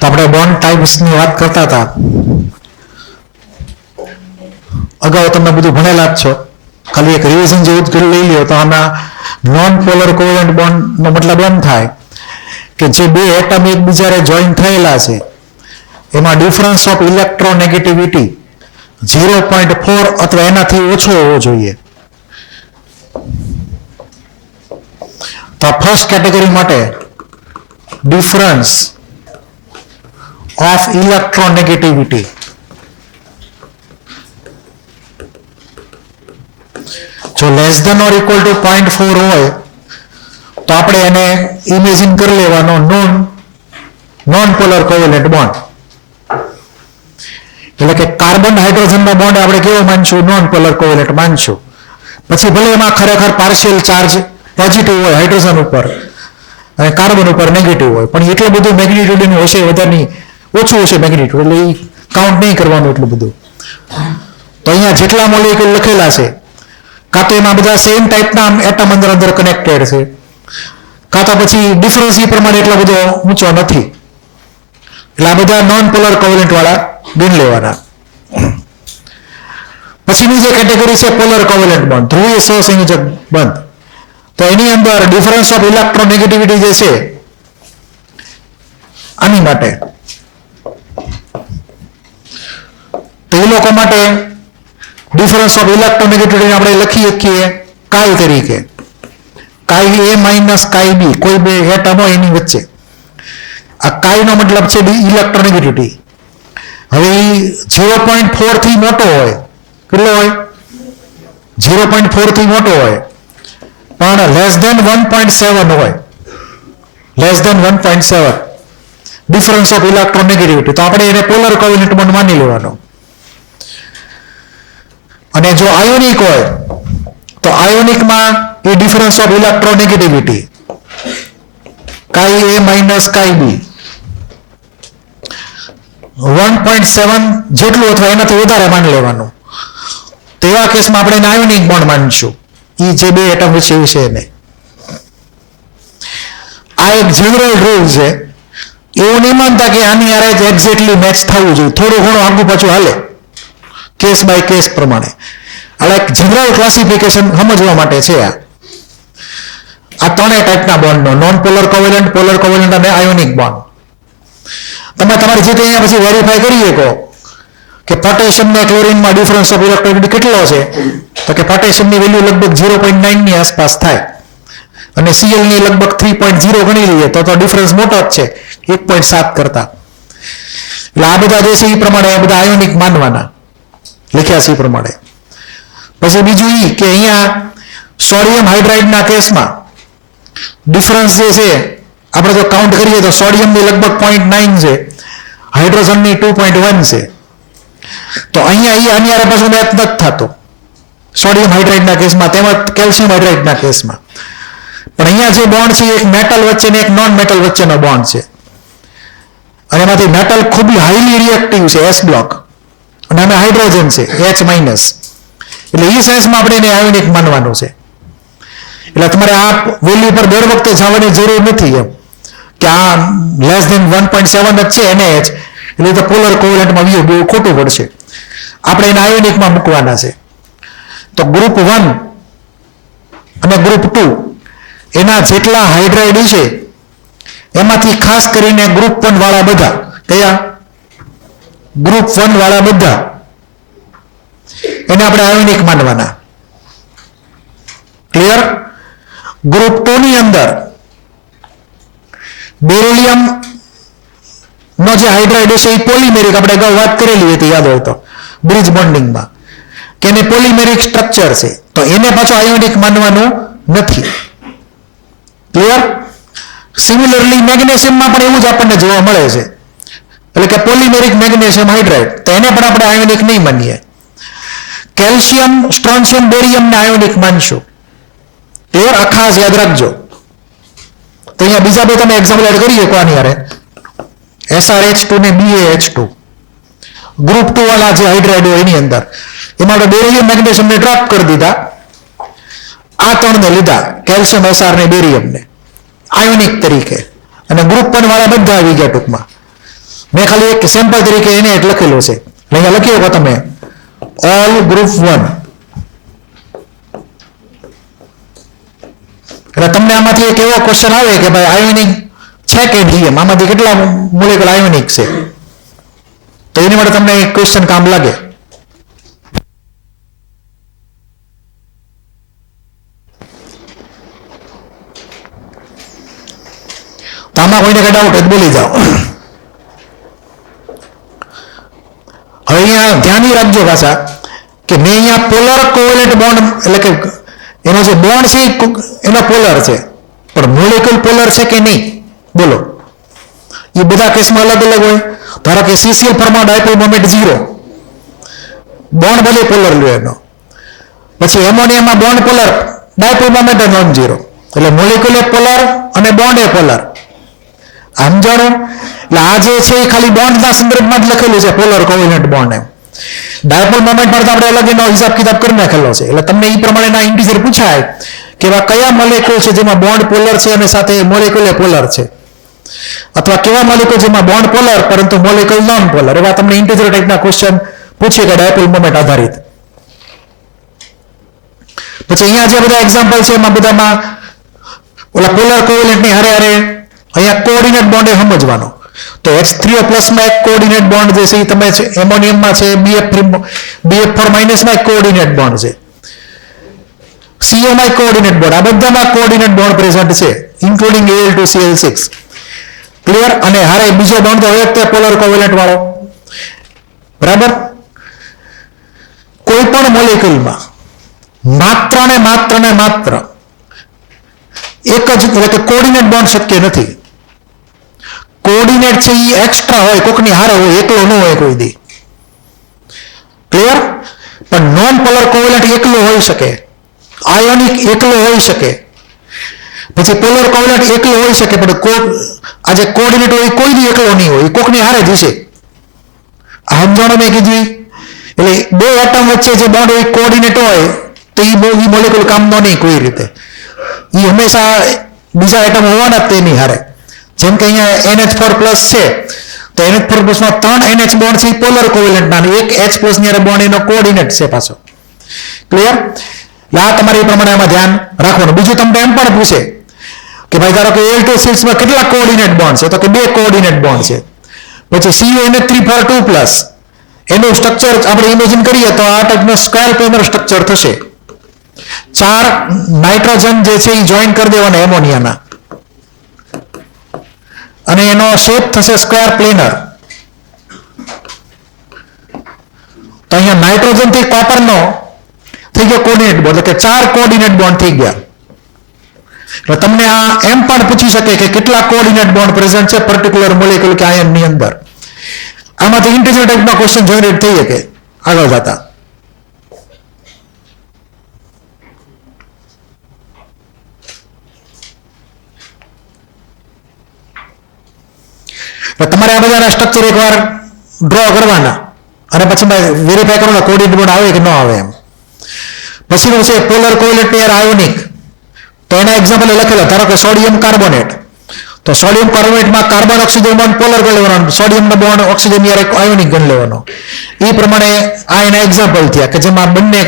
તો આપણે બોન્ડ ટાઈપ્સની વાત કરતા હતા. અગાઉ તમે બધું ભણેલા જ છો, ખાલી એક રિવિઝન જેવું જ લઈ લ્યો તો આમાં નોન પોલર કોવેલન્ટ બોન્ડનો મતલબ એમ થાય કે જે બે એટમ એકબીજાને જોઈન થયેલા છે એમાં ડિફરન્સ ઓફ ઇલેક્ટ્રોનેગેટિવિટી 0.4 અથવા એનાથી ઓછો હોવો જોઈએ. તો ફર્સ્ટ કેટેગરી માટે ડિફરન્સ ઓફ ઇલેક્ટ્રોનેગેટિવિટી જો less than or equal to 0.4 હોય તો આપણે એને ઇમેજિન કરી લેવાનો નોન પોલર કોવેલન્ટ બોન્ડ. એટલે કે કાર્બન હાઇડ્રોજનનો બોન્ડ આપણે કેવો માનશું? Non polar કોવેલન્ટ માનશું. પછી ભલે એમાં ખરેખર પાર્શિયલ ચાર્જ પોઝિટિવ હોય હાઇડ્રોજન ઉપર અને કાર્બન ઉપર નેગેટિવ હોય, પણ એટલું બધું મેગ્નિટ્યુડ એનું હશે વધારે ઓછું હશે મેગ્નિટ્યુડ, એટલે એ કાઉન્ટ નહીં કરવાનું એટલું બધું. તો અહીંયા જેટલા મોલેક્યુલ લખેલા છે કાં તો એમાં બધા સેમ ટાઈપના એટમ અંદર કનેક્ટેડ છે, કાં તો પછી ડિફરન્સ એ પ્રમાણે એટલો બધો ઊંચો નથી. એટલે આ બધા નોન પોલર કોવેલન્ટ વાળા ગણ લેવાના. પછીની જે કેટેગરી છે પોલર કોવેલન્ટ બોન્ડ, ધ્રુવીય સહસંયોજક બંધ. તો એની અંદર ડિફરન્સ ઓફ ઇલેક્ટ્રોનેગેટિવિટી જે છે આની માટે તો એ લોકો માટે ડિફરન્સ ઓફ ઇલેક્ટ્રોનેગેટિવિટી આપણે લખી શકીએ કાઈ તરીકે. કાઈ એ માઇનસ કાઈ બી, કોઈ બે એટમ હોય એની વચ્ચે. આ કાઈનો મતલબ છે ઇલેક્ટ્રોનેગેટિવિટી. હવે 0.4 થી મોટો હોય, કેટલો હોય? 0.4 થી મોટો હોય, પણ લેસ ધેન 1.7 હોય, less than 1.7 difference of electronegativity, તો આપણે એને પોલર કોવેલન્ટ બોન્ડ માની લેવાનો. અને જો આયોનિક હોય તો આયોનિકમાં એ ડિફરન્સ ઓફ ઇલેક્ટ્રોનેગેટિવિટી કાઈ એ માઇનસ કાઈ બી 1.7 જેટલું અથવા એનાથી વધારે માની લેવાનું. તેવા કેસમાં આપણે એને આયોનિક બોન્ડ માનીશું. એ જે બે એટમ વચ્ચે છે એને. આ એક જનરલ રૂલ છે. એવું નહીં માનતા કે આની હારે જ એક્ઝેક્ટલી મેચ થવું જોઈએ, થોડું ઘણું આગું પાછું હાલે કેસ બાય કેસ પ્રમાણે. આ એક જનરલ ક્લાસિફિકેશન સમજવા માટે છે. આ ત્રણેય ટાઈપના બોન્ડનો નોન પોલર કોવેલન્ટ, પોલર કોવેલન્ટ અને આયોનિક બોન્ડ. તમે તમારી રીતે અહીંયા પછી વેરીફાઈ કરી શકો કે પોટેશિયમ ને ક્લોરીનમાં ડિફરન્સ ઓફ ઇલેક્ટ્રોનેગેટિવિટી કેટલો છે, તો કે પોટેશિયમની વેલ્યુ લગભગ 0.9 ની આસપાસ થાય અને Cl ની લગભગ 3.0 ગણી લઈએ તો ડિફરન્સ મોટો જ છે 1.7 કરતા. એટલે આ બધા જે છે એ પ્રમાણે બધા આયોનિક માનવાના લખ્યા છે એ પ્રમાણે. પછી બીજું એ કે અહીંયા સોડિયમ હાઇડ્રાઇડના કેસમાં ડિફરન્સ જે છે આપણે જો કાઉન્ટ કરીએ તો સોડિયમની લગભગ 0.9 છે, હાઇડ્રોજનની 2.1 છે. તો અહીંયા એ આની હારે પાછું મેચ નથી થતો સોડિયમ હાઇડ્રાઇડના કેસમાં, તેમજ કેલ્શિયમ હાઇડ્રાઇડના કેસમાં. પણ અહીંયા જે બોન્ડ છે એક મેટલ વચ્ચે ને એક નોન મેટલ વચ્ચેનો બોન્ડ છે અને એમાંથી મેટલ ખૂબ હાઈલી રિએક્ટિવ છે S બ્લોક અને આમાં હાઇડ્રોજન છે H માઇનસ. એટલે એ સેન્સમાં આપણે એને આયોનિક માનવાનું છે. એટલે તમારે આ વેલ્યુ પર દર વખતે જવાની જરૂર નથી એમ કે આ લેસ ધેન 1.7 જ છે એને જ, એટલે તો પોલર કોવેલન્ટમાં વ્યૂ બહુ ખોટું પડશે. આપણે એને આયોનિકમાં મૂકવાના છે. તો ગ્રુપ 1 અને ગ્રુપ 2 એના જેટલા હાઇડ્રાઇડ છે એમાંથી ખાસ કરીને ગ્રુપ 1 વાળા બધા, કયા? ગ્રુપ 1 વાળા બધા એને આપણે આયોનિક માનવાના. ક્લિયર? ગ્રુપ 2 ની અંદર બેરિલિયમ નો જે હાઇડ્રાઇડ છે એ પોલિમેરિક, આપણે અગાઉ વાત કરેલી હતી યાદ હોય તો બ્રિજ બોન્ડિંગમાં, કે એને પોલિમેરિક સ્ટ્રક્ચર છે, તો એને પાછો આયોનિક માનવાનું નથી. ક્લિયર? સિમિલરલી મેગ્નેશિયમમાં પણ એવું જ આપણને જોવા મળે છે, એટલે કે પોલિમેરિક મેગ્નેશિયમ હાઇડ્રાઇડ, તો એને પણ આપણે આયોનિક નહીં માનીએ. કેલ્શિયમ, સ્ટ્રોન્શિયમ, બેરિયમને આયોનિક માનશું. ક્લિયર? આ ખાસ યાદ રાખજો. તો અહીંયા બીજા બે તમે એક્ઝામ્પલ એડ કરી શકો આની હારે, SrH2 ને BaH2. ગ્રુપ 2 વાળા જે હાઇડ્રાઇડ હોય એની અંદર એમાં આપણે બેરિયમ મેગ્નેશિયમને ડ્રોપ કરી દીધા, આ ત્રણને લીધા, કેલ્શિયમ, SR ને બેરિયમને આયોનિક તરીકે, અને ગ્રુપ 1 વાળા બધા આવી ગયા ટૂંકમાં. મેં ખાલી એક સેમ્પલ તરીકે એને એક લખેલું છે. અહીંયા લખી શકો તમે ઓલ ગ્રુપ 1. એટલે તમને આમાંથી એક એવો ક્વેશ્ચન આવે કે ભાઈ આયોનિક છે કે ડીએમ, આમાંથી કેટલા મોલેક્યુલ આયોનિક છે, તો એની માટે તમને એક ક્વેશ્ચન કામ લાગે. તો આમાં કોઈને કઈ ડાઉટ હોય તો બોલી જાઓ. હવે અહીંયા ધ્યાન રાખજો પાછા કે મેં અહીંયા પોલર કોવેલેન્ટ બોન્ડ એટલે કે એનો જે બોન્ડ છે એનો પોલર છે, પણ મોલેક્યુલ પોલર છે કે નહીં બોલો. એ બધા કેસમાં અલગ અલગ હોય. ધારો કે CCl ફોર્મમાં ડાયપોલ મોમેન્ટ 0, બોન્ડ ભલે પોલર લ્યો એનો. પછી એમોનિયામાં bond polar, dipole moment non 0. એટલે મોલેક્યુલ પોલર અને બોન્ડ એ પોલર. સમજાણું? એટલે આ જે છે એ ખાલી બોન્ડના સંદર્ભમાં જ લખેલું છે, પોલર કોવેલેન્ટ બોન્ડ એમ. ડાયપોલ મોમેન્ટ પર તો આપણે અલગ એનો હિસાબ કિતાબ કરી નાખેલો છે. એટલે તમને એ પ્રમાણેના ઇન્ટિજર પૂછાય કે એવા કયા મોલેક્યુલ છે જેમાં બોન્ડ પોલર છે અને સાથે મોલેક્યુલ પોલર છે, અથવા કેવા મોલેક્યુલ જેમાં બોન્ડ પોલર પરંતુ મોલેક્યુલ નોન પોલર. એવા તમને ઇન્ટિજર ટાઈપના ક્વેશ્ચન પૂછે કે ડાયપોલ મોમેન્ટ આધારિત. પછી અહીંયા જે બધા એક્ઝામ્પલ છે એમાં બધામાં ઓલા પોલર કોવેલેન્ટની હારે હારે અહીંયા કોઓર્ડિનેટ બોન્ડ એ સમજવાનો. તો H3O પ્લસમાં એક કોઓર્ડિનેટ બોન્ડ જે છે એ તમે એમોનિયમમાં છે, BF4 માઇનસમાં એક કોઓર્ડિનેટ બોન્ડ છે, CO માં કોઓર્ડિનેટ બોન્ડ, આ બધામાં કોઓર્ડિનેટ બોન્ડ પ્રેઝન્ટ છે, ઇન્ક્લુડિંગ Al2Cl6. ક્લિયર? અને હારે બીજો બોન્ડ તો હોય તે પોલર કોવેલેન્ટ વાળો. બરાબર? કોઈ પણ મોલેક્યુલમાં માત્ર ને માત્ર એક જ એટલે કે કોઓર્ડિનેટ બોન્ડ શક્ય નથી. કોઓર્ડિનેટ છે એ એક્સ્ટ્રા હોય, કોકની હારે હોય, એકલો ન હોય કોઈ દી. ક્લિયર? પણ નોન પોલર કોવેલેન્ટ એકલો હોઈ શકે, આયોનિક એકલો હોઈ શકે, પછી પોલર કોવેલેન્ટ એકલો હોઈ શકે, પણ આ જે કોઓર્ડિનેટ હોય કોઈ દી એકલો નહીં હોય, કોકની હારે જ હશે. આ સમજાણો મેં કીધી? એટલે બે એટમ વચ્ચે જે બોન્ડ હોય કોઓર્ડિનેટ હોય તો એ મોલેક્યુલ કામનો નહીં કોઈ રીતે. એ હંમેશા બીજા એટમ હોવાના જ તેની હારે. જેમ કે અહીંયા NH4 પ્લસ છે તો NH4 પ્લસમાં 3 NH બોન્ડ છે એ પોલર કોવેલેન્ટના, એક H પ્લસ ની બોન્ડ એનો કોઓર્ડિનેટ છે પાછો. ક્લિયર? એટલે આ તમારે એ પ્રમાણે આમાં ધ્યાન રાખવાનું. બીજું તમને એમ પણ પૂછે કે ભાઈ ધારો કે Al2 માં કેટલા કોઓર્ડિનેટ બોન્ડ છે, તો કે 2 કોઓર્ડિનેટ બોન્ડ છે. પછી CuNH3 પ્લસ એનું સ્ટ્રક્ચર આપણે ઇમેજિન કરીએ તો આ ટાઈપનો સ્ક્વેર પ્લેનર સ્ટ્રક્ચર થશે. 4 નાઇટ્રોજન જે છે એ જોઈન કરી દેવાના એમોનિયાના, અને એનો શેપ થશે સ્ક્વેર પ્લેનર. તો અહીંયા નાઇટ્રોજન થી કોપરનો થઈ ગયો કોઓર્ડિનેટ બોન્ડ, એટલે કે 4 કોઓર્ડિનેટ બોન્ડ થઈ ગયા. એટલે તમને આ એમ પણ પૂછી શકે કે કેટલા કોઓર્ડિનેટ બોન્ડ પ્રેઝન્ટ છે પર્ટિક્યુલર મોલેક્યુલ કે આયન ની અંદર. આમાંથી ઇન્ટિજર ટાઈપના ક્વેશ્ચન જનરેટ થઈ શકે આગળ જતા. તમારે આ બધાના સ્ટ્રક્ચર એકવાર ડ્રો કરવાના અને પછી વેરીફાઈ કરવાના કોઓર્ડિનેટ બોન્ડ આવે કે ન આવે એમ. પછીનું છે પોલર કોવેલેન્ટ પેર આયોનિક. તો એના એક્ઝામ્પલ લખેલા, ધારો કે સોડિયમ કાર્બોનેટ. તો સોડિયમ કાર્બોનેટમાં કાર્બન ઓક્સિજન બોન્ડ પોલર ગણી લેવાનો, સોડિયમનો બોન્ડ ઓક્સિજન યાર આયોનિક ગણી લેવાનો. એ પ્રમાણે આ એના એક્ઝામ્પલ થયા કે જેમાં બંને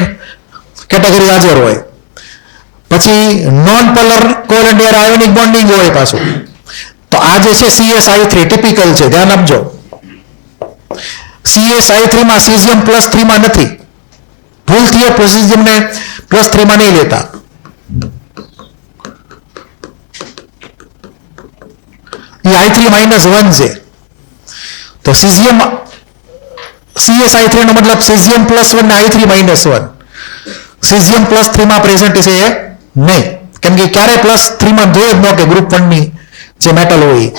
કેટેગરી હાજર હોય. પછી નોન પોલર કોવેલેન્ટ યાર આયોનિક બોન્ડિંગ હોય પાછું. તો આ જે છે CsI3 ટિપિકલ છે, ધ્યાન આપજો. CsI3 માં સીઝિયમ +3 માં નથી, ભૂલથી પોઝિશિયમ ને +3 માં નહીં લેતા. એ I3-1 છે. તો સીઝિયમ CsI3 નો મતલબ સીઝિયમ +1 ને I3-1. સીઝિયમ +3 માં પ્રેઝન્ટ છે એ નહીં, કેમ કે ક્યારે +3 માં જોઈએ જ ન કે ગ્રુપ 1 ની જે મેટલ હોય.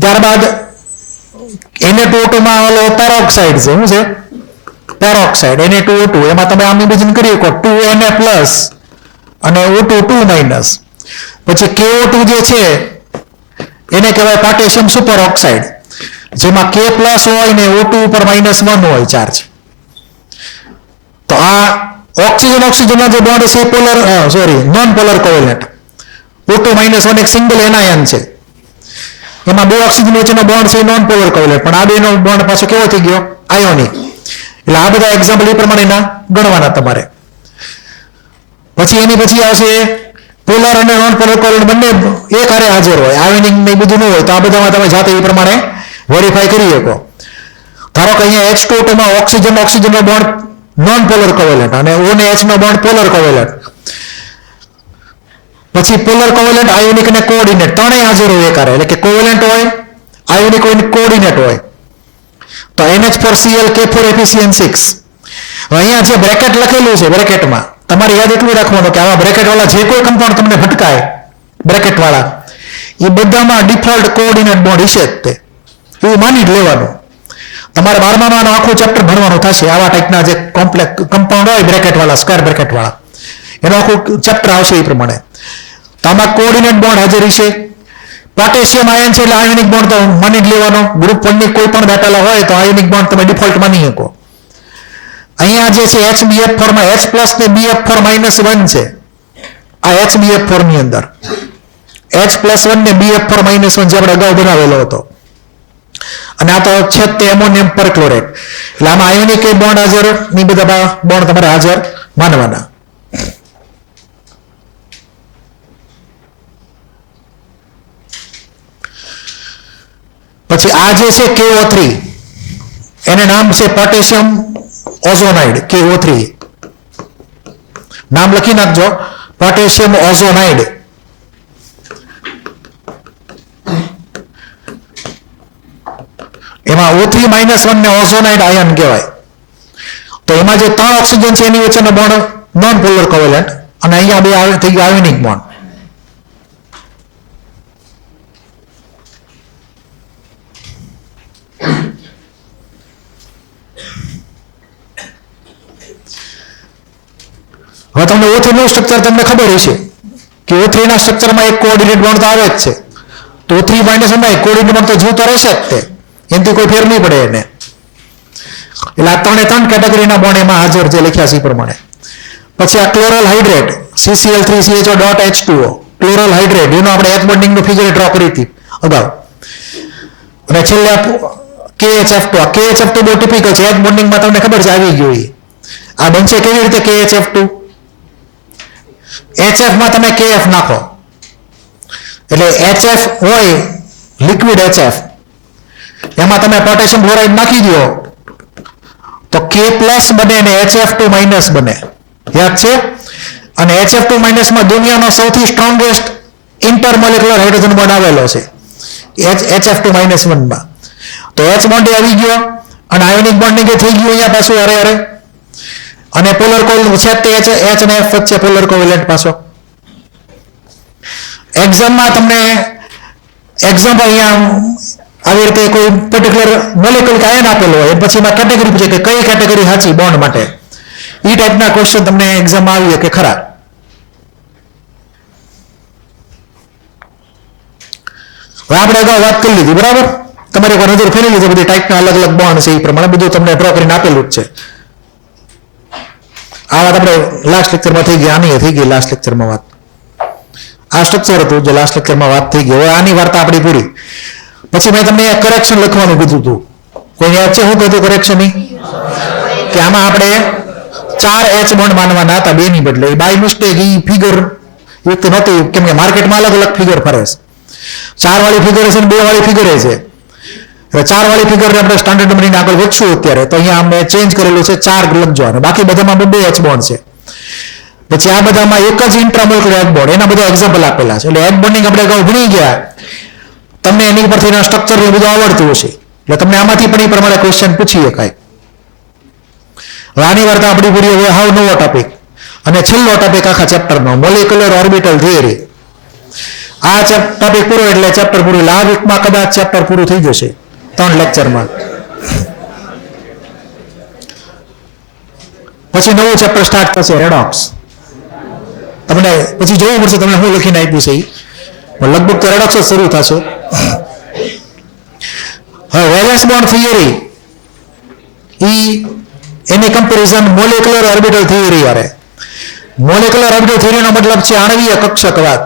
ત્યારબાદ Na2O2 માં ઓલો પેરોક્સાઇડ છે, શું છે? Peroxide Na2O2. એમાં તમે આમ ઇમેજિન કરી શકો 2Na+ અને O2 2-. પછી KO2 જે છે એને કહેવાય પોટેશિયમ સુપર ઓક્સાઇડ, જેમાં K+ હોય ને O2 ઉપર -1 હોય ચાર્જ. તો આ ઓક્સિજનના જે બોન્ડ છે polar non polar covalent. O2-1 એક સિંગલ એનાયન છે. એમાં બે ઓક્સિજન વચ્ચેનો બોન્ડ છે નોન પોલર કોવેલેન્ટ, પણ આ બેનો બોન્ડ પાછો કેવો થઈ ગયો? આયોનિક. એટલે આ બધા એક્ઝામ્પલ એ પ્રમાણેના ગણવાના તમારે. પછી એની પછી આવશે પોલર અને નોન પોલર કોવેલેન્ટ બંને એક હારે હાજર હોય, આયોનિક ને બધું ન હોય, તો આ બધામાં તમે જાતે એ પ્રમાણે વેરીફાઈ કરી શકો. ધારો કે અહીંયા H2O2 માં ઓક્સિજનનો બોન્ડ નોન પોલર કોવેલેન્ટ અને O ને H નો બોન્ડ પોલર કોવેલેન્ટ. પછી પોલર કોવેલેન્ટ, આયોનિક અને કોઓર્ડિનેટ ત્રણેય હાજર હોય એકારે, એટલે કે કોવેલેન્ટ હોય, આયોનિક હોય, કોઓર્ડિનેટ હોય. તો NH4Cl K4FeCN6. અહીંયા જે બ્રેકેટ લખેલું છે, બ્રેકેટમાં તમારે યાદ એટલું રાખવાનું કે આવા બ્રેકેટ વાળા જે કોઈ કમ્પાઉન્ડ તમને ભટકાય બ્રેકેટ વાળા, એ બધામાં ડિફોલ્ટ કોઓર્ડિનેટ બોન્ડ હશે જ તે, એવું માની જ લેવાનું. તમારે 12માં આખું ચેપ્ટર ભણવાનું થશે આવા ટાઈપના જે કોમ્પ્લેક્સ કમ્પાઉન્ડ હોય બ્રેકેટ વાળા, સ્ક્વેર બ્રેકેટ વાળા, એનું આખું ચેપ્ટર આવશે એ પ્રમાણે. તો આમાં કોઓર્ડિનેટ બોન્ડ હાજર છે. પોટેશિયમ આયન છે એટલે આયોનિક બોન્ડ તો માની જ લેવાનો. ગ્રુપ 1 ની કોઈ પણ બેઠેલા હોય તો આયોનિક બોન્ડ તમે ડિફોલ્ટ માની શકો. અહીંયા જે છે HBF4 માં H+ ને BF4 - 1 છે. આ HBF4 ની અંદર H+1 ને BF4 - 1 જે આપણે અગાઉ બનાવેલો હતો. અને આ તો છે તે એમોનિયમ પરક્લોરેટ. એટલે આમાં આયોનિક બોન્ડ હાજર ની બધા બોન્ડ તમારે હાજર માનવાના. પછી આ જે છે KO3, એને નામ છે પોટેશિયમ ઓઝોનાઇડ, KO3 નામ લખી નાખજો, પોટેશિયમ ઓઝોનાઇડ. એમાં O3 - 1 ને ઓઝોનાઇડ આયન કહેવાય. તો એમાં જે 3 ઓક્સિજન છે એની વચ્ચેનો બોન્ડ નોન પોલર કોવેલેન્ટ, અને અહીંયા બે થઈ ગયો આયોનિક બોન્ડ. હવે તમને O3 નું સ્ટ્રક્ચર તમને ખબર હશે કે O3 ના સ્ટ્રક્ચરમાં એક કોઓર્ડિનેટ બોન્ડ તો આવે જ છે. તો O3 - 1 એક કોઓર્ડિનેટ બોન્ડ તો જીવતો રહેશે જ તે, એનાથી કોઈ ફેર નહીં પડે એને. એટલે આ 3 કેટેગરીના બોન્ડ એમાં હાજર છે લખ્યા છે એ પ્રમાણે. પછી આ ક્લોરલ હાઇડ્રેટ CCl3CHO.H2O, ક્લોરલ હાઇડ્રેટ, એનો આપણે H બોન્ડિંગનું ફિગર ડ્રો કરી હતી અગાઉ. અને છેલ્લે KHF2, આ KHF2 બહુ ટિપિકલ છે, H બોન્ડિંગમાં તમને ખબર છે આવી ગયું. આ બનશે કેવી રીતે KHF2? HF માં તમે KF નાખો એટલે HF હોય લિક્વિડ HF, એમાં તમે પોટેશિયમ ક્લોરાઇડ નાખી દો તો K+ બને અને HF2- બને, યાદ છે? અને HF2- માં દુનિયાનો સૌથી સ્ટ્રોંગેસ્ટ ઇન્ટરમોલેક્યુલર હાઇડ્રોજન બોન્ડ આવેલો છે HF2- 1 માં. તો H બોન્ડ આવી ગયો અને આયોનિક બોન્ડિંગ થઈ ગયું અહીંયા પાછું અરે અને પોલર કોવેલેન્ટ છે તે H અને F વચ્ચે પોલર કોવેલેન્ટ પાછો. એક્ઝામમાં તમને એક્ઝામ્પલ અહીંયા આવી રીતે કોઈ પર્ટિક્યુલર મોલેક્યુલ આયન આપેલો હોય પછી એમાં કેટેગરી પૂછે કે કઈ કેટેગરી સાચી બોન્ડ માટે, એ ટાઈપના ક્વેશ્ચન તમને એક્ઝામમાં આવી કે ખરા. હવે આપણે અગાઉ વાત કરી લીધી, બરાબર? તમારે એક નજર ફેરી લીધી બધી ટાઈપના અલગ અલગ બોન્ડ છે એ પ્રમાણે બધું તમને ડ્રો કરીને આપેલું જ છે. આ વાત આપણે લાસ્ટ લેક્ચરમાં થઈ ગઈ, આની થઈ ગઈ લાસ્ટ લેક્ચરમાં વાત. આ સ્ટ્રક્ચર હતું જે લાસ્ટ લેક્ચરમાં વાત થઈ ગઈ. હવે આની વાર્તા આપણી પૂરી. પછી મેં તમને કરેક્શન લખવાનું કીધું હતું. કોઈ યાદ છે? હું કીધું કરેક્શન ની કે આમાં આપણે 4 H બોન્ડ માનવાના હતા, 2 ની બદલે. બાય મિસ્ટેક એ ફિગર યુક્ત નહોતી, કેમ કે માર્કેટમાં અલગ અલગ ફિગર ફરે છે. 4 વાળી ફિગર છે ને 2 વાળી ફિગર છે. હવે 4 વાળી ફિગરને આપણે સ્ટાન્ડર્ડ નંબરની આગળ વધશું અત્યારે, તો અહીંયા અમે ચેન્જ કરેલું છે 4 લખજો, અને બાકી બધામાં 2 H બોન્ડ છે. પછી આ બધામાં એક જ ઇન્ટ્રામોલેક્યુલર H બોન્ડ, એના બધા એક્ઝામ્પલ આપેલા છે. એટલે H બોન્ડિંગ આપણે અગાઉ ભણી ગયા, તમને એની પરથી સ્ટ્રક્ચર બધું આવડતું હશે, એટલે તમને આમાંથી પણ એ પ્રમાણે ક્વેશ્ચન પૂછી શકાય. હવે આની વાર્તા આપણી પૂરી. હવે હાવ નવો ટોપિક અને છેલ્લો ટોપિક આખા ચેપ્ટરનો, મોલેક્યુલર ઓર્બિટલ થિયરી. આ ટોપિક પૂરો એટલે ચેપ્ટર પૂરું. આ વીકમાં કદાચ ચેપ્ટર પૂરું થઈ જશે 3 લેક્ચરમાં. પછી નવું ચેપ્ટર સ્ટાર્ટ થશે, રેડોક્સ. તમને પછી જોવું પડશે તમને શું લખીને આપ્યું છે, લગભગ તો રેડોક્સ જ શરૂ થશે. હવે વેલેન્સ બોન્ડ થિયરી એની કમ્પેરિઝન મોલેક્યુલર ઓર્બિટલ થિયરી યારે. મોલેક્યુલર ઓર્બિટલ થિયરીનો મતલબ છે આણ્વીય કક્ષકવાદ.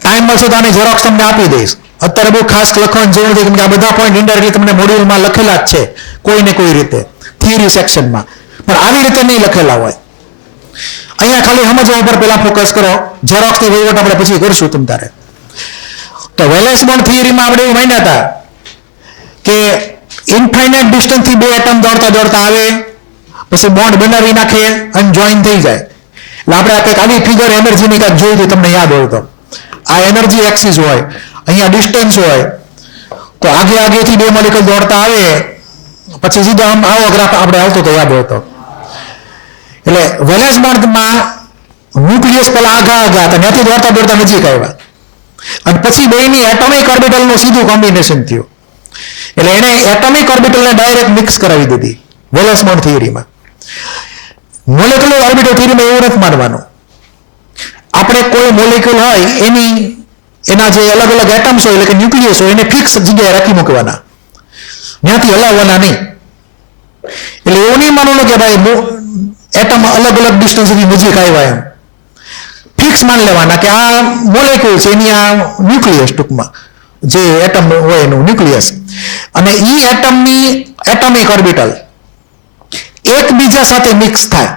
ટાઈમ મળશે તો આની ઝેરોક્સ તમને આપી દઈશ. અત્યારે બહુ ખાસ લખવાની જરૂર નથી, કેમ કે આ બધા પોઈન્ટ ઇન્ડાયરેક્ટલી તમને મોડ્યુલમાં લખેલા જ છે કોઈ ને કોઈ રીતે થિયરી સેક્શનમાં, પણ આવી રીતે નહીં લખેલા હોય. અહીંયા ખાલી સમજવા ઉપર પહેલા ફોકસ કરો, ઝેરોક્સની વહીવટ આપણે પછી કરશું તમ તારે. તો વેલેન્સ બોન્ડ થિયરીમાં આપણે એવું માન્યા હતા કે ઇન્ફાઇનાઇટ ડિસ્ટન્સથી બે એટમ દોડતા દોડતા આવે, પછી બોન્ડ બનાવી નાખે અને જોઈન થઈ જાય. એટલે આપણે આ કંઈક આવી ફિગર એનર્જીની કાંઈક જોઈ હતી, તમને યાદ હોય તો. આ એનર્જી એક્સિસ હોય, અહીંયા ડિસ્ટન્સ હોય, તો આગેથી બે મોલિક્યુલ દોડતા આવે, પછી સીધો આમ આવો ગ્રાફ આપણે આવતો તો યાદ હોય તો. એટલે વેલેન્સ બોન્ડમાં ન્યુક્લિયસ પહેલા આગા હતા, ત્યાંથી દોડતા દોડતા નજીક આવ્યા, અને પછી બેની એટોમિક ઓર્બિટલનું સીધું કોમ્બિનેશન થયું. એટલે એને એટોમિક ઓર્બિટલને ડાયરેક્ટ મિક્સ કરાવી દીધી વેલેન્સ બોન્ડ થિયરીમાં. મોલેક્યુલર ઓર્બિટલ થિયરીમાં એવું નથી માનવાનું. આપણે કોઈ મોલેક્યુલ હોય એના જે અલગ અલગ એટમ્સ હોય, એટલે કે ન્યુક્લિયસ હોય, એને ફિક્સ જગ્યાએ રાખી મૂકવાના, ત્યાંથી હલાવવાના નહીં. એટલે એવું નહીં માનવાનું કે ભાઈ એટમ અલગ અલગ ડિસ્ટન્સ સુધી નજીક આવ્યા, એમ ફિક્સ માની લેવાના કે આ મોલેક્યુલ છે, એની આ ન્યુક્લિયસ, ટૂંકમાં જે એટમ હોય એનું ન્યુક્લિયસ, અને એ એટમની એટોમિક ઓર્બિટલ એકબીજા સાથે મિક્સ થાય.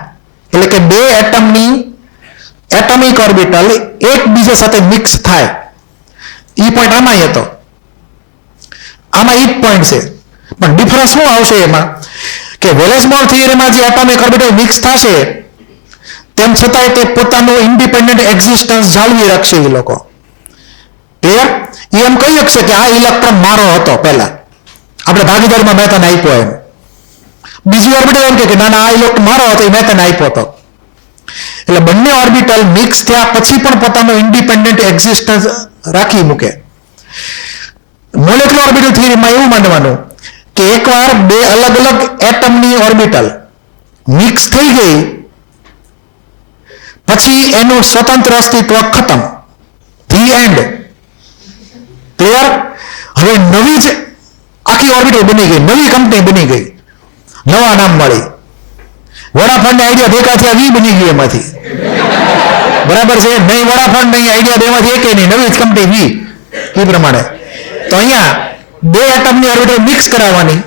એટલે કે બે એટમની એટોમિક ઓર્બિટલ એકબીજા સાથે મિક્સ થાય. એ પોઈન્ટ આમાં હતો, આમાં એ જ પોઈન્ટ છે, પણ ડિફરન્સ શું આવશે એમાં કે વેલેન્સ બોન્ડ થિયરીમાં જે એટોમિક ઓર્બિટલ મિક્સ થશે, તેમ છતાંય તે પોતાનું ઇન્ડિપેન્ડન્ટ એક્ઝિસ્ટન્સ જાળવી રાખશે. એ લોકો ક્લિયર? એ એમ કહી શકશે કે આ ઇલેક્ટ્રોન મારો હતો પહેલા, આપણે ભાગીદારીમાં મેં તને આપ્યો એમ. બીજી ઓર્બિટલ એમ કે ના ના આ ઇલેક્ટ્રોન મારો હતો, એ મેં તને આપ્યો હતો. એટલે બંને ઓર્બિટલ મિક્સ થયા પછી પણ પોતાનું ઇન્ડિપેન્ડન્ટ એક્ઝિસ્ટન્સ રાખી મૂકે. મોલેક્યુલર ઓર્બિટલ થિયરીમાં એવું માનવાનું કે એકવાર બે અલગ અલગ એટમની ઓર્બિટલ મિક્સ થઈ ગઈ પછી એનું સ્વતંત્ર અસ્તિત્વ ખતમ, ધી એન્ડ. ક્લિયર? હવે નવી જ આખી ઓર્બિટલ બની ગઈ, નવી કંપની બની ગઈ, નવા નામ મળી. વડાફોનની આઈડિયા ભેગા થયા, વી બની ગઈ એમાંથી. બરાબર છે? નહીં વડાફોન નહીં, આઈડિયા બેમાંથી એકે નહીં, નવી જ કંપની વી. એ પ્રમાણે તો અહીંયા બે એટમની ઓર્બિટલ મિક્સ કરાવવાની,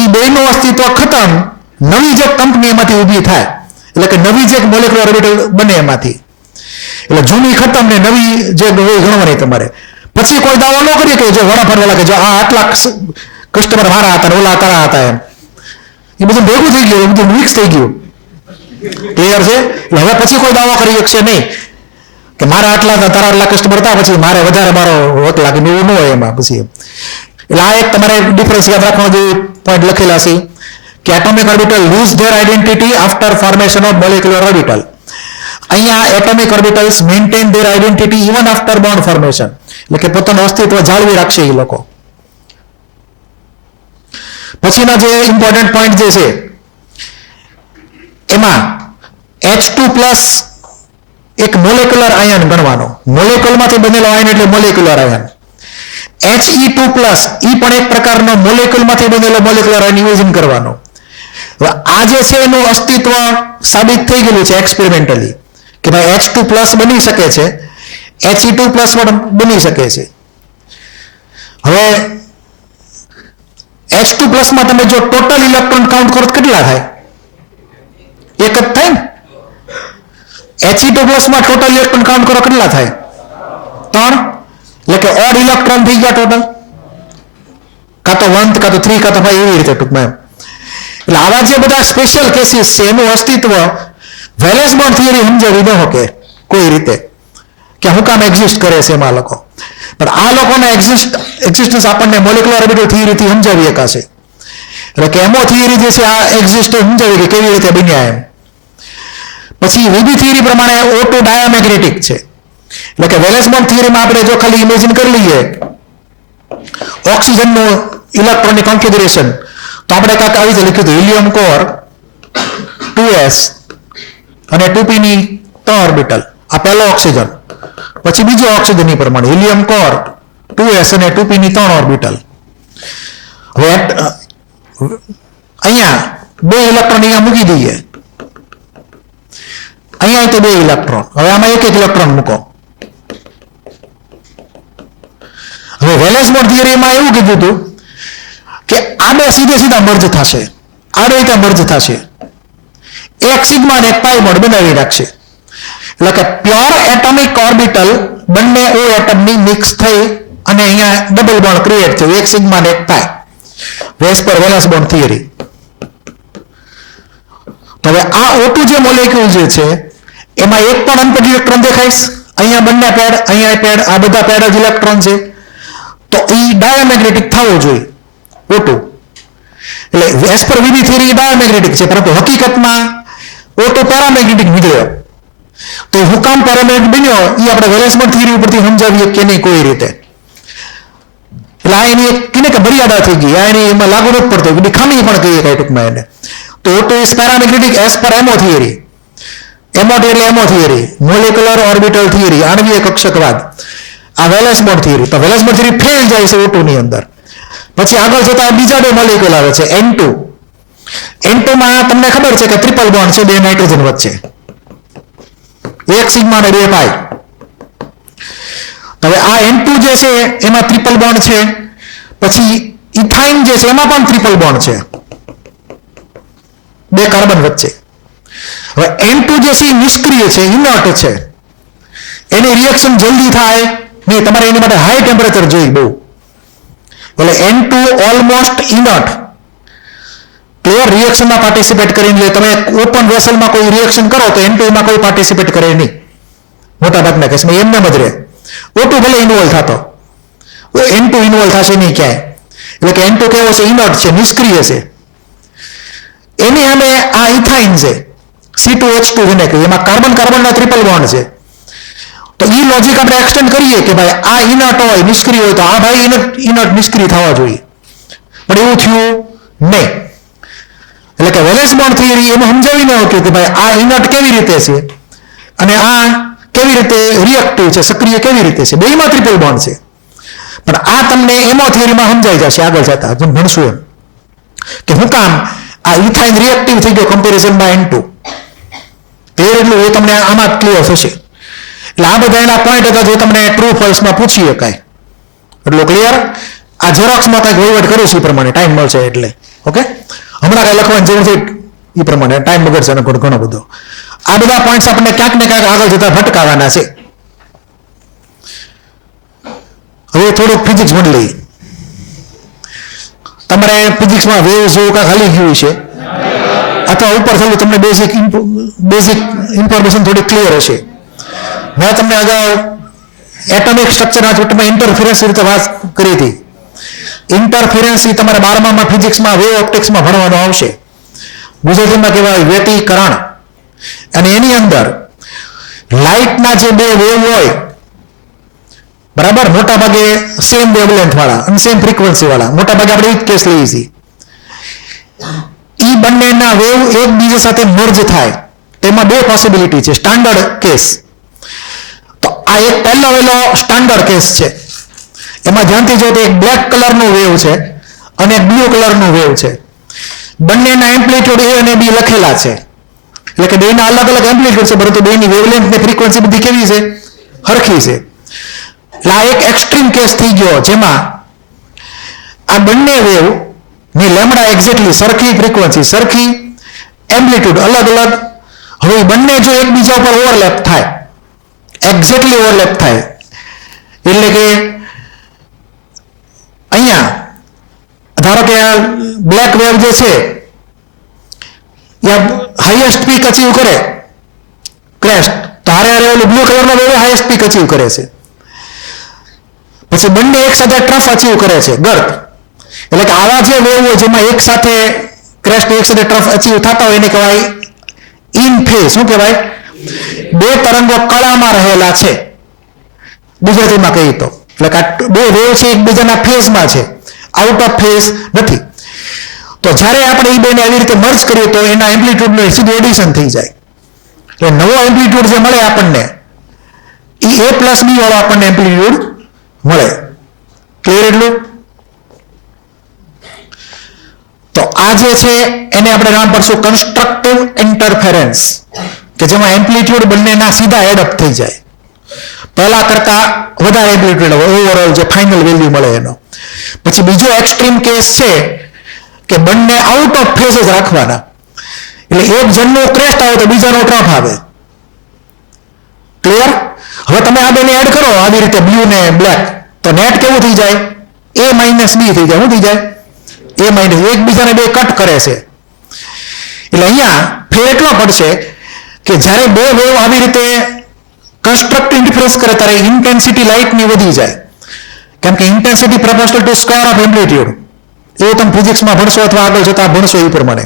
એ બેનું અસ્તિત્વ ખતમ, નવી જે કંપની એમાંથી ઊભી થાય, એટલે કે નવી જે મોલેક્યુલર ઓર્બિટલ બને એમાંથી. એટલે જૂની ખતમ ને નવી જે હોય ગણવાની તમારે. પછી કોઈ દાવો ન કરીએ કે જો વડાફોન વાળા કે જો આ આટલા કસ્ટમર મારા હતા, ઓલા તારા હતા, એમ એ બધું ભેગું થઈ ગયું, બધું મિક્સ થઈ ગયું. ક્લિયર છે? એટલે હવે પછી કોઈ દાવો કરી શકશે નહીં કે મારા આટલા હતા, તારા આટલા કસ્ટમર હતા, પછી મારે વધારે મારો એટલા કે એવું ન હોય એમાં પછી. એટલે આ એક તમારે ડિફરન્સ યાદ રાખવાનો જે પોઈન્ટ લખેલા છે કે atomic orbital lose their identity after formation of molecular orbital. અહીંયા atomic orbitals maintain their identity even after bond formation, એટલે કે પોતાનું અસ્તિત્વ જાળવી રાખશે એ લોકો. પછીના જે ઇમ્પોર્ટન્ટ પોઈન્ટ જે છે એમાં H2+ એક મોલેક્યુલર આયન ગણવાનો. મોલેક્યુલમાંથી બનેલો આયન એટલે મોલેક્યુલર આયન. He2+ એ પણ એક પ્રકારનો મોલેક્યુલમાંથી બનેલો મોલેક્યુલર આયન ઇમેજિન કરવાનો. હવે આ જે છે એનું અસ્તિત્વ સાબિત થઈ ગયેલું છે એક્સપેરિમેન્ટલી કે ભાઈ H2+ બની શકે છે, He2+ પણ બની શકે છે. હવે H2+ માં તમે જો ટોટલ ઇલેક્ટ્રોન કાઉન્ટ કરો કેટલા થાય? એક જ થાય ને. He2+ માં ટોટલ ઇલેક્ટ્રોન કાઉન્ટ કરો કેટલા થાય? 3. એટલે કે ઓડ ઇલેક્ટ્રોન થઈ ગયા ટોટલ, કાં તો 1 કાં તો 3 કાં તો 5 એવી રીતે ટૂંકમાં. એટલે આવા જે બધા સ્પેશિયલ કેસીસ છે એનું અસ્તિત્વ વેલેન્સ બોન્ડ થિયરી સમજાવી ન શકે કોઈ રીતે કે હું કામ એક્ઝિસ્ટ કરે છે એમાં લોકો. પણ આ લોકોના એક્ઝિસ્ટન્સ આપણને મોલેક્યુલર ઓર્બિટલ થિયરીથી સમજાવી શકાશે. એટલે કે એમો થિયરી જે છે આ એક્ઝિસ્ટન્સ સમજાવી કે કેવી રીતે બન્યા એમ. પછી વીબી થિયરી પ્રમાણે O2 ડાયામેગ્નેટિક છે. એટલે કે વેલેન્સ બોન્ડ થિયરીમાં આપણે જો ખાલી ઇમેજિન કરી લઈએ ઓક્સિજનનું ઇલેક્ટ્રોનિક કોન્ફિગરેશન, તો આપણે કાંઈક આવી રીતે લખ્યું હતું હિલિયમ કોર 2s અને 2p ની 3 ઓર્બિટલ. આ પહેલો ઓક્સિજન, પછી બીજો ઓક્સિજન પ્રમાણે હિલિયમ કોર 2s અને 2p ની 3 ઓર્બિટલ. હવે અહીંયા 2 ઇલેક્ટ્રોન અહીંયા મૂકી દઈએ, અહીંયા તો 2 ઇલેક્ટ્રોન, હવે આમાં એક ઇલેક્ટ્રોન મૂકો. હવે વેલેસ બોન્ડ થિયરીમાં એવું કીધું હતું કે આ બે સીધા મર્જ થશે, આ રીતે મર્જ થશે, એક સિગ્મા ને એક પાઈ બોન્ડ બનાવી રાખશે. એટલે કે પ્યોર એટોમિક ઓર્બિટલ બંને ઓ એટમની મિક્સ થઈ અને અહીંયા ડબલ બોન્ડ ક્રિએટ થયું, એક સિગ્મા ને એક પાઈ. વેસ્પર વેલેસ બોન્ડ થિયરી. હવે આ O2 જે મોલેક્યુલ જે છે એમાં એક પણ અનપેડ ઇલેક્ટ્રોન દેખાઈશ, અહીંયા બંને પેડ, અહીંયા પેડ, આ બધા પેડ જ ઇલેક્ટ્રોન છે, તો એ ડાયામેગ્નેટિક થવો જોઈએ O2. એટલે વેસ્પર વીબી થિયરી ડાયામેગ્નેટિક છે, પરંતુ હકીકતમાં O2 પેરામેગ્નેટિક નીકળ્યો. તો હું કામ પેરામેગ્નેટિક બન્યો એ આપણે વેલેસ બોન્ડ થિયરી ઉપરથી સમજાવીએ કે નહીં કોઈ રીતે. એટલે આ એની એક કે મર્યાદા થઈ ગઈ, આ એની એમાં લાગુ નથી પડતો, બધી ખામી પણ કહીએ કઈ ટૂંકમાં એને. તો O2 is paramagnetic as per એમો theory. એમો એટલે એમો થિયરી, મોલેક્યુલર ઓર્બિટલ થિયરી, આણ્વીય કક્ષકવાદ. આ વેલેસ બોન્ડ થિયરી. તો વેલેસ બોન્ડ થિયરી ફેલ જાય છે O2 ની અંદર. પછી આગળ જતા બીજા બે મોલેક્યુલ આવે છે N2. N2 માં તમને ખબર છે કે ટ્રિપલ બોન્ડ છે બે નાઇટ્રોજન વચ્ચે, એક સિગ્મા ને બે પાઈ. હવે આ N2 જે છે એમાં ટ્રિપલ બોન્ડ છે, પછી ઇથાઇન જે છે એમાં પણ ટ્રિપલ બોન્ડ છે બે કાર્બન વચ્ચે. હવે N2 જે છે નિષ્ક્રિય છે, ઇનર્ટ છે, એની રિએક્શન જલ્દી થાય નહીં, તમારે એની માટે હાઈ ટેમ્પરેચર જોઈએ બહુ. એટલે N2 ઓલમોસ્ટ ઇનર્ટ. ક્લિયર? રિએક્શનમાં પાર્ટિસિપેટ કરીને લે. તમે ઓપન વેસલમાં કોઈ રિએક્શન કરો તો N2 માં કોઈ પાર્ટિસિપેટ કરે નહીં મોટાભાગના કેસમાં, એમને જ રહે. O2 ભલે ઇન્વોલ્વ થતો, N2 ઇન્વોલ્વ થશે નહીં ક્યાંય. એટલે કે N2 કેવો છે? ઇનર્ટ છે, નિષ્ક્રિય છે. એની સામે આ ઇથાઇન છે, C2H2 જેને કહીએ, એમાં કાર્બન કાર્બનના ટ્રિપલ બોન્ડ છે. તો એ લોજિક આપણે એક્સટેન્ડ કરીએ કે ભાઈ આ ઇનર્ટ હોય, નિષ્ક્રિય હોય, તો આ ભાઈ ઇનર્ટ નિષ્ક્રિય થવા જોઈએ, પણ એવું થયું નહીં. એટલે કે વેલેસ બોન્ડ થિયરી એમાં સમજાવીને આવ્યું કે ભાઈ આ ઇનર્ટ કેવી રીતે છે અને આ કેવી રીતે રિએક્ટિવ છે, સક્રિય કેવી રીતે છે, બેમાં ટ્રિપલ બોન્ડ છે. પણ આ તમને એમો થિયરીમાં સમજાઈ જશે આગળ જતા જેમ ભણશું એમ, કે હું કામ આ ઇથાઇન રિએક્ટિવ થઈ ગયો કમ્પેરિઝનમાં N2. ક્લિયર? એટલું એ તમને આમાં ક્લિયર થશે. એટલે આ બધા એના પોઈન્ટ હતા જે તમને ટ્રુ ફોલ્સમાં પૂછી શકાય. એટલું ક્લિયર? આ ઝેરોક્સમાં કંઈક વહીવટ કરું છું એ પ્રમાણે ટાઈમ મળશે એટલે. ઓકે, હમણાં કઈ લખવાની જરૂર છે એ પ્રમાણે ટાઈમ બગડશે અને ઘણો બધો. આ બધા પોઈન્ટ્સ આપણને ક્યાંક ને ક્યાંક આગળ જતા ભટકાવાના છે. હવે થોડુંક ફિઝિક્સ ભણી લઈએ. તમારે ફિઝિક્સમાં વેવ જેવું કાંઈક હાલી ગયું છે અથવા ઉપર થયેલું તમને બેઝિક ઇન્ફોર્મેશન થોડી ક્લિયર હશે. મેં તમને અગાઉ એટોમિક સ્ટ્રક્ચરના ચોટમાં ઇન્ટરફિરન્સ રીતે વાત કરી હતી. ઇન્ટરફિરન્સ એ તમારે 12માં ફિઝિક્સમાં વેવ ઓપ્ટિક્સમાં ભણવાનો આવશે. ગુજરાતીમાં કહેવાય વ્યતિકરણ. અને એની અંદર લાઇટના જે બે વેવ હોય બરાબર, મોટા ભાગે સેમ વેવલેન્થ વાળા અને સેમ ફ્રીક્વન્સી વાળા, મોટા ભાગે આપણે એ જ કેસ લઈએ છીએ. એ બંનેના વેવ એકબીજા સાથે મર્જ થાય, તેમાં બે પોસિબિલિટી છે. સ્ટાન્ડર્ડ કેસ, તો આ એક પહેલો વેલો સ્ટાન્ડર્ડ કેસ છે. એમાં ધ્યાનથી જો તો એક બ્લેક કલરનું વેવ છે અને એક બ્લુ કલરનું વેવ છે. બંનેના એમ્પ્લિટ્યુડ A અને B લખેલા છે, એટલે કે બેના અલગ અલગ એમ્પ્લિટ્યુડ છે, પરંતુ બેની વેવલેન્થ ને ફ્રીક્વન્સી બધી કેવી છે? હરખી છે. એટલે આ એક એક્સ્ટ્રીમ કેસ થઈ ગયો જેમાં આ બંને વેવ ની લેમ્ડા એક્ઝેક્ટલી સરખી ફ્રીક્વન્સી, સરખી એમ્પ્લિટ્યુડ, અલગ અલગ. હવે બંને જો એકબીજા ઉપર ઓવરલેપ થાય, એક્ઝેક્ટલી ઓવરલેપ થાય, એટલે કે અહીંયા ધારો કે બ્લેક વેવ જે છે એ હાઈએસ્ટ પીક અચીવ કરે, ક્રેસ્ટ, તો હારે હારે ઓલું બ્લુ કલરનો વેવ હાઈએસ્ટ પીક અચીવ કરે છે. પછી બંને એક સાથે ટ્રફ અચીવ કરે છે, ગર્ત. એટલે કે આવા જે વેવ હોય જેમાં એક સાથે ક્રેસ્ટ એક સાથે ટ્રફ અચીવ થતા હોય એને કહેવાય ઇન ફેઝ. શું કહેવાય? બે તરંગો કળામાં રહેલા છે ગુજરાતીમાં કહીએ તો. એટલે કે બે વેવ છે એકબીજાના ફેઝમાં છે, આઉટ ઓફ ફેઝ નથી. તો જ્યારે આપણે એ બેને આવી રીતે મર્જ કરીએ તો એના એમ્પ્લિટ્યુડનું સીધું એડિશન થઈ જાય. એટલે નવો એમ્પ્લિટ્યુડ જે મળે આપણને એ A+B વાળો આપણને એમ્પ્લિટ્યુડ મળે. ક્લિયર? એટલું? તો આ જે છે એને આપણે નામ પડશું કન્સ્ટ્રક્ટિવ ઇન્ટરફેરન્સ, કે જેમાં એમ્પ્લિટ્યુડ બંનેના સીધા એડઅપ થઈ જાય. પહેલા કરતા વધારે એમ્પ્લિટ્યુડ ઓવરઓલ જે ફાઇનલ વેલ્યુ મળે એનો. પછી બીજો એક્સ્ટ્રીમ કેસ છે કે બંને આઉટ ઓફ ફેઝ જ રાખવાના, એટલે એક જણનો ક્રેસ્ટ આવે તો બીજાનો ટ્રફ આવે. ક્લિયર? હવે તમે આ બેને એડ કરો આવી રીતે બ્લુ ને બ્લેક, તો નેટ કેવું થઈ જાય? A માઇનસ બી થઈ જાય. શું થઈ જાય? A minus. એકબીજાને બે કટ કરે છે. એટલે અહીંયા ફેર એટલો પડશે કે જ્યારે બે વેવ આવી રીતે કન્સ્ટ્રક્ટિવ ઇન્ટરફરન્સ કરે ત્યારે ઇન્ટેન્સિટી લાઇટની વધી જાય, કેમ કે intensity proportional to square of amplitude. એવું તમે ફિઝિક્સમાં ભણશો અથવા આગળ જતા ભણશો એ પ્રમાણે.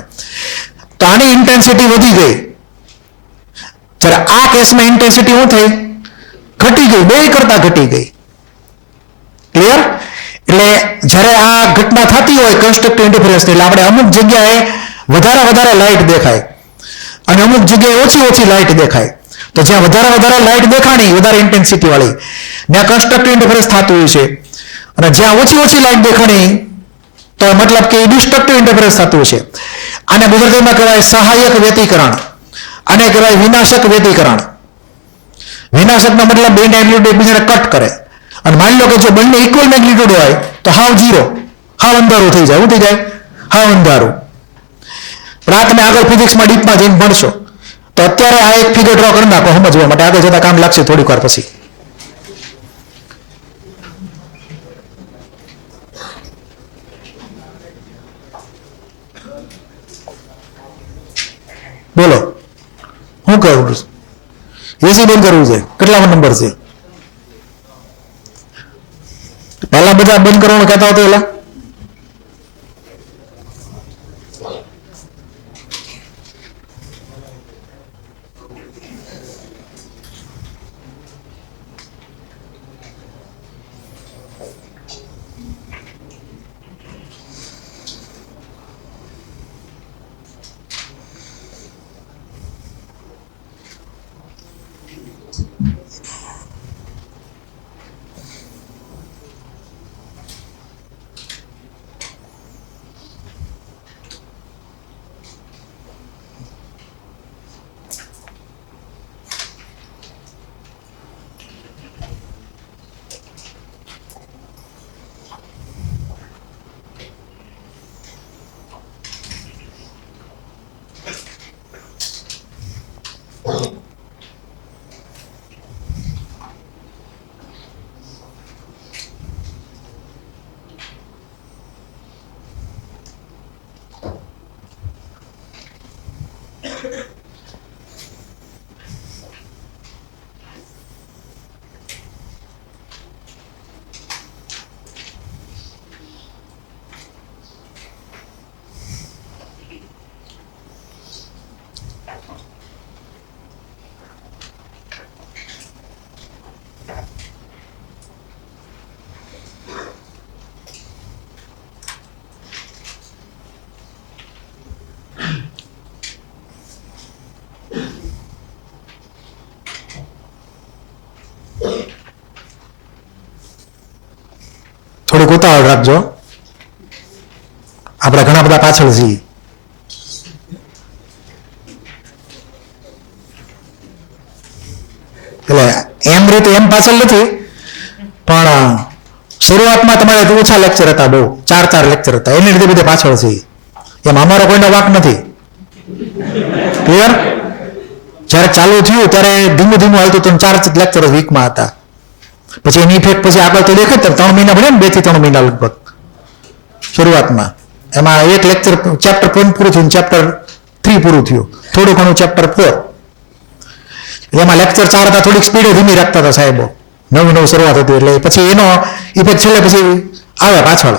તો આની ઇન્ટેન્સિટી વધી ગઈ. જ્યારે આ કેસમાં ઇન્ટેન્સિટી શું થઈ? ઘટી ગઈ, બે કરતા ઘટી ગઈ. ક્લિયર? એટલે જ્યારે આ ઘટના થતી હોય કન્સ્ટ્રક્ટિવ ઇન્ટરફરન્સ, એટલે આપણે અમુક જગ્યાએ વધારે લાઇટ દેખાય અને અમુક જગ્યાએ ઓછી લાઇટ દેખાય. તો જ્યાં વધારે લાઇટ દેખાણી, વધારે ઇન્ટેન્સિટી વાળી, ત્યાં કન્સ્ટ્રક્ટિવ ઇન્ટરફરન્સ થતું હોય છે. અને જ્યાં ઓછી લાઇટ દેખાણી, તો મતલબ કે ડિસ્ટ્રક્ટિવ ઇન્ટરફરન્સ થતું છે. આને ગુજરાતીમાં કહેવાય સહાયક વ્યતિકરણ, આને કહેવાય વિનાશક વ્યતિકરણ. વિનાશકનો મતલબ બે મેગ્નિટ્યુડ એકબીજાને કટ કરે. અને માની લો કે જો બંને ઇક્વલ મેગ્નિટ્યુડ હોય તો હાવ ઝીરો, હાવ અંધારું થઈ જાય. શું થઈ જાય? હાવ અંધારું. પણ આ તમે આગળ ફિઝિક્સમાં ડીપમાં જઈને ભણશો. તો અત્યારે આ એક ફિગર ડ્રો કરી નાખો સમજવા માટે, આગળ જતા કામ લાગશે થોડીક વાર પછી. બોલો શું કરવું? એસી બંધ કરવું છે? કેટલામો નંબર છે? પહેલા બધા બંધ કરવાનું કહેતા હતો એલા. થોડુંક ઉતાવળ રાખજો, આપણે ઘણા બધા પાછળ છીએ. એટલે એમ રીતે એમ પાછળ નથી, પણ શરૂઆતમાં તમારે ઓછા લેક્ચર હતા, બહુ 4 લેક્ચર હતા, એને લીધે બધે પાછળ છે. એમ અમારો કોઈનો વાંક નથી. ક્લિયર? જયારે ચાલુ થયું ત્યારે ધીમું હાલતું તો 4 લેક્ચર વીકમાં હતા. પછી એની ઇફેક્ટ પછી આગળ તો દેખાય. 3 મહિના ભણે ને, 2 થી 3 મહિના લગભગ શરૂઆતમાં. એમાં એક લેક્ચર ચેપ્ટર 1 પૂરું થયું, ચેપ્ટર 3 પૂરું થયું, થોડું ઘણું ચેપ્ટર 4. એમાં લેક્ચર 4 હતા, થોડીક સ્પીડે ધીમી રાખતા હતા સાહેબો. નવું શરૂઆત હતી એટલે પછી એનો ઇફેક્ટ છેલ્લે પછી આવે પાછળ.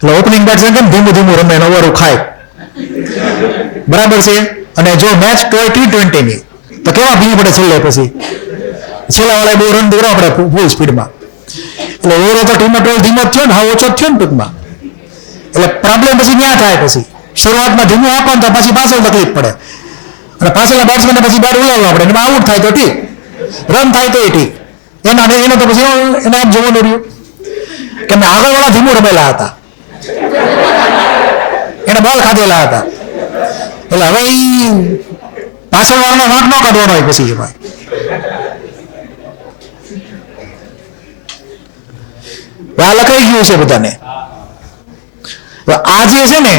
એટલે ઓપનિંગ બેટ્સમેન કેમ ધીમું રમે, ઓવરો ખાય, બરાબર છે. અને જો મેચ હોય T20 ની તો કેવા ભીની પડે છેલ્લે, પછી છેલ્લા વાળા બહુ રન દોરો આપણે ફૂલ સ્પીડમાં. એટલે ઓવરો તો ટીમનો ટોલ ધીમો થયો ને, હા ઓછો થયો ને ટૂંકમાં. એટલે પ્રોબ્લેમ પછી ક્યાં થાય? પછી શરૂઆતમાં ધીમું આપો ને તો પછી પાછળ તકલીફ પડે, અને પાછળના બેટ્સમેનને પછી બેટ ઉલાવવા આપણે, એમાં આઉટ થાય તો ઠીક, રન થાય તો એ ઠીક. એનો તો પછી એને આમ જોવાનું રહ્યું કે મેં આગળવાળા ધીમું રમેલા હતા, એને બોલ ખાધેલા હતા. એટલે હવે એ પાછળવાળાનો વાંક ન કાઢવાનો હોય પછી એમાં. આ લખાઈ ગયું છે બધાને. આ જે છે ને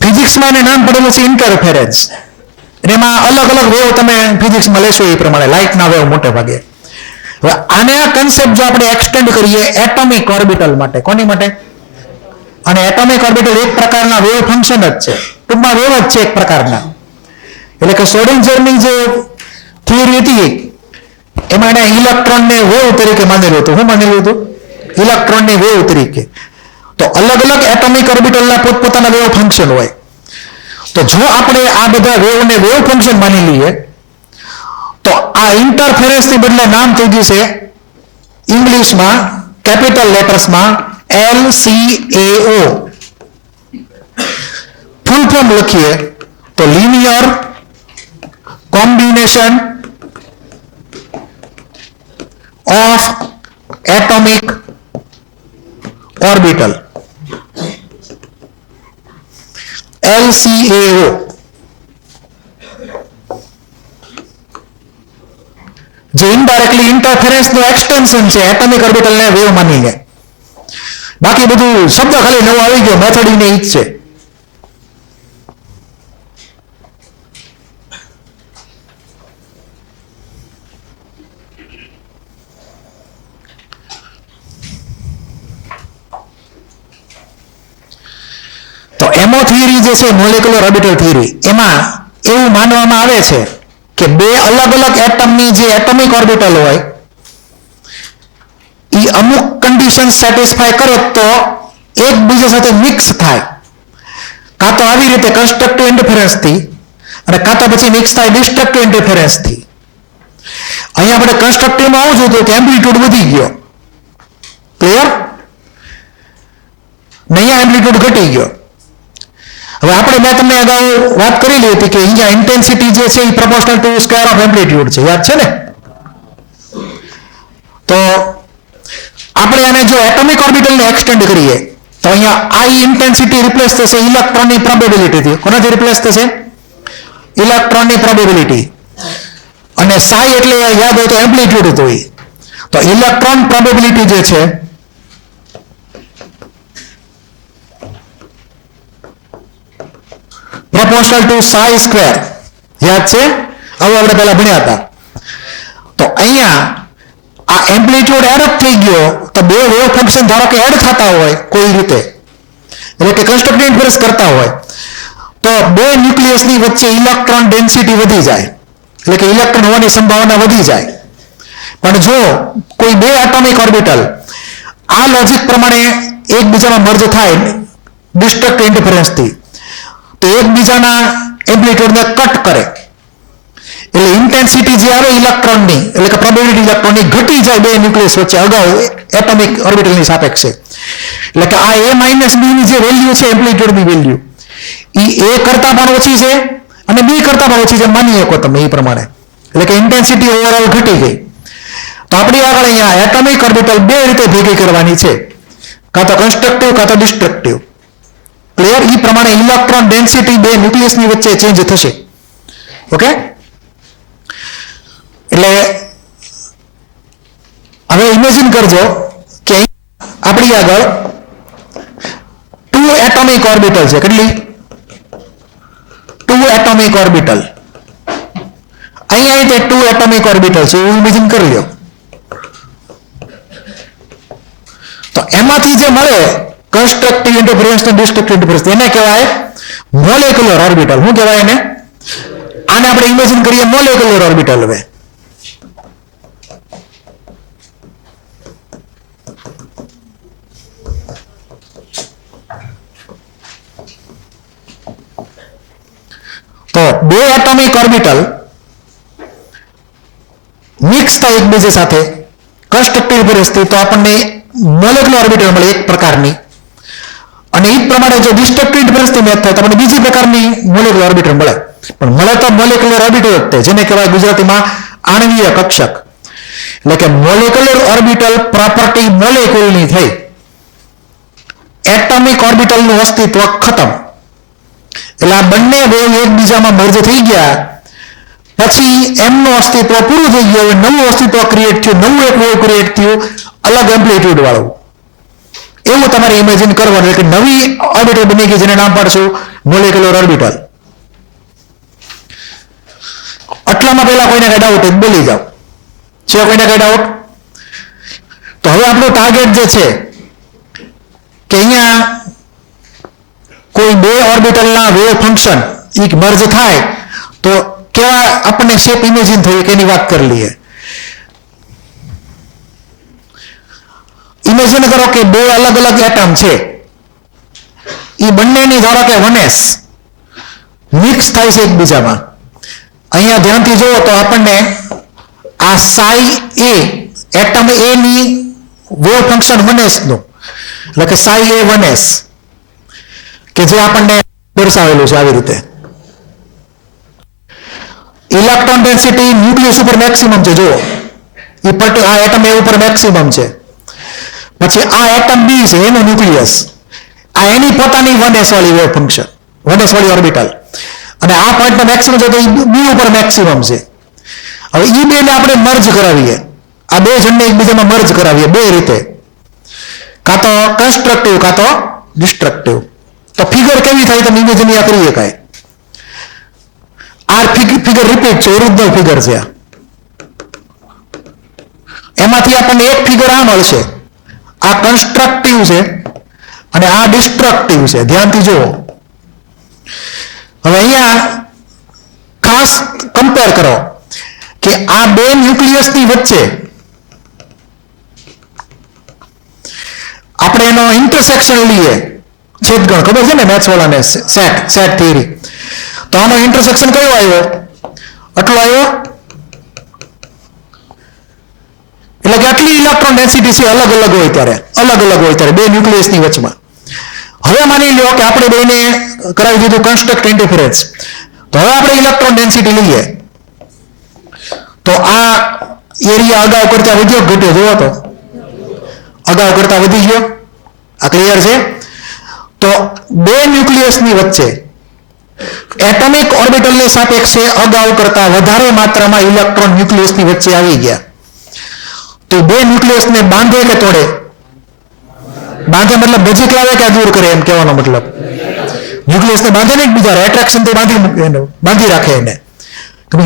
ફિઝિક્સમાં એને નામ પડેલું છે ઇન્ટરફેરન્સ. એમાં અલગ અલગ વેવ તમે ફિઝિક્સમાં લેશો એ પ્રમાણે, લાઇટના વેવ મોટે ભાગે. હવે આને આ કન્સેપ્ટ જો આપણે એક્સટેન્ડ કરીએ એટોમિક ઓર્બિટલ માટે, કોની માટે? અને એટોમિક ઓર્બિટલ એક પ્રકારના વેવ ફંક્શન જ છે, ટૂંકમાં વેવ જ છે એક પ્રકારના. એટલે કે શ્રોડિંજરની જે થિયરી હતી એમાં એને ઇલેક્ટ્રોનને વેવ તરીકે માનેલું હતું. શું માનેલું હતું? ઇલેક્ટ્રોનની વેવ તરીકે. તો અલગ અલગ એટોમિક ઓર્બિટલના પોતપોતાના વેવ ફંક્શન હોય. તો જો આપણે આ બધા વેવને વેવ ફંક્શન માની લઈએ તો આ ઇન્ટરફેરન્સની બદલે નામ થઈ ગયું છે ઇંગ્લિશમાં કેપિટલ લેટર્સમાં LCAO. ફૂલ ફોર્મ લખીએ તો linear combination of atomic orbital, LCAO. જે ઇનડાયરેક્ટલી ઇન્ટરફેરન્સ નું એક્સટેન્શન છે એટોમિક ઓર્બિટલ ને વેવ માનીને. બાકી બધું શબ્દ ખાલી નવો આવી ગયો, મેથડ ને ઈ જ છે. તો એમો થિયરી જે છે મોલેક્યુલર ઓર્બિટલ થિયરી, એમાં એવું માનવામાં આવે છે કે બે અલગ અલગ એટમની જે એટોમિક ઓર્બિટલ હોય એ અમુક કન્ડિશન સેટિસ્ફાય કરે તો એકબીજા સાથે મિક્સ થાય, કાં તો આવી રીતે કન્સ્ટ્રક્ટિવ ઇન્ટરફેરન્સથી અને કાં તો પછી મિક્સ થાય ડિસ્ટ્રક્ટિવ ઇન્ટરફેરન્સથી. અહીંયા આપણે કન્સ્ટ્રક્ટિવમાં આવું છું તો એમ્પ્લિટ્યુડ વધી ગયો, ક્લિયર? અહીંયા એમ્પ્લિટ્યુડ ઘટી ગયો. હવે આપણે મેં તમને અગાઉ વાત કરેલી હતી કે અહીંયા ઇન્ટેન્સિટી જે છે એ proportional to square of amplitude છે, યાદ છે ને? તો આપણે આને જો એટોમિક ઓર્બિટલને એક્સટેન્ડ કરીએ તો અહીંયા આ ઇન્ટેન્સિટી રિપ્લેસ થશે ઇલેક્ટ્રોનની પ્રોબેબિલિટીથી. કોનાથી રિપ્લેસ થશે? ઇલેક્ટ્રોનની પ્રોબેબિલિટી. અને સાઈ એટલે યાદ હોય તો એમ્પ્લિટ્યુડ હતું એ. તો ઇલેક્ટ્રોન પ્રોબેબિલિટી જે છે પ્રોપોર્શનલ ટુ સાઈ સ્ક્વેર, યાદ છે? આવું આપણે પહેલા ભણ્યા હતા. તો અહીંયા આ એમ્પ્લિટ્યુડ એડ થઈ ગયો તો બે વેવ ફંક્શન ધારો કે એડ થતા હોય કોઈ રીતે, એટલે કે કન્સ્ટ્રક્ટિવ ઇન્ટરફેરન્સ કરતા હોય તો બે ન્યુક્લિયસની વચ્ચે ઇલેક્ટ્રોન ડેન્સિટી વધી જાય, એટલે કે ઇલેક્ટ્રોન હોવાની સંભાવના વધી જાય. પણ જો કોઈ બે એટોમિક ઓર્બિટલ આ લોજિક પ્રમાણે એકબીજામાં મર્જ થાય ડિસ્ટ્રક્ટિવ ઇન્ટરફેરન્સથી તો એકબીજાના એમ્પ્લિટ્યુડને કટ કરે, એટલે ઇન્ટેન્સિટી જે આવે ઇલેક્ટ્રોનની, એટલે કે પ્રોબેબિલિટી ઇલેક્ટ્રોનની ઘટી જાય બે ન્યુક્લિયસ વચ્ચે અગાઉ એટોમિક ઓર્બિટલની સાપેક્ષે. એટલે કે આ A - B ની જે વેલ્યુ છે એમ્પ્લિટ્યુડની વેલ્યુ એ A કરતા પણ ઓછી છે અને B કરતા પણ ઓછી છે, માની શકો તમે એ પ્રમાણે. એટલે કે ઇન્ટેન્સિટી ઓવરઓલ ઘટી ગઈ. તો આપણી આગળ અહીંયા એટોમિક ઓર્બિટલ બે રીતે ભેગી કરવાની છે, કાં તો કન્સ્ટ્રક્ટિવ કાં તો ડિસ્ટ્રક્ટિવ. ક્લિયર? એ પ્રમાણે ઇલેક્ટ્રોન ડેન્સિટી બે ન્યુક્લિયસની વચ્ચે ચેન્જ થશે. ઓકે? એટલે હવે ઇમેજિન કરજો કે આપણી આગળ 2 એટોમિક ઓર્બિટલ છે. કેટલી? 2 એટોમિક ઓર્બિટલ. અહીંયા તે 2 એટોમિક ઓર્બિટલ છે એવું ઇમેજિન કરી લો. તો એમાંથી જે મળે કન્સ્ટ્રક્ટિવ ઇન્ટરફેરન્સ અને ડિસ્ટ્રક્ટિવ ઇન્ટરફેરન્સ એને કહેવાય મોલેક્યુલર ઓર્બિટલ. શું કહેવાય એને? આને આપણે ઇમેજિન કરીએ મોલેક્યુલર ઓર્બિટલ. હવે તો બે એટોમિક ઓર્બિટલ મિક્સ થાય એકબીજા સાથે કન્સ્ટ્રક્ટિવ ઇન્ટરફેરન્સથી તો આપણને મોલેક્યુલર ઓર્બિટલ મળે એક પ્રકારની, અને એ જ પ્રમાણે જો ડિસ્ટ્રક્ટિવ ઇન્ટરફેરન્સથી મેચ થાય તો આપણને બીજી પ્રકારની મોલેક્યુલર ઓર્બિટલ મળે. પણ મળે તો મોલેક્યુલર ઓર્બિટલ જ તે, જેને કહેવાય ગુજરાતીમાં આણ્વીય કક્ષક. એટલે કે મોલેક્યુલર ઓર્બિટલ પ્રોપર્ટી મોલેક્યુલની થઈ, એટોમિક ઓર્બિટલનું અસ્તિત્વ ખતમ. એટલે આ બંને વેવ એકબીજામાં મર્જ થઈ ગયા પછી એમનું અસ્તિત્વ પૂરું થઈ ગયું, નવું અસ્તિત્વ ક્રિએટ થયું, નવું એક વેવ ક્રિએટ થયું અલગ એમ્પ્લિટ્યુડ વાળું, એવું તમારે ઇમેજિન કરવાનું. એટલે નવી ઓર્બિટલ બની ગઈ, જેને નામ પાડશું મોલેક્યુલર ઓર્બિટલ. આટલામાં પહેલા કોઈને કઈ ડાઉટ બોલી જાઓ, છે કોઈને કઈ ડાઉટ? તો હવે આપણું ટાર્ગેટ જે છે કે અહીંયા કોઈ બે ઓર્બિટલના વેવ ફંક્શન મર્જ થાય તો કેવા આપણને શેપ ઇમેજિન થઈ કે એની વાત કરી લઈએ. ઇમેજિન કરો કે બે અલગ અલગ એટમ છે, એ બંનેની ધારો કે 1s મિક્સ થાય છે એકબીજામાં. અહીંયા ધ્યાનથી જુઓ તો આપણને આ સાઈ એ એટમ એ ની વેવ ફંક્શન 1s નું, એટલે કે સાઈ એ 1s, કે જે આપણને દર્શાવેલું છે આવી રીતે. ઇલેક્ટ્રોન ડેન્સિટી ન્યુક્લિયસ ઉપર મેક્સિમમ છે, જુઓ આ એટમ એ ઉપર મેક્સિમમ છે. પછી આ એટમ બી છે એનું ન્યુક્લિયસ, આ એની પોતાની 1s વાળી વેવ ફંક્શન, 1s વાળી ઓર્બિટલ, અને આ પોઈન્ટ મેક્સિમમ છે તો બી ઉપર મેક્સિમમ છે. હવે એ બે ને આપણે મર્જ કરાવીએ, આ બે જણને એકબીજામાં મર્જ કરાવીએ બે રીતે, કાં તો કન્સ્ટ્રક્ટિવ કાં તો ડિસ્ટ્રક્ટિવ. તો ફિગર કેવી થાય તમે ઇમેજિન કરીએ કાંઈ. આ ફિગર રિપીટ છે, ઓરિજિનલ ફિગર છે. એમાંથી આપણને એક ફિગર આ મળશે, આ કન્સ્ટ્રક્ટિવ છે અને આ ડિસ્ટ્રક્ટિવ છે. ધ્યાનથી જુઓ. હવે અહીંયા ખાસ કમ્પેર કરો કે આ બે ન્યુક્લિયસની વચ્ચે આપણે એનો ઇન્ટરસેક્શન લઈએ, છેદગણ ખબર છે ને મેથ્સ વાળાને, સેટ થિયરી. તો આનો ઇન્ટરસેક્શન કયો આવ્યો? આટલો આવ્યો. એટલે કે આટલી ઇલેક્ટ્રોન ડેન્સિટી છે અલગ અલગ હોય ત્યારે બે ન્યુક્લિયસની વચમાં. હવે માની લો કે આપણે બેને કરાવી દીધું કન્સ્ટ્રક્ટ ઇન્ટરફરન્સ, તો હવે આપણે ઇલેક્ટ્રોન ડેન્સિટી લઈએ તો આ એરિયા અગાઉ કરતા વધ્યો ઘટ્યો? જોવો તો અગાઉ કરતા વધી ગયો. આ ક્લિયર છે? તો બે ન્યુક્લિયસની વચ્ચે એટમિક ઓર્બિટલની સાપેક્ષે અગાઉ કરતા વધારે માત્રામાં ઇલેક્ટ્રોન ન્યુક્લિયસની વચ્ચે આવી ગયા. તો બે ન્યુક્લિયસને બાંધે કે તોડે? બાંધે મતલબ નજીક લાવે કે દૂર કરે, એમ કહેવાનો મતલબ. ન્યુક્લિયસને બાંધે ને બીજા એટ્રેક્શન થી બાંધી રાખે એને.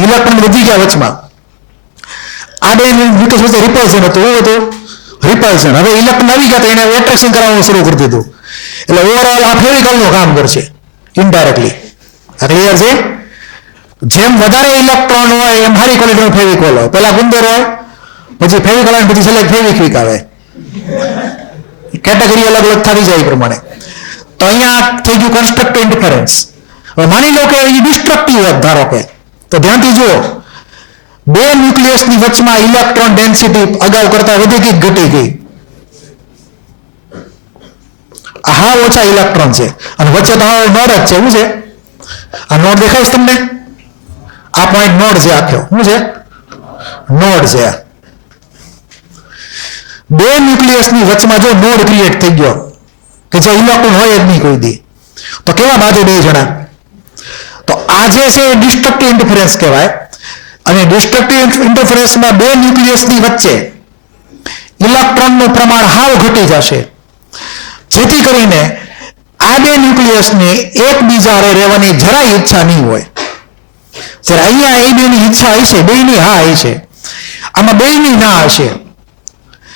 ઇલેક્ટ્રોન વધી ગયા વચમાં. આ બે ન્યુક્લિયસ વચ્ચે રિપલ્શન હતું. શું હતું? રિપલ્શન. હવે ઇલેક્ટ્રોન આવી ગયા તો એને એટ્રેક્શન કરાવવાનું શરૂ કરી દીધું. એટલે ઓવરઓલ આ ફેવિકોલનું કામ કરશે ઇનડાયરેક્ટલી. આ ક્લિયર છે? જેમ વધારે ઇલેક્ટ્રોન હોય એમ સારી ક્વોલિટીનો ફેવિકોલ હોય. પહેલા ગુંદર હોય, પછી ફેવિકોલ આવે, પછી છેલ્લે ફેવિક્વિક આવે. કેટેગરી અલગ અલગ થતી જાય એ પ્રમાણે. તો અહીંયા થઈ ગયું કન્સ્ટ્રક્ટિવ ઇન્ટરફરન્સ. હવે માની લો કે એ ડિસ્ટ્રક્ટિવ હોત ધારો કે, તો ધ્યાનથી જુઓ, બે ન્યુક્લિયસની વચમાં ઇલેક્ટ્રોન ડેન્સિટી અગાઉ કરતા વધી ગઈ ઘટી ગઈ. હા ઓછા ઇલેક્ટ્રોન છે અને વચ્ચે તો નોડ જ છે. શું છે આ નોડ? દેખાય છે તમને? આ પોઈન્ટ નોડ છે આખો. શું છે? નોડ છે. બે ન્યુક્લિયસની વચમાં જો નોડ ક્રિએટ થઈ ગયો કે જે ઇલેક્ટ્રોન હોય જ નહીં કોઈ દી, તો કેવા બાજુ બે જણા? તો આ જે છે એ ડિસ્ટ્રક્ટિવ ઇન્ટરફરન્સ કહેવાય. અને ડિસ્ટ્રક્ટિવ ઇન્ટરફરન્સમાં બે ન્યુક્લિયસની વચ્ચે ઇલેક્ટ્રોનનું પ્રમાણ હાવ ઘટી જશે, જેથી કરીને આ બે ન્યુક્લિયસને એકબીજા રહેવાની જરાય ઈચ્છા નહીં હોય. જ્યારે અહીંયા એ બેની ઈચ્છા હશે, બેની હા હશે, આમાં બેની ના હશે.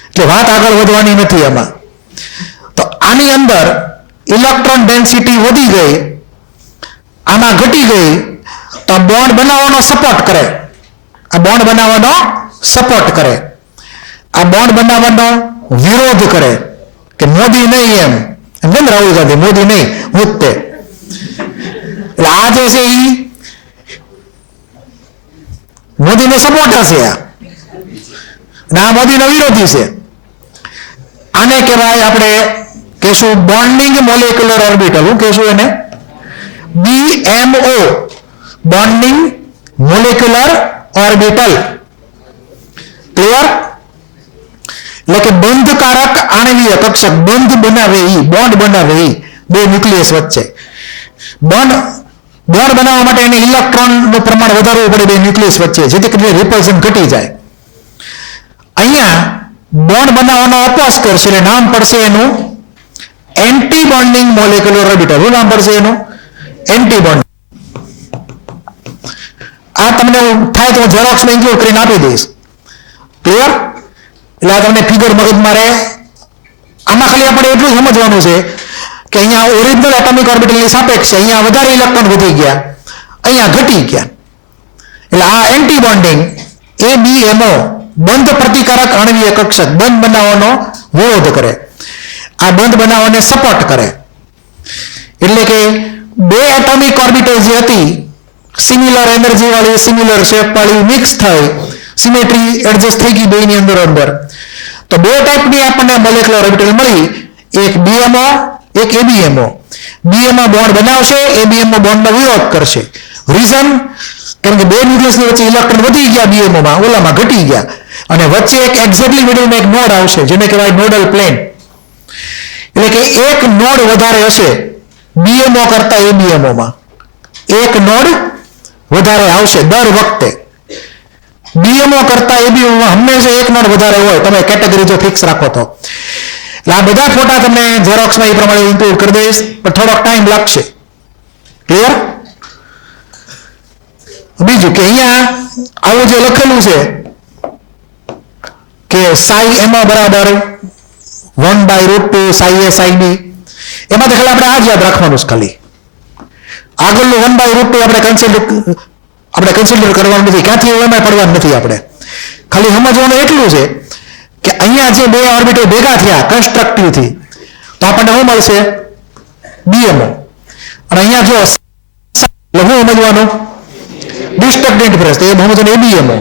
એટલે વાત આગળ વધવાની નથી આમાં. તો આની અંદર ઇલેક્ટ્રોન ડેન્સિટી વધી ગઈ, આમાં ઘટી ગઈ, તો બોન્ડ બનાવવાનો સપોર્ટ કરે. આ બોન્ડ બનાવવાનો સપોર્ટ કરે, આ બોન્ડ બનાવવાનો વિરોધ કરે કે મોદી નહીં, એમ કેમ રાહુલ ગાંધી મોદી નહીં, હું જ તે. એટલે આ જે છે એ મોદીને સપોર્ટ હશે, આ મોદીનો વિરોધી છે. આને કહેવાય આપણે કહેશું બોન્ડિંગ મોલેક્યુલર ઓર્બિટલ. હું કહેશું એને? BMO, bonding molecular orbital. Clear? એટલે કે બંધકારક આણ્વીય કક્ષક, બંધ બનાવે ઈ, બોન્ડ બનાવે ઈ બે ન્યુક્લિયસ વચ્ચે. બોન્ડ બનાવવા માટે એને ઇલેક્ટ્રોનનું પ્રમાણ વધારવું પડે બે ન્યુક્લિયસ વચ્ચે, જેથી કરીને રિપલ્શન ઘટી જાય. અહીંયા બોન્ડ બનાવવાનો અપવાસ કરશે એટલે નામ પડશે એનું એન્ટી બોન્ડિંગ મોલેક્યુલર ઓર્બિટલ. શું નામ પડશે એનું? Anti bonding. આ તમને થાય તો ઝેરોક્સમાં ઇન્ક્લુડ કરીને આપી દઈશ. ક્લિયર? એટલે આ તમને ફિગર મગજમાં રહે. આમાં ખાલી આપણે એટલું સમજવાનું છે કે અહીંયા ઓરિજિનલ એટોમિક ઓર્બિટલની સાપેક્ષે અહીંયા વધારે ઇલેક્ટ્રોન વધી ગયા, અહીંયા ઘટી ગયા. એટલે આ એન્ટી બોન્ડિંગ ABMO બંધ પ્રતિકારક આણ્વીય કક્ષક બંધ બનાવવાનો વિરોધ કરે, આ બંધ બનાવવાને સપોર્ટ કરે. એટલે કે બે એટોમિક ઓર્બિટલ જે હતી સિમિલર એનર્જી વાળી સિમિલર શેપ વાળી મિક્સ થઈ સિમેટ્રી એડજસ્ટ થઈ ગઈ બેની અંદર તો બે ટાઈપની આપણને મોલેક્યુલર ઓર્બિટલ મળી, એક BMO એક ABMO. BMO બોન્ડ બનાવશે, ABMO બોન્ડનો વિરોધ કરશે. રીઝન? કેમ કે બે ન્યુક્લિયસની વચ્ચે ઇલેક્ટ્રોન વધી ગયા BMO માં, ઓલામાં ઘટી ગયા અને વચ્ચે એક એક્ઝેક્ટલી મિડલમાં એક નોડ આવશે જેને કહેવાય નોડલ પ્લેન. એટલે કે એક નોડ વધારે હશે BMO કરતા ABMO માં, એક નોડ વધારે આવશે દર વખતે. BMO કરતા ABMO માં હંમેશા એક નોડ વધારે હોય, તમે કેટેગરી જો ફિક્સ રાખો તો. એટલે આ બધા ફોટા તમને ઝેરોક્સમાં એ પ્રમાણે ઇન્ક્લુડ કરી દઈશ, પણ થોડોક ટાઈમ લાગશે. ક્લિયર? બીજું કે અહીંયા આવું જે લખેલું છે કે સાઈ એમાં બરાબર 1/√2 સાઈ A સાઈ B, એમાંથી ખાલી આપણે આ જ યાદ રાખવાનું છે. ખાલી આગળનું 1/√2 આપણે કન્સિડર કરવાનું નથી, ક્યાંથી એમાં પડવાનું નથી. આપણે ખાલી સમજવાનું એટલું છે કે અહીંયા જે બે ઓર્બિટલ ભેગા થયા કન્સ્ટ્રક્ટિવથી તો આપણને શું મળશે? BMO. અને અહીંયા જો શું સમજવાનું? Destructive interference. તો એ સમજવાનું ABMO.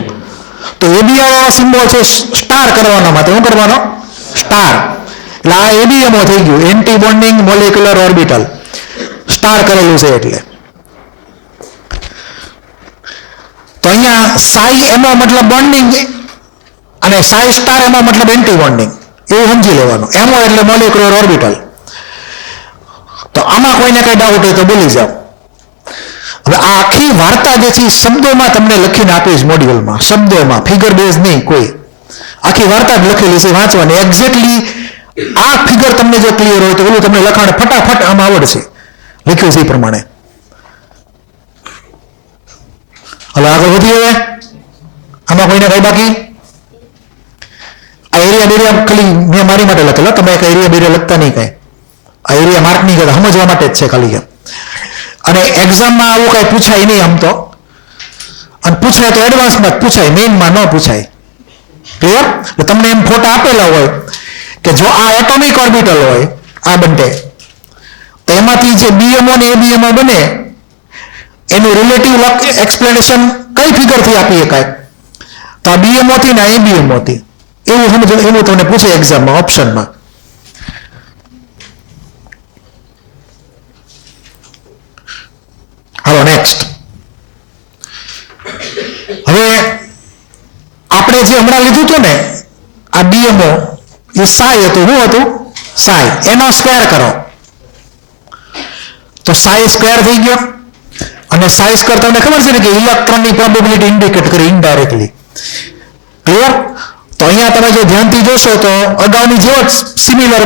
તો ABMO સિમ્બોલ છે સ્ટાર કરવાનો, માટે શું કરવાનો? સ્ટાર. એટલે આ ABMO થઈ ગયું, anti bonding molecular orbital. Star કરેલું છે એટલે. તો અહીંયા સાઈ એમાં મતલબ બોન્ડિંગ અને સાઈ સ્ટાર એમાં મતલબ એન્ટી બોન્ડિંગ, એવું સમજી લેવાનું. એમો એટલે મોલેક્યુલર ઓર્બિટલ. તો આમાં કોઈને કઈ ડાઉટ હોય તો બોલી જાઓ. હવે આ આખી વાર્તા જે છે શબ્દોમાં તમને લખીને આપીશ મોડ્યુલમાં, શબ્દોમાં, ફિગર બેઝ નહીં કોઈ. આખી વાર્તા જ લખેલી છે, વાંચવાની. એક્ઝેક્ટલી આ ફિગર તમને જો ક્લિયર હોય તો ઓલું તમને લખાણ ફટાફટ આમ આવડશે, લખ્યું છે એ પ્રમાણે. હવે આગળ વધીએ. હવે આમાં કોઈને કઈ બાકી? આ એરિયા બેરિયા ખાલી મેં મારી માટે લખેલો, તમે કઈ એરિયા બેરિયા લખતા નહીં કઈ. આ એરિયા માર્ક નહીં કરતા, સમજવા માટે જ છે ખાલી. અને એક્ઝામમાં આવું કઈ પૂછાય નહીં આમ તો, અને પૂછાય તો એડવાન્સમાં જ પૂછાય, મેઇનમાં ન પૂછાય. ક્લિયર? તમને એમ ફોટા આપેલા હોય કે જો આ એટોમિક ઓર્બિટલ હોય આ બંને, તો એમાંથી જે BMO ને ABMO બને એનું રિલેટિવ એક્સપ્લેનેશન કઈ ફિગરથી આપી શકાય? તો આ BMO થી ને ABMO થી, એવું સમજો. એવું તમને પૂછે એક્ઝામમાં ઓપ્શનમાં. હાલો નેક્સ્ટ. હવે આપણે જે હમણાં લીધું હતું ને આ BMO, એ સાઈ હતું. શું હતું? સાઈ. એનો સ્ક્વેર કરો તો સાઈ સ્ક્વેર થઈ ગયો. અને સાઈ સ્ક્વેર તમને ખબર છે ને કે ઇલેક્ટ્રોનની પ્રોબેબિલિટી ઇન્ડિકેટ કરે ઇનડાયરેક્ટલી. ક્લિયર? તો અહીંયા તમે જો ધ્યાનથી જોશો તો અગાઉની જેવો જ સિમિલર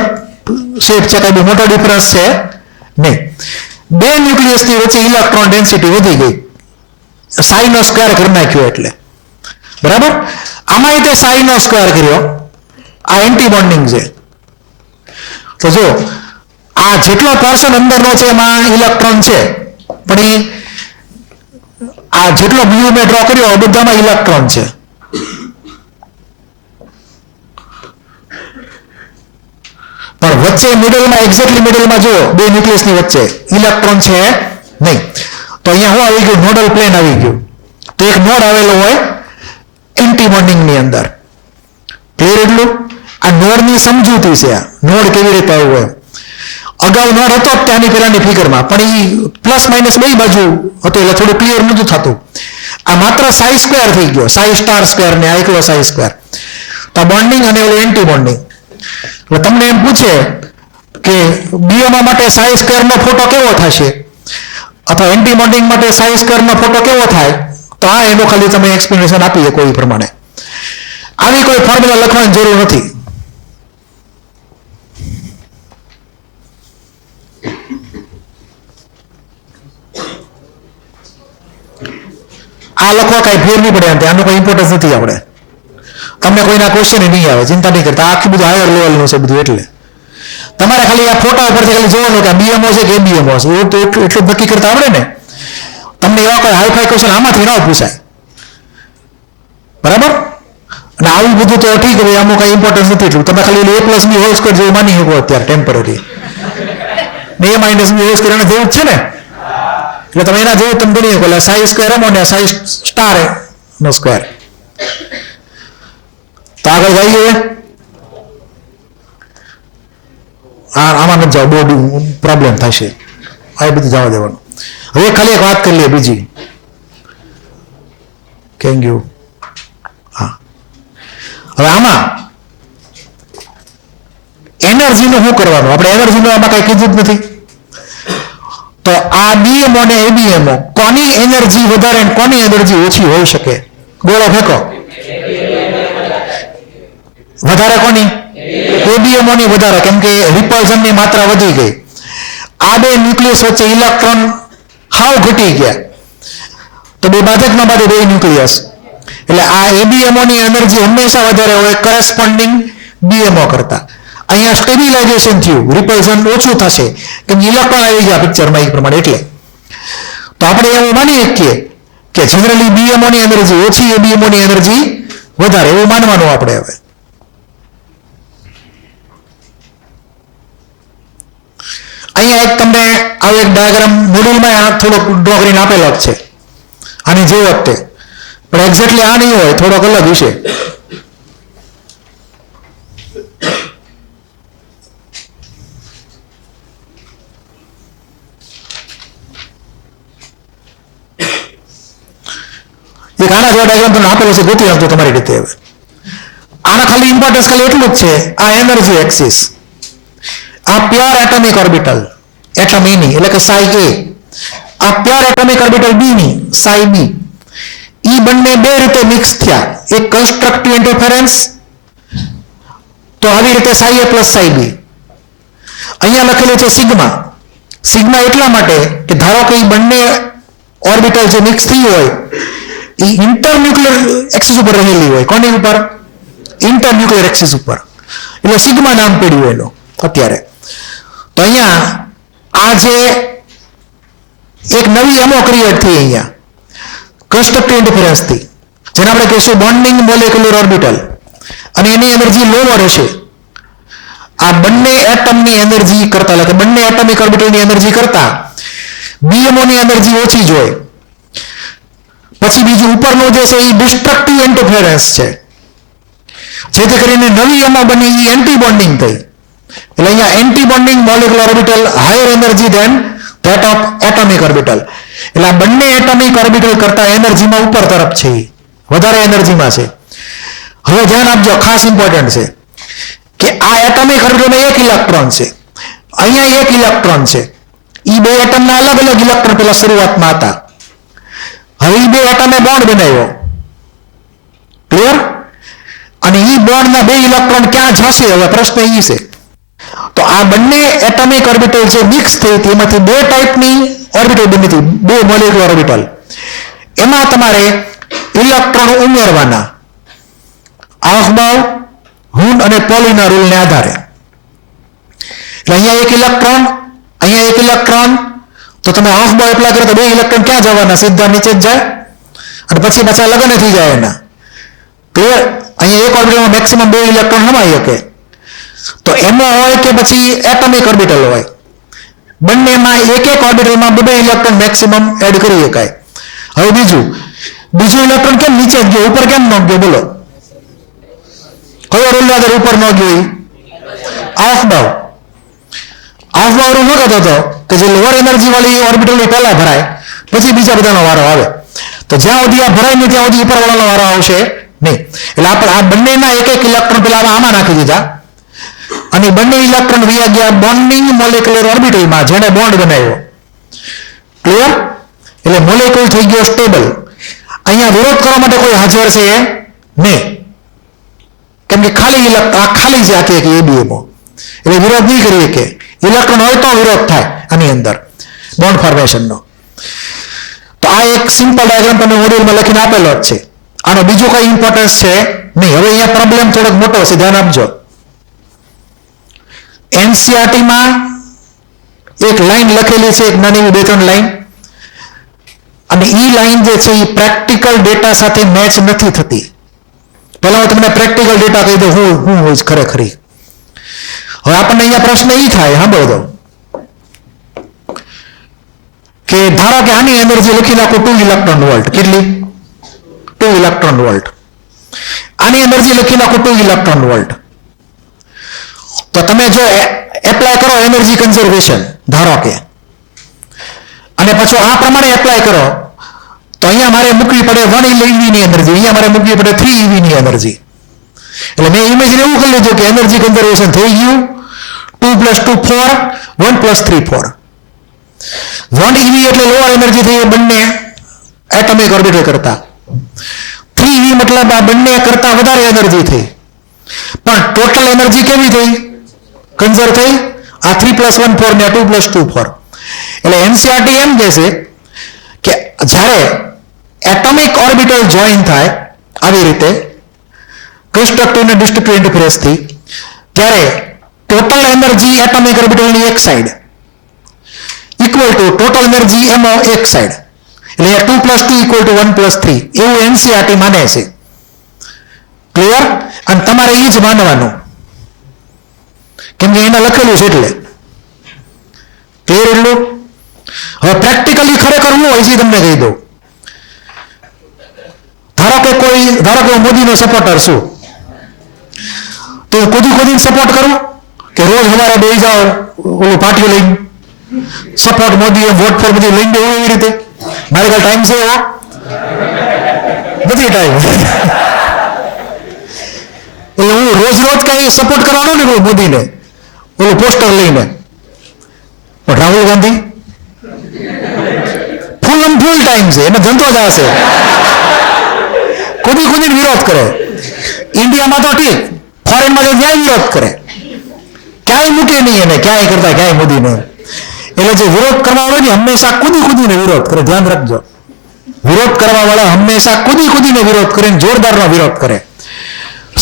શેપ છે, કઈ બહુ મોટો ડિફરન્સ છે નહીં. બે ન્યુક્લિયસની વચ્ચે ઇલેક્ટ્રોન ડેન્સિટી વધી ગઈ, સાઈનો સ્ક્વેર કરી નાખ્યો એટલે. બરાબર? આમાં તે સાઈનો સ્ક્વેર કર્યો. આ એન્ટી બોન્ડિંગ છે. તો જો આ જેટલો પોર્શન અંદરનો છે એમાં ઇલેક્ટ્રોન છે, પણ આ જેટલો બ્લુ મેં ડ્રો કર્યો બધામાં ઇલેક્ટ્રોન છે. પણ વચ્ચે મિડલમાં, એક્ઝેક્ટલી મિડલમાં જો બે ન્યુક્લિયસની વચ્ચે ઇલેક્ટ્રોન છે નહીં. તો અહીંયા શું આવી ગયું? નોડલ પ્લેન આવી ગયું. તો એક નોડ આવેલો હોય એન્ટી બોન્ડિંગની અંદર. ક્લિયર? એટલું આ નોડની સમજૂતી છે. આ નોડ કેવી રીતે આવ્યું હોય. અગાઉ નોડ હતો ત્યાંની પહેલાની ફિગરમાં, પણ એ પ્લસ માઇનસ બે બાજુ હતો એટલે થોડું ક્લિયર નહોતું થતું. આ માત્ર સાઈ સ્ક્વેર થઈ ગયો, સાઈ સ્ટાર સ્ક્વેર ને આ એકલો સાઈ સ્ક્વેર. તો બોન્ડિંગ અને ઓલું એન્ટી બોન્ડિંગ. એટલે તમને એમ પૂછે કે BMO માટે સાઈ સ્ક્વેરનો ફોટો કેવો થશે અથવા એન્ટી બોન્ડિંગ માટે સાઈ સ્ક્વેરનો ફોટો કેવો થાય, તો આ એનું ખાલી તમે એક્સપ્લેનેશન આપી શકો એ પ્રમાણે. આવી કોઈ ફોર્મ્યુલા લખવાની જરૂર નથી. આ લખવા કાંઈ ફેર નહીં પડે, આનો કોઈ ઇમ્પોર્ટન્સ નથી. આપણે તમને કોઈના ક્વેશ્ચન નહીં આવે, ચિંતા નહીં કરતા. આખી બધું હાયર લેવલનું છે બધું. એટલે તમારે ખાલી આ ફોટા ઉપરથી ખાલી જોવાનું કે આ બીએમઓ છે કે એબીએમઓ છે, એવું તો એટલું જ નક્કી કરતા આવડે ને. તમને એવા કોઈ હાઈફાઈ ક્વેશ્ચન આમાંથી ન પૂછાય, બરાબર? અને આવું બધું તો ઠીક છે, આમાં કઈ ઇમ્પોર્ટન્સ નથી એટલું. તમે ખાલી a+b હોલ સ્ક્વેર જેવું માની શકો અત્યારે ટેમ્પરરી, ને a - b હોલ સ્ક્વેર એના જેવું જ છે ને. એટલે તમે એના જેવું તમે ગણી શકો. એટલે સાઈ સ્ક્વેર એમો ને સાઈ સ્ટાર નો સ્ક્વેર. તો આગળ જઈએ. આમાં નથી જાવ, બહુ પ્રોબ્લેમ થશે. આ બધું જવા દેવાનું. હવે ખાલી એક વાત કરી લઈએ બીજી. Thank you. હા, હવે આમાં એનર્જીનું શું કરવાનું? આપણે એનર્જીનું આમાં કઈ કીધું જ નથી. તો આ બીએમઓ ને એબીએમઓ કોની એનર્જી વધારે અને કોની એનર્જી ઓછી હોઈ શકે? ગોળો ફેંકો. વધારે કોની? એબીએમઓ ની વધારે, કેમ કે રિપલ્ઝન ની માત્રા વધી ગઈ. આ બે ન્યુક્લિયસ વચ્ચે ઇલેક્ટ્રોન હાવ ઘટી ગયા, તો બે બાધકમાં બાજુ બે ન્યુક્લિયસ. એટલે આ એબીએમઓ ની એનર્જી હંમેશા વધારે હોય કરેસ્પોન્ડિંગ બીએમઓ કરતા. અહીંયા સ્ટેબિલાઇઝેશન થયું, રિપલ્ઝન ઓછું થશે કેમ કે ઇલેક્ટ્રોન આવી ગયા પિક્ચરમાં એ પ્રમાણે. એટલે તો આપણે એવું માની શકીએ કે જનરલી બીએમઓ ની એનર્જી ઓછી, એબીએમઓ ની એનર્જી વધારે, એવું માનવાનું આપણે. હવે અહીંયા એક તમને આવો એક ડાયાગ્રામ મોડ્યુલમાં થોડોક ડ્રો કરીને આપેલો જ છે આની જે વખતે, પણ એક્ઝેક્ટલી આ નહીં હોય, થોડોક અલગ વિશે. એક આના જેવા ડાયાગ્રામ તમને આપેલો છે, ગોતી નાખજો તમારી રીતે. હવે આના ખાલી ઇમ્પોર્ટન્સ ખાલી એટલું જ છે, આ એનર્જી એક્સિસ, આ પ્યોર એટોમિક ઓર્બિટલ એટમ એ ની એટલે કે સાઈ એ, આ પ્યોર એટોમિક ઓર્બિટલ બી ની સાઈ બી, ઈ બંને બે રીતે મિક્સ થયા. એક કન્સ્ટ્રક્ટિવ ઇન્ટરફેરન્સ, તો આવી રીતે સાઈ એ પ્લસ સાઈ બી. અહીંયા લખેલું છે સિગ્મા. સિગ્મા એટલા માટે કે ધારો કે ઈ બંને ઓર્બિટલ જે મિક્સ થઈ હોય એ ઇન્ટરન્યુક્લિયર એક્સિસ ઉપર રહેલી હોય. કોની ઉપર? ઇન્ટરન્યુક્લિયર એક્સિસ ઉપર. એટલે સિગ્મા નામ પડ્યું એનું અત્યારે. તો અહીંયા આ જે એક નવી એમો ક્રિએટ થઈ અહીંયા કન્સ્ટ્રક્ટિવ ઇન્ટરફેરન્સ થી, જેને આપણે કહીશું બોન્ડિંગ મોલેક્યુલર ઓર્બિટલ, અને એની એનર્જી લોવર હશે. આ બંને એટમની એનર્જી કરતા, એટલે કે બંને એટમિક ઓર્બિટલની એનર્જી કરતા બીએમઓ ની એનર્જી ઓછી જોઈએ. પછી બીજું ઉપરનું જે છે એ ડિસ્ટ્રક્ટિવ ઇન્ટરફેરન્સ છે, જેથી કરીને નવી એમો બની એ એન્ટી બોન્ડિંગ થઈ. એટલે અહીંયા anti bonding molecular orbital higher energy than that of atomic orbital. એટલે આ બંને એટમિક ઓર્બિટલ કરતા એનર્જીમાં ઉપર તરફ છે, વધારે એનર્જીમાં છે. હવે ધ્યાન આપજો, ખાસ ઇમ્પોર્ટન્ટ છે કે આ એટમિક ઓર્બિટલમાં એક ઇલેક્ટ્રોન છે, અહીંયા એક ઇલેક્ટ્રોન છે. એ બે એટમના અલગ અલગ ઇલેક્ટ્રોન પેલા શરૂઆતમાં હતા. હવે એ બે એટમે બોન્ડ બનાવ્યો, ક્લિયર? અને એ બોન્ડના બે ઇલેક્ટ્રોન ક્યાં જશે? હવે પ્રશ્ન એ છે. તો આ બંને એટમિક ઓર્બિટલ જે મિક્સ થઈ હતી એમાંથી બે ટાઈપની ઓર્બિટલ બની હતી, બે મોલેક્યુલર ઓર્બિટલ. એમાં તમારે ઇલેક્ટ્રોન ઉમેરવાના આફબાઉ, હુન અને પોલીના રૂલને આધારે. એટલે અહીંયા એક ઇલેક્ટ્રોન, અહીંયા એક ઇલેક્ટ્રોન, તો તમે આફબાઉ એપ્લાય કરો તો બે ઇલેક્ટ્રોન ક્યાં જવાના? સીધા નીચે જ જાય, અને પછી પાછા લગ્ન થઈ જાય એના. ક્લિયર? અહીંયા એક ઓર્બિટલમાં મેક્સિમમ બે ઇલેક્ટ્રોન સમાઈ શકે. તો એમાં હોય કે પછી એટમિક ઓર્બિટલ હોય, બંનેમાં એક એક ઓર્બિટલમાં બે ઇલેક્ટ્રોન મેક્સિમમ એડ કરી શકાય. હવે બીજું ઇલેક્ટ્રોન કેમ નીચે જ ગયો, ઉપર કેમ ન ગયો? બોલો, કયો રૂલ આગળ ઉપર ન ગયો? આફબાઉ. આફબાઉ રૂલ શું કહેતો હતો કે જે લોઅર એનર્જી વાળી ઓર્બિટલની પહેલા ભરાય, પછી બીજા બધાનો વારો આવે. તો જ્યાં સુધી આ ભરાય નહીં ત્યાં સુધી ઉપર વાળાનો વારો આવશે નહીં. એટલે આપણે આ બંનેના એક એક ઇલેક્ટ્રોન પેલા આમાં નાખી દીધા, અને બંને ઇલેક્ટ્રોન વયા ગયા બોન્ડિંગ મોલેક્યુલર ઓર્બિટલમાં, જેને બોન્ડ બનાવ્યો. ક્લિયર? એટલે મોલેક્યુલ થઈ ગયો સ્ટેબલ. અહીંયા વિરોધ કરવા માટે કોઈ હાજર છે નહીં, કેમ કે ખાલી આ ખાલી છે આખી એક એબીએમઓ, એટલે વિરોધ નહીં કરી શકે. ઇલેક્ટ્રોન હોય તો વિરોધ થાય આની અંદર બોન્ડ ફોર્મેશનનો. તો તો આ એક સિમ્પલ ડાયાગ્રામ તમે મોડ્યુલમાં લખીને આપેલો જ છે. આનો બીજો કઈ ઇમ્પોર્ટન્સ છે નહીં. હવે અહીંયા પ્રોબ્લેમ થોડોક મોટો છે, ધ્યાન આપજો. એનસીઆરટીમાં એક લાઈન લખેલી છે, એક નાની 2-3 લાઈન, અને ઈ લાઈન જે છે એ પ્રેક્ટિકલ ડેટા સાથે મેચ નથી થતી. પહેલા હું તમને પ્રેક્ટિકલ ડેટા કહી દઉં હું હોય ખરેખર. હવે આપણને અહીંયા પ્રશ્ન એ થાય, સાંભળો દો, કે ધારો કે આની એનર્જી લખી નાખો 2 ઇલેક્ટ્રોન વોલ્ટ. કેટલી? 2 ઇલેક્ટ્રોન વોલ્ટ. આની એનર્જી લખી નાખો 2 ઇલેક્ટ્રોન વોલ્ટ. તો તમે જો એપ્લાય કરો એનર્જી કન્ઝર્વેશન ધારો કે, અને પછી આ પ્રમાણે એપ્લાય કરો, તો અહીંયા મારે મૂકવી પડે 1 EV ની એનર્જી, અહીંયા મારે મૂકવી પડે 3 EV ની એનર્જી. એટલે મેં ઇમેજિન એવું કરી લીધું કે એનર્જી કન્ઝર્વેશન થઈ ગયું 2 + 2 4, 1 + 3 4. 1 EV એટલે લોઅર એનર્જી થઈ બંને એટોમિક ઓર્બિટલ કરતા. 3 EV મતલબ આ બંને કરતા વધારે એનર્જી થઈ, પણ ટોટલ એનર્જી કેવી થઈ? કન્ઝર્વ થઈ. આ 3 + 1 4 ને 2 + 2 4. એટલે એનસીઆરટી એમ કહે છે કે જ્યારે એટોમિક ઓર્બિટલ જોઈન થાય આવી રીતે કન્સ્ટ્રક્ટિવ અને ડિસ્ટ્રક્ટિવ ઇન્ટરફેરન્સથી, ત્યારે ટોટલ એનર્જી એટોમિક ઓર્બિટલની એક side equal to total energy એમાં એક સાઈડ, એટલે 2 + 2 = 1 + 3 એવું એનસીઆરટી માને છે. ક્લિયર? અને તમારે એ જ માનવાનું, કેમ કે એને લખેલું છે એટલે. ક્લિયર એટલું? હવે પ્રેક્ટિકલી ખરેખર હું હોય છે તમને કહી દઉં. ધારો કે મોદીનો સપોર્ટર છું, તો કુદી સપોર્ટ કરું કે રોજ હવારે બેસી જાઓ ઓલું પાટિયું લઈને support Modi, vote for Modi લઈને દેવું એવી રીતે? મારે કાલ ટાઈમ છે એવો નથી ટાઈમ. એટલે હું રોજ કઈ સપોર્ટ કરવાનો ને મોદીને ઓલું પોસ્ટર લઈને. પણ રાહુલ ગાંધી ફૂલ ટાઈમ છે, એને ધંધો જ હશે, કુદી વિરોધ કરે. ઇન્ડિયામાં તો ઠીક, ફોરેનમાં તો ક્યાંય વિરોધ કરે, ક્યાંય મૂકે નહીં એને, ક્યાંય કરતા ક્યાંય મોદીને. એટલે જે વિરોધ કરવા વાળો ને હંમેશા કુદીને વિરોધ કરે. ધ્યાન રાખજો, વિરોધ કરવા વાળા હંમેશા કુદીને વિરોધ કરે, જોરદારનો વિરોધ કરે.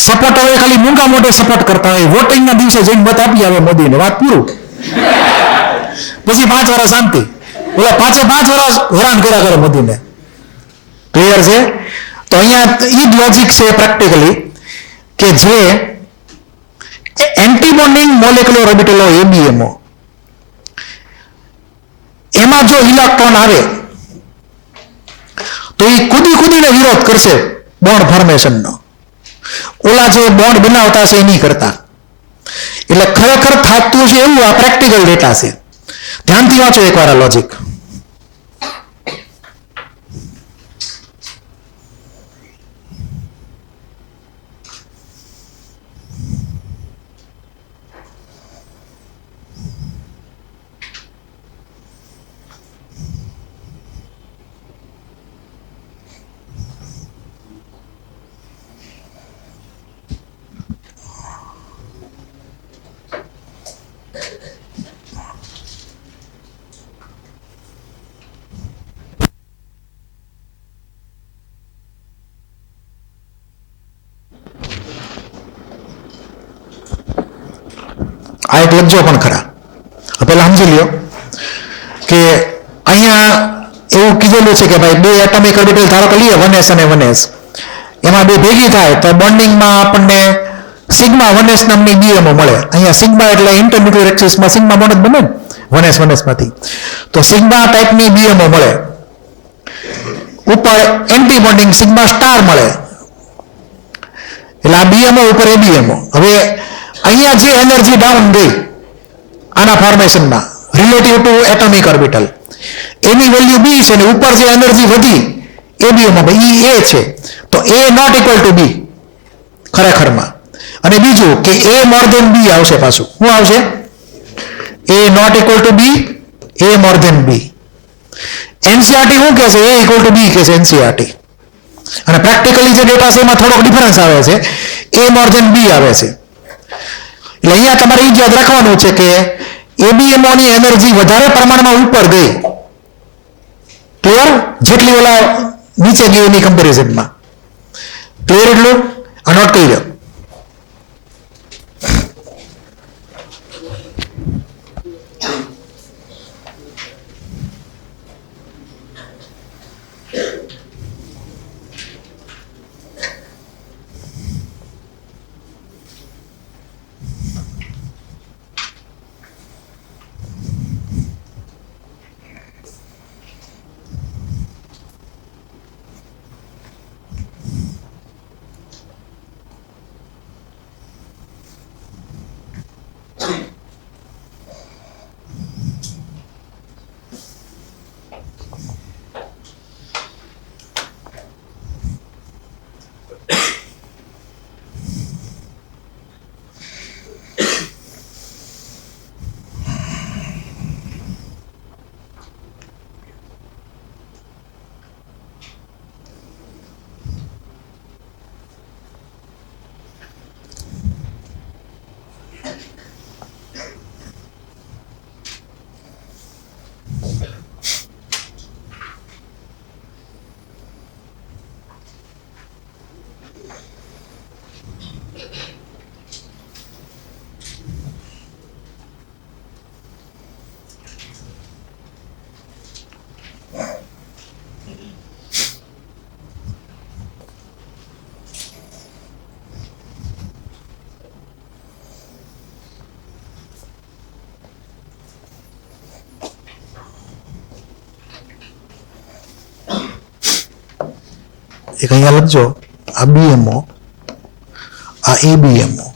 સપોર્ટ હવે ખાલી મૂંગા મોઢે સપોર્ટ કરતા હોય, વોટિંગના દિવસે જઈને મત આપી આવે મોદીને, વાત પૂરું. પછી 5 વર્ષ શાંતિ, ઓલા 5 વર્ષ હેરાન કર્યા કરે મોદીને. ક્લિયર છે? તો અહીંયા એ જ લોજિક છે પ્રેક્ટિકલી, કે જે એન્ટીબોન્ડિંગ મોલેક્યુલર ઓર્બિટલો એબીએમઓ, એમાં જો ઇલેક્ટ્રોન આવે તો એ કુદીને વિરોધ કરશે બોન્ડ ફોર્મેશનનો. ઓલા જે બોન્ડ બનાવતા છે એ નહીં કરતા. એટલે ખરેખર થતું છે એવું આ પ્રેક્ટિકલ ડેટા છે. ધ્યાનથી વાંચો એકવાર આ લોજિક. આ એક લખજો પણ ખરા. પેલા સમજી લ્યો કે અહીંયા એવું કીધેલું છે કે ભાઈ 2 એટોમિક ઓર્બિટલ ધારો કે લઈએ 1s અને 1s, એમાં 2 ભેગી થાય તો બોન્ડિંગમાં આપણને સિગ્મા 1s નામની બીએમઓ મળે. અહીંયા સિગ્મા એટલે ઇન્ટરન્યુક્લિયર એક્સિસમાં સિગ્મા બોન્ડ જ બને ને 1s માંથી, તો સિગ્મા ટાઈપની બીએમઓ મળે. ઉપર એન્ટી બોન્ડિંગ સિગ્મા સ્ટાર મળે. એટલે આ બીએમઓ ઉપર એબીએમઓ. હવે અહીંયા જે એનર્જી ડાઉન ગઈ આના ફોર્મેશનમાં રિલેટિવ ટુ એટોમિક ઓર્બિટલ, એની વેલ્યુ બી છે, ને ઉપર જે એનર્જી વધી એબીએમમાં ઈ એ છે, તો એ નોટ ઇક્વલ ટુ બી ખરેખરમાં. અને બીજું કે એ મોર ધેન બી આવશે. પાછું શું આવશે? A not equal to B, A more than B. NCERT શું કહે છે? એ ઇક્વલ ટુ બી કહે છે એનસીઆરટી. અને પ્રેક્ટિકલી જે ડેટા છે એમાં થોડોક ડિફરન્સ આવે છે, એ મોર ધેન બી આવે છે. એટલે અહીંયા તમારે એ યાદ રાખવાનું છે કે એબીએમઓની એનર્જી વધારે પ્રમાણમાં ઉપર ગઈ. ક્લિયર? જેટલી ઓલા નીચે ગયું એની કમ્પેરિઝનમાં. ક્લિયર એટલું? આ નોટ કરી લો. એક અહીંયા લખજો, આ BMO, આ ABMO.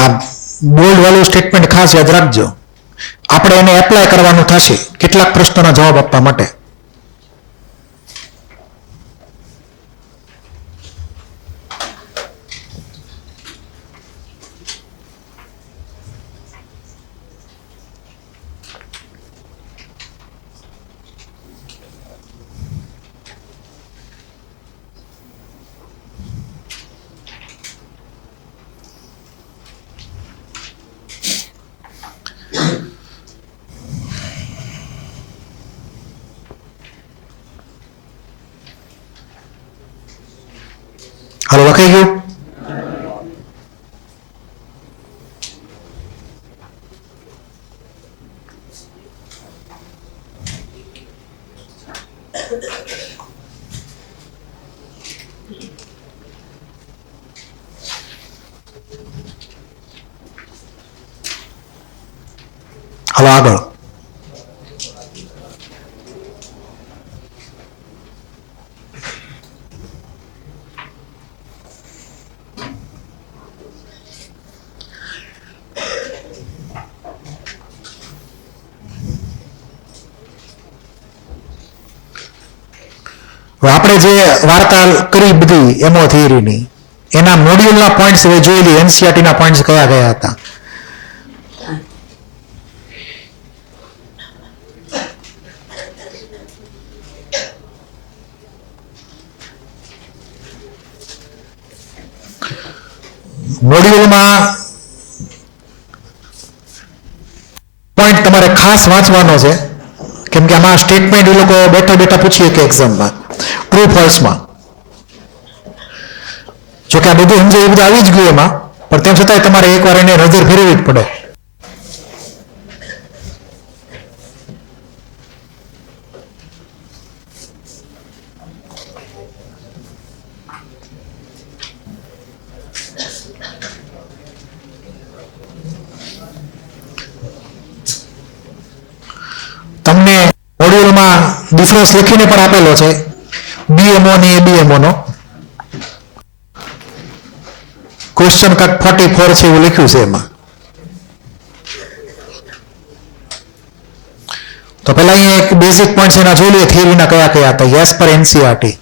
આ બોલ્ડ વાળું સ્ટેટમેન્ટ ખાસ યાદ રાખજો. આપણે એને એપ્લાય કરવાનું થશે કેટલાક પ્રશ્નોના જવાબ આપવા માટે. હાલો, લખાઈ ગયું? હાલો આગળ. આપણે જે વાર્તા કરી બધી એમો થિયરીની, એના મોડ્યુલના પોઈન્ટ્સ હવે જોઈ લઈએ. NCERT ના પોઈન્ટ્સ કયા કયા હતા? મોડ્યુલમાં પોઈન્ટ તમારે ખાસ વાંચવાનો છે, કેમ કે આમાં સ્ટેટમેન્ટ એ લોકો બેઠા બેઠા પૂછીએ કે એક્ઝામમાં ટ્રુ ફોલ્સમાં. જોકે આ બધું સમજે એ બધું આવી જ ગયું એમાં, પણ તેમ છતાંય તમારે એકવાર એને નજર ફેરવવી જ પડે. તમને મોડ્યુલમાં ડિફરન્સ લખીને પણ આપેલો છે, બીએમઓ ને એબીએમઓ નો. ક્વેશ્ચન કાંક 44 છે એવું લખ્યું છે એમાં. તો પેલા અહીંયા એક બેઝિક પોઈન્ટ છે એના જોઈ લઈએ થિયરીના કયા કયા હતા. યસ પર એનસીઆરટી.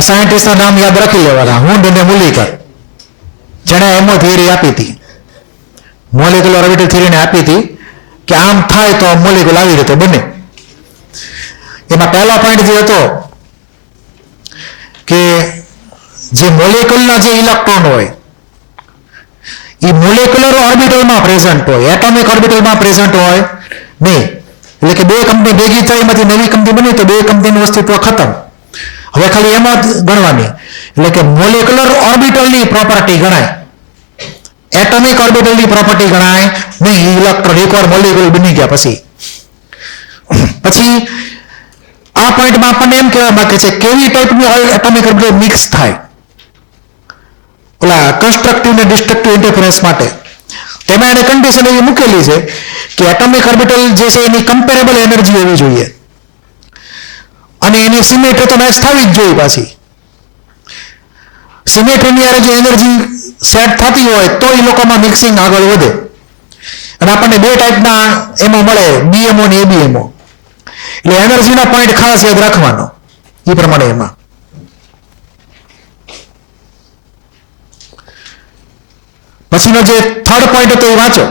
સાયન્ટિસ્ટના નામ યાદ રાખી લેવાના, હુન્ડ અને મુલીકર, જેણે એમો થિયરી આપી હતી, મોલેક્યુલર ઓર્બિટલ થિયરીને આપી હતી કે આમ થાય તો મોલેક્યુલ આવી રીતે બને. એમાં પહેલો પોઈન્ટ જે હતો કે જે મોલેક્યુલના જે ઇલેક્ટ્રોન હોય એ મોલેક્યુલર ઓર્બિટલમાં પ્રેઝન્ટ હોય, એટોમિક ઓર્બિટલમાં પ્રેઝન્ટ હોય નહીં. એટલે કે બે કંપની ભેગી થઈ એમાંથી નવી કંપની બની તો બે કંપનીનું અસ્તિત્વ ખતમ. હવે ખાલી એમાં જ ગણવાની. એટલે કે મોલેક્યુલર ઓર્બિટલની પ્રોપર્ટી ગણાય, એટોમિક ઓર્બિટલની પ્રોપર્ટી ગણાય નહીં. ઇલેક્ટ્રોન એકવાર મોલેક્યુલ બની ગયા પછી આ પોઈન્ટમાં આપણને એમ કહેવા માંગે છે કેવી ટાઈપની એટોમિક ઓર્બિટલ મિક્સ થાય ઓલા કન્સ્ટ્રક્ટિવ ને ડિસ્ટ્રક્ટિવ ઇન્ટરફરન્સ માટે. તેમાં એને કન્ડિશન એવી મૂકેલી છે કે એટોમિક ઓર્બિટલ જે છે એની કમ્પેરેબલ એનર્જી હોવી જોઈએ અને એની સિમેટ્રી તો મેચ થવી જ જોઈએ. પાછી સિમેટ્રીની આરે જો એનર્જી સેટ થતી હોય તો એ લોકોમાં મિક્સિંગ આગળ વધે. અને આપણને બે ટાઈપના એમાં મળે, બીએમઓ ને એબીએમઓ. એટલે એનર્જીના પોઈન્ટ ખાસ યાદ રાખવાનો એ પ્રમાણે. એમાં પછીનો જે થર્ડ પોઈન્ટ હતો એ વાંચો.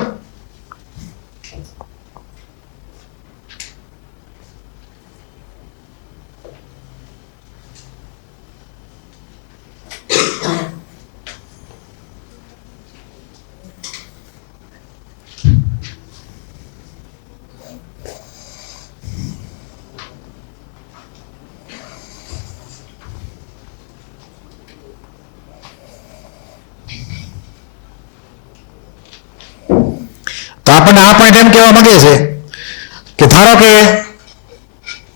તો આપણને આ પોઈન્ટ એમ કહેવા માંગે છે કે ધારો કે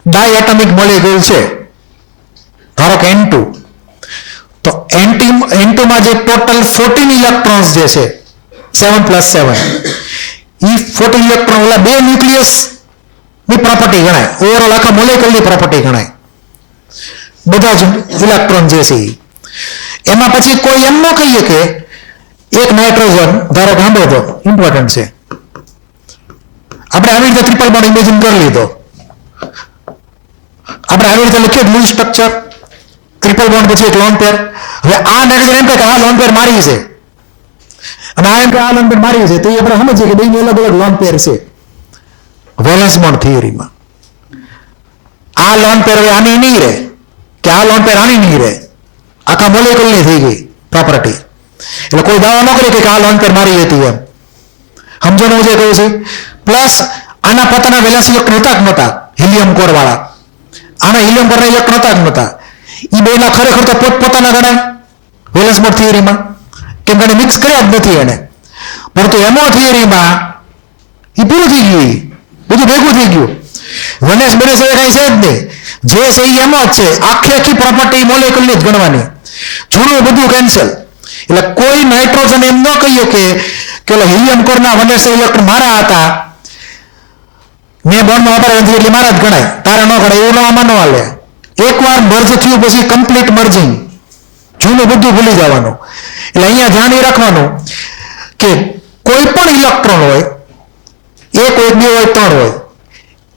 ડાયએટોમિક મોલેક્યુલ છે, ધારો કે N2, તો N2 માં જે ટોટલ 14 ઇલેક્ટ્રોન્સ જે છે 7 + 7, એ 14 ઇલેક્ટ્રોન ઓલા બે ન્યુક્લિયસ ની પ્રોપર્ટી ગણાય, ઓવરઓલ આખા મોલેક્યુલની પ્રોપર્ટી ગણાય, બધા જ ઇલેક્ટ્રોન જે છે એમાં. પછી કોઈ એમ ન કહીએ કે એક નાઇટ્રોજન, ધારો કે સાંભળો, ઇમ્પોર્ટન્ટ છે, આપણે આવી રીતે ટ્રિપલ બોન્ડ ઇમેજિન કરી લીધો, આપણે આવી રીતે લખીએ મૂળ સ્ટ્રક્ચર, ટ્રિપલ બોન્ડ પછી એક લોન પેર. હવે આ નાઇટ્રોજન એમ કે આ લોન પેર મારી છે અને આ એમ કે આ લોન પેર મારી છે, તો એ આપણે સમજીએ કે બેની અલગ અલગ લોન પેર છે. વેલેન્સ બોન્ડ થિયરીમાં આ લોન પેર હવે આની નહીં રહે કે આ લોન પેર આની નહીં રહે, આખા મોલેક્યુલની થઈ ગઈ પ્રોપર્ટી. એટલે કોઈ દાવા ન કરે કે આ લોન પેર મારી હતી એમ. સમજણું જે કહ્યું છે. પ્લસ આના પોતાના વેલેન્સ ઇલેક્ટ્રોન હતા કે નહોતા, હિલિયમ કોર વાળા, આના હિલિયમ કોરના ઇલેક્ટ્રોન હતા કે નહોતા, એ બેના ખરેખર તો પોતપોતાના ગણાય વેલેન્સ બોન્ડ થિયરીમાં, કેમ કે મિક્સ કર્યા જ નથી એને. પરંતુ એમો થિયરીમાં એ પૂરું થઈ ગયું, બધું ભેગું થઈ ગયું. વનેસ બનેસ એ કઈ છે જ નહીં, જે છે એ એમો જ છે, આખી પ્રોપર્ટી મોલેક્યુલની જ ગણવાની, જૂનું બધું કેન્સલ. એટલે કોઈ નાઇટ્રોજન એમ ન કહીએ કે હિલિયમ કોરના વનેસ ઇલેક્ટ્રોન મારા હતા, મેં બોન્ડમાં વાપર્યા નથી એટલે મારા જ ગણાય, તારે ન ગણાય, એવું આમાં ન હાલે. એકવાર મર્જ થયું પછી કમ્પ્લીટ મર્જિંગ, જૂનું બધું ભૂલી જવાનું. એટલે અહીંયા ધ્યાન એ રાખવાનું કે કોઈ પણ ઇલેક્ટ્રોન હોય, એક હોય, બે હોય, ત્રણ હોય,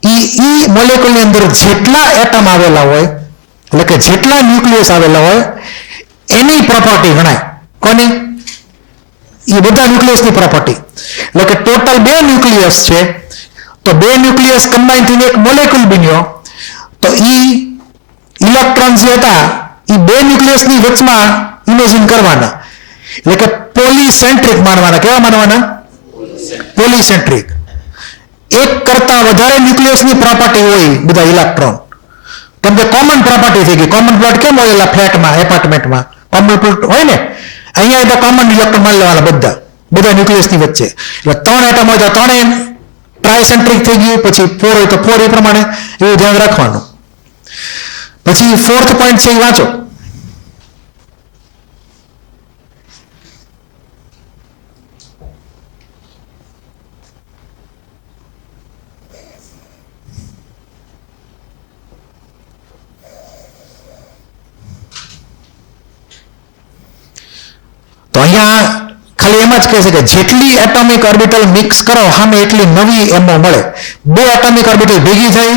ઈ મોલેક્યુલની અંદર જેટલા એટમ આવેલા હોય, એટલે કે જેટલા ન્યુક્લિયસ આવેલા હોય એની પ્રોપર્ટી ગણાય. કોની? એ બધા ન્યુક્લિયસની પ્રોપર્ટી. એટલે કે ટોટલ 2 ન્યુક્લિયસ છે, તો 2 ન્યુક્લિયસ કમ્બાઈન થઈને એક મોલેક્યુલ બન્યો, તો ઈ ઇલેક્ટ્રોન જે હતા એ 2 ન્યુક્લિયસની વચમાં ઇમેજિન કરવાના. એટલે કે પોલીસેન્ટ્રિક માનવાના. કેવા માનવાના? પોલીસેન્ટ્રિક. એક કરતા વધારે ન્યુક્લિયસની પ્રોપર્ટી હોય બધા ઇલેક્ટ્રોન. કેમ કે કોમન પ્રોપર્ટી થઈ ગઈ. કોમન પ્લોટ કેમ હોય ફ્લેટમાં, એપાર્ટમેન્ટમાં કોમન પ્લોટ હોય ને, અહીંયા તો કોમન ઇલેક્ટ્રોન માની લેવાના બધા ન્યુક્લિયસની વચ્ચે. એટલે 3 એટમ હોય તો 3 ટ્રાયસેન્ટ્રિક થઈ ગયું, પછી 4 હોય તો 4 એ પ્રમાણે, એવું ધ્યાન રાખવાનું. પછી 4th પોઈન્ટ છે એ વાંચો. તો અહીંયા ખાલી એમ જ કહે છે કે જેટલી એટોમિક ઓર્બિટલ મિક્સ કરો સામે એટલી નવી એમઓ મળે. 2 એટોમિક ઓર્બિટલ ભેગી થઈ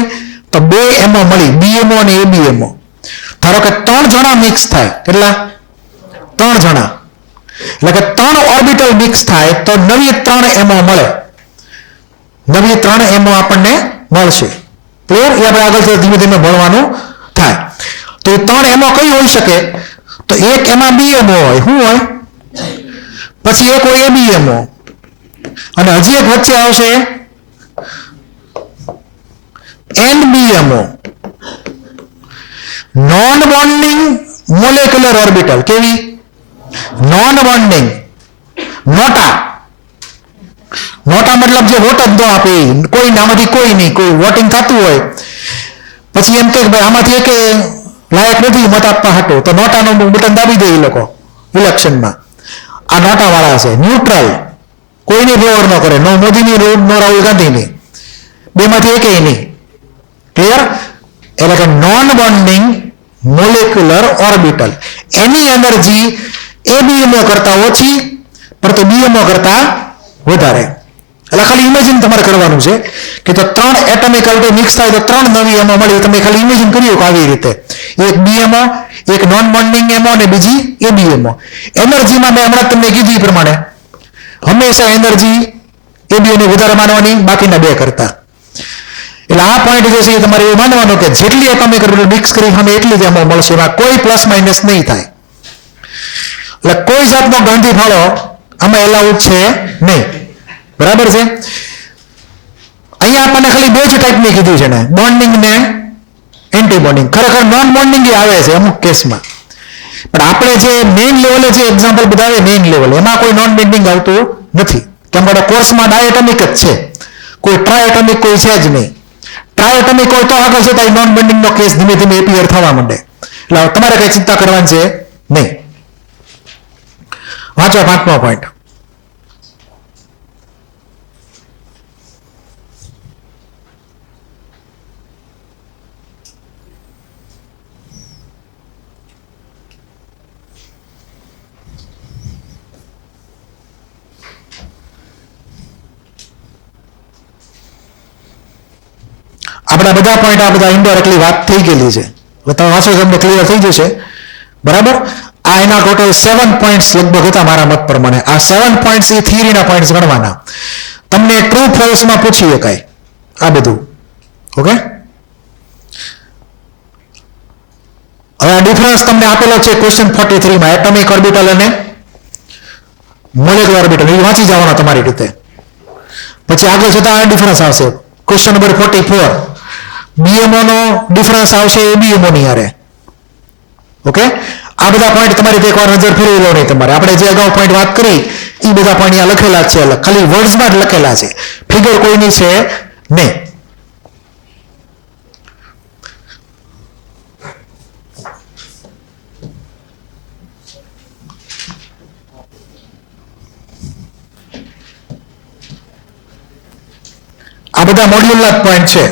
તો 2 એમઓ મળી, બીએમઓ અને એબીએમઓ. ધારો કે 3 જણા મિક્સ થાય, કેટલા? 3 જણા, એટલે કે 3 ઓર્બિટલ મિક્સ થાય તો નવી 3 એમઓ મળે. નવી 3 એમઓ આપણને મળશે. ક્લિયર? એ આપણે આગળ ધીમે ધીમે ભણવાનું થાય. તો એ 3 એમઓ કઈ હોઈ શકે? તો એક એમાં બીએમઓ હોય. શું હોય? પછી એક હોય એબીએમઓ, અને હજી એક વચ્ચે આવશે NBMO, non bonding molecular orbital. કેવી? Non bonding. નોટા. નોટા મતલબ જે વોટ જ ન આપે, કોઈ આમાંથી કોઈ નહીં, કોઈ વોટિંગ થતું હોય પછી એમ કે ભાઈ આમાંથી એક લાયક નથી મત આપવા હાટો, તો નોટાનું બટન દાબી દે એ લોકો ઇલેક્શનમાં. આ નોટા વાળા છે. ન્યુટ્રલ, કોઈની ફેવર ન કરે, નો મોદીની, નો રાહુલ ગાંધીની, બેમાંથી એકેય નહીં. ક્લિયર? એટલે કે નોન બોન્ડિંગ મોલેક્યુલર ઓર્બિટલ. એની એનર્જી એબીએમઓ કરતા ઓછી, પરંતુ બીએમઓ કરતા વધારે. એટલે ખાલી ઇમેજિન તમારે કરવાનું છે કે તો 3 એટમિક ઓર્બિટલ મિક્સ થાય તો 3 નવી એમઓ મળી. તમે ખાલી ઇમેજિન કર્યું કે આવી રીતે એક બીએમઓ, એક નોન બોન્ડિંગ એમઓ અને બીજી એબીએમઓ. એનર્જીમાં મેં હમણાં તમને કીધું એ પ્રમાણે હંમેશા એનર્જી એબીઓને વધારે માનવાની, બાકીના 2 કરતા. એટલે આ પોઈન્ટ જે છે એ તમારે એવું માનવાનું કે જેટલી એટમિક ઓર્બિટલ મિક્સ કરી અમે એટલી જ એમઓ મળશે, એમાં કોઈ પ્લસ માઇનસ નહીં થાય. એટલે કોઈ જાતનો ગાંધી ફાળો આમાં એલાઉડ છે નહીં. બરાબર છે? અહીંયા આપણને ખાલી 2 જ ટાઈપની કીધું છે ને, બોન્ડિંગ ને એન્ટી બોન્ડિંગ. ખરેખર નોન બોન્ડિંગ આવે છે અમુક કેસમાં, પણ આપણે જે મેઇન લેવલે જે એક્ઝામ્પલ બતાવે મેઇન લેવલ, એમાં કોઈ નોન બોન્ડિંગ આવતું નથી. કેમ કે કોર્સમાં ડાયએટમિક જ છે, કોઈ ટ્રાયએટમિક કોઈ છે જ નહીં. ટ્રાયએટમિક હોય તો આગળ જતા નોન બોન્ડિંગનો કેસ ધીમે ધીમે એપિયર થવા માંડે. એટલે તમારે કઈ ચિંતા કરવાની છે નહીં. વાંચો 5મો પોઈન્ટ. આપણા બધા પોઈન્ટ આ બધા ઇન્ડાયરેક્ટલી વાત થઈ ગયેલી છે. એટલે તમે વાંચો તમને ક્લિયર થઈ જશે. બરાબર? આ એના ટોટલ 7 પોઈન્ટ્સ લગભગ હતા મારા મત પ્રમાણે. આ 7 પોઈન્ટ્સ એ થિયરીના પોઈન્ટ્સ ગણવાના. તમને ટ્રુ ફોલ્સમાં પૂછી શકાય આ બધું. ઓકે? હવે આ ડિફરન્સ તમને આપેલો છે ક્વેશ્ચન 43 માં, એટમિક ઓર્બિટલ અને મોલેક્યુલર ઓર્બિટલ. એ વાંચી જવાના તમારી રીતે. પછી આગળ જતા આ ડિફરન્સ આવશે. ક્વેશ્ચન નંબર 44 બીએમઓ નો ડિફરન્સ આવશે એબીએમઓ ની હારે. ઓકે? આ બધા પોઈન્ટ તમારી એકવાર નજર ફેરવી લો નહીં તમારે. આપણે જે અગાઉ પોઈન્ટ વાત કરી એ બધા પોઈન્ટ અહીંયા લખેલા છે, ખાલી વર્ડ્સમાં જ લખેલા છે, ફિગર કોઈની છે નહીં. આ બધા મોડ્યુલના પોઈન્ટ છે.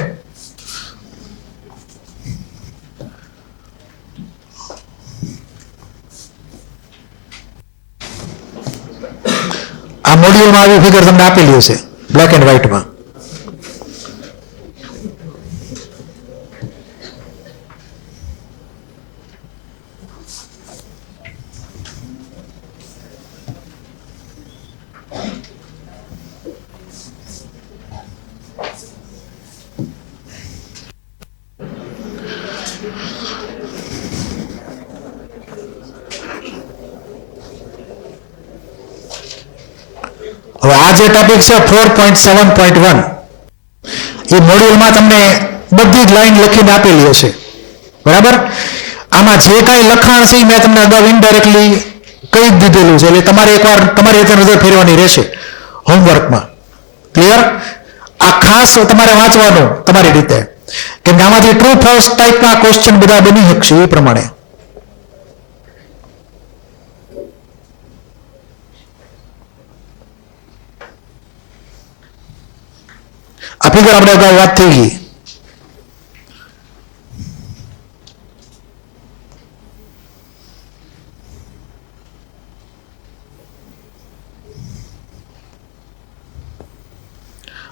આ મોડ્યુલમાં આવી ફિગર તમને આપેલી હશે બ્લેક એન્ડ વ્હાઇટમાં. હવે આ જે ટોપિક છે 4.7.1 એ મોડ્યુલમાં તમને બધી જ લાઈન લખીને આપેલી હશે, બરાબર. આમાં જે કાંઈ લખાણ છે એ મેં તમને અગાઉ ઇનડાયરેક્ટલી કહી જ દીધેલું છે, એટલે તમારે એકવાર તમારી રીતે નજર ફેરવાની રહેશે હોમવર્કમાં. ક્લિયર? આ ખાસ તમારે વાંચવાનું તમારી રીતે, કેમ કે આમાંથી ટ્રુ ફોલ્સ ટાઈપના ક્વેશ્ચન બધા બની શકશે એ પ્રમાણે. આ ફિગર આપણે અગાઉ વાત થઈ ગઈ.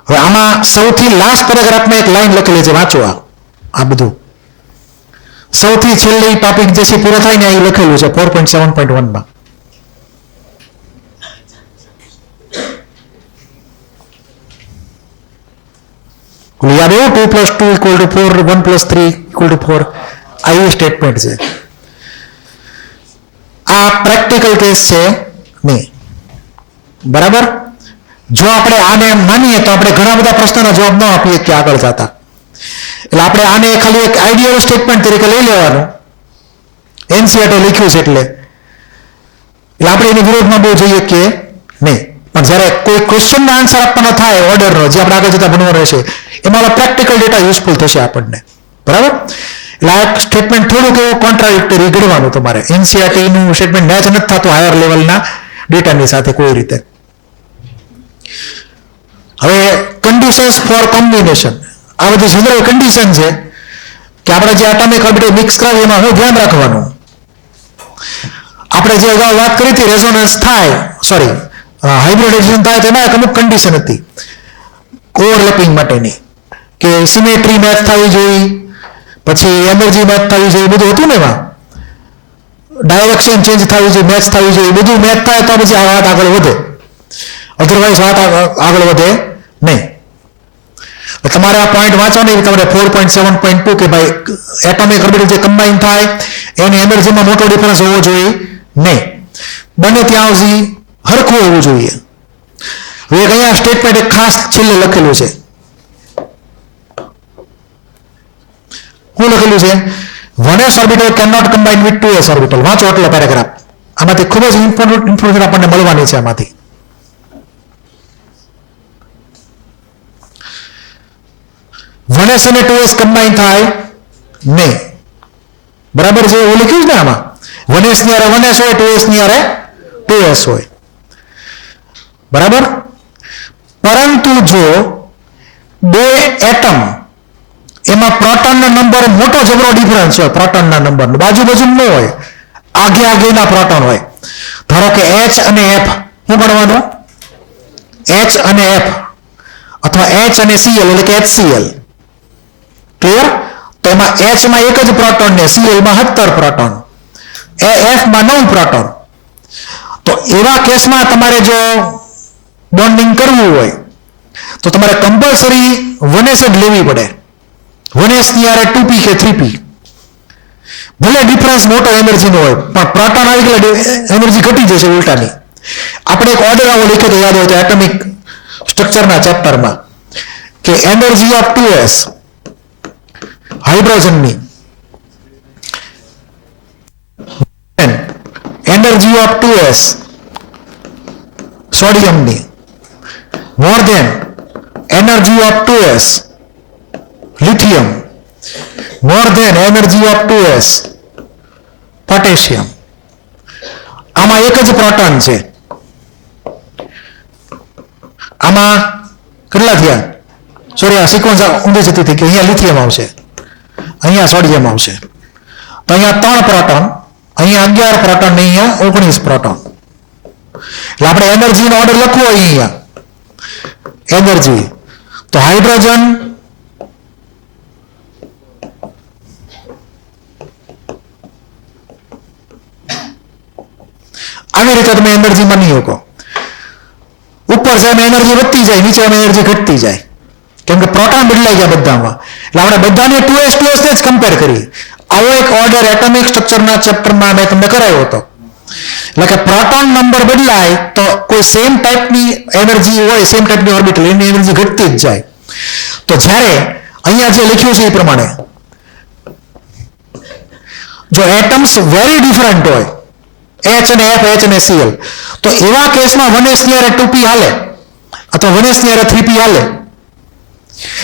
હવે આમાં સૌથી લાસ્ટ પેરેગ્રાફમાં એક લાઈન લખેલી છે, વાંચો. આ બધું સૌથી છેલ્લી ટોપિક જે છે પૂરો થાય ને એ લખેલું છે 4.7.1 માં. યાદ એવું 2 + 2 = 4, 1 + 3 = 4 આ એવું સ્ટેટમેન્ટ છે. આ પ્રેક્ટિકલ કેસ છે નહીં, બરાબર. જો આપણે આને માનીએ તો આપણે ઘણા બધા પ્રશ્નોના જવાબ ન આપીએ કે આગળ જતા, એટલે આપણે આને ખાલી એક આઈડિયલ સ્ટેટમેન્ટ તરીકે લઈ લેવાનું. એનસીઆરટી લખ્યું છે એટલે આપણે એની વિરોધમાં બહુ જઈએ કે નહીં. પણ જ્યારે કોઈ ક્વેશ્ચનનો આન્સર આપવાનો થાય ઓર્ડરનો, જે આપણે આગળ જતા ભણવાનો રહેશે, એમાં પ્રેક્ટિકલ ડેટા યુઝફુલ થશે આપણને, બરાબર. એટલે આ સ્ટેટમેન્ટ થોડુંક એવું કોન્ટ્રાડિક્ટરી ગણવાનું તમારે. એનસીઆરટીનું સ્ટેટમેન્ટ મેચ નથી થતું હાયર લેવલના ડેટાની સાથે કોઈ રીતે. હવે કન્ડિશન્સ ફોર કોમ્બિનેશન, આ બધી જનરલ કન્ડિશન છે કે આપણે જે એટોમિક ઓર્બિટલ મિક્સ કરાવીએ એમાં હું ધ્યાન રાખવાનું. આપણે જે અગાઉ વાત કરી હતી રેઝોનન્સ થાય, સોરી હાઇબ્રિડાઇઝેશન થાય, તેમાં એક અમુક કન્ડિશન હતી ઓવરલેપિંગ માટેની, કે સિમેટ્રી મેચ થવી જોઈએ, પછી એનર્જી મેચ થવી જોઈએ, બધું હતું ને. એમાં ડાયરેક્શન ચેન્જ થવી જોઈએ, મેચ થવી જોઈએ, બધું મેચ થાય તો પછી આ વાત આગળ વધે, અધરવાઇઝ વાત આગળ વધે નહીં. તમારે આ પોઈન્ટ વાંચવાનો તમારે 4.7.2 કે ભાઈ એટોમિક ઓર્બિટલ જે કમ્બાઈન થાય એની એનર્જીમાં મોટો ડિફરન્સ હોવો જોઈએ નહીં, બને ત્યાં સુધી હરખું હોવું જોઈએ. હવે અહીંયા સ્ટેટમેન્ટ એક ખાસ છેલ્લે લખેલું છે. શું લખેલું છે? 1s orbital can not combine with 2s orbital. વાંચો એટલો પેરેગ્રાફ, આમાંથી ખૂબ જ ઇમ્પોર્ટન્ટ ઇન્ફોર્મેશન આપણને મળવાની છે આમાંથી. વન એસ અને 2s કમ્બાઈન થાય નહીં, બરાબર છે. એવું લખ્યું છે ને આમાં, 1s ની હારે 1s હોય, 2s ની હારે 2s હોય, બરાબર. પરંતુ જો બે એટમ એમાં પ્રોટોનનો નંબર મોટો જબરો ડિફરન્સ હોય, પ્રોટોનના નંબરનો બાજુ બાજુ ન હોય, આગે આગેના પ્રોટોન હોય, ધારો કે H અને F, શું ગણવાનું? H અને F અથવા H અને Cl એટલે કે HCl. ક્લિયર? તો એમાં H માં એક જ પ્રોટોન ને Cl માં 17 પ્રોટોન, F માં 9 પ્રોટોન. તો એવા કેસમાં તમારે જો બોન્ડિંગ કરવું હોય તો તમારે કમ્પલસરી 1s જ લેવી પડે. 1s ની હારે 2p કે 3p, ભલે ડિફરન્સ મોટો એનર્જીનો હોય પણ પ્રોટોન આવી ગયેલા એનર્જી ઘટી જશે ઉલટાની. આપણે એક ઓર્ડર આવો લખ્યો તો યાદ હોય તો એટોમિક સ્ટ્રક્ચરના ચેપ્ટરમાં, કે એનર્જી ઓફ 2s હાઇડ્રોજનની, એનર્જી ઓફ 2s સોડિયમની, more than energy of 2s lithium, more than energy of 2s potassium. આમાં એક જ પ્રોટોન છે. આમાં કેટલા થયા? સોરી, આ સિક્વન્સ ઊંધી જતી હતી કે અહીંયા લિથિયમ આવશે, અહીંયા સોડિયમ આવશે. તો અહીંયા 3 પ્રોટોન, અહીંયા 11 પ્રોટોન ને અહીંયા 19 પ્રોટોન. એટલે આપણે એનર્જીનો ઓર્ડર લખવો હોય અહીંયા એનર્જી, તો હાઇડ્રોજન આવી રીતે તમે એનર્જી માની શકો. ઉપર જાય એનર્જી વધતી જાય, નીચે એનર્જી ઘટતી જાય, કેમ કે પ્રોટોન બદલાઈ ગયા બધામાં. એટલે આપણે બધાને 2s ને જ કમ્પેર કરી. આવો એક ઓર્ડર એટોમિક સ્ટ્રક્ચરના ચેપ્ટરમાં મેં તમને કરાયો હતો. એટલે કે પ્રોટોન નંબર બદલાય તો કોઈ સેમ ટાઈપની એનર્જી હોય, સેમ ટાઈપની ઓર્બિટલ, એની એનર્જી ઘટતી જ જાય. તો જ્યારે અહીંયા જે લખ્યું છે એ પ્રમાણે જો એટમ્સ વેરી ડિફરન્ટ હોય, H અને F, H અને Cl, તો એવા કેસમાં 1s ની હારે 2p હાલે અથવા 1s ની હારે 3p હાલે.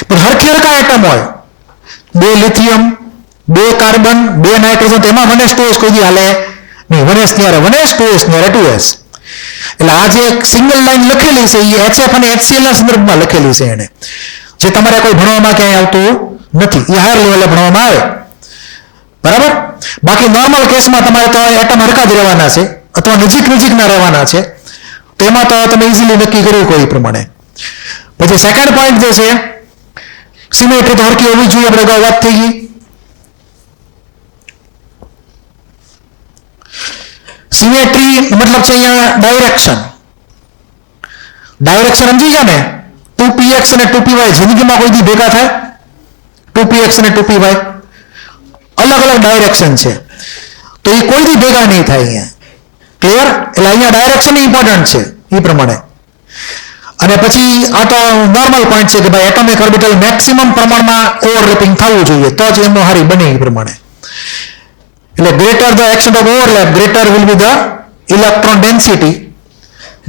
પણ હરખી હરખા એટમ હોય, 2 લિથિયમ, 2 કાર્બન, 2 નાઇટ્રોજન, તો એમાં 1s 2s કોઈ દી હાલે નહીં. 1s ની હારે 1s, 2s ની હારે 2s. એટલે આ જે સિંગલ લાઈન લખેલી છે એ HF અને HCl ના સંદર્ભમાં લખેલી છે એને, જે તમારે કોઈ ભણવામાં ક્યાંય આવતું નથી, એ હાયર લેવલે ભણવામાં આવે. બરાબર. બાકી નોર્મલ કેસમાં તમારે તો એટમ હરખા જ રહેવાના છે અથવા નજીક નજીકના રહેવાના છે, તો એમાં તો તમે ઇઝીલી નક્કી કર્યું કોઈ પ્રમાણે. પછી સેકન્ડ પોઈન્ટ જે છે, સિમેટ્રી તો હરખી હોવી જોઈએ, આપણે અગાઉ વાત થઈ ગઈ. સિમેટ્રી મતલબ છે અહીંયા ડાયરેક્શન. ડાયરેક્શન સમજી ગયા ને? 2px અને 2py જિંદગીમાં કોઈ દી ભેગા થાય? 2px અને 2py અલગ અલગ ડાયરેક્શન છે, તો એ કોઈ દી ભેગા નહીં થાય અહીંયા. ક્લિયર? એટલે અહીંયા ડાયરેક્શન ઇમ્પોર્ટન્ટ છે એ પ્રમાણે. અને પછી આ તો નોર્મલ પોઈન્ટ છે કે ભાઈ એટોમિક ઓર્બિટલ મેક્સિમમ પ્રમાણમાં ઓવરલેપિંગ થવું જોઈએ તો જ એમનો હારી બને એ પ્રમાણે. એટલે greater the extent of overlap, greater will be the electron density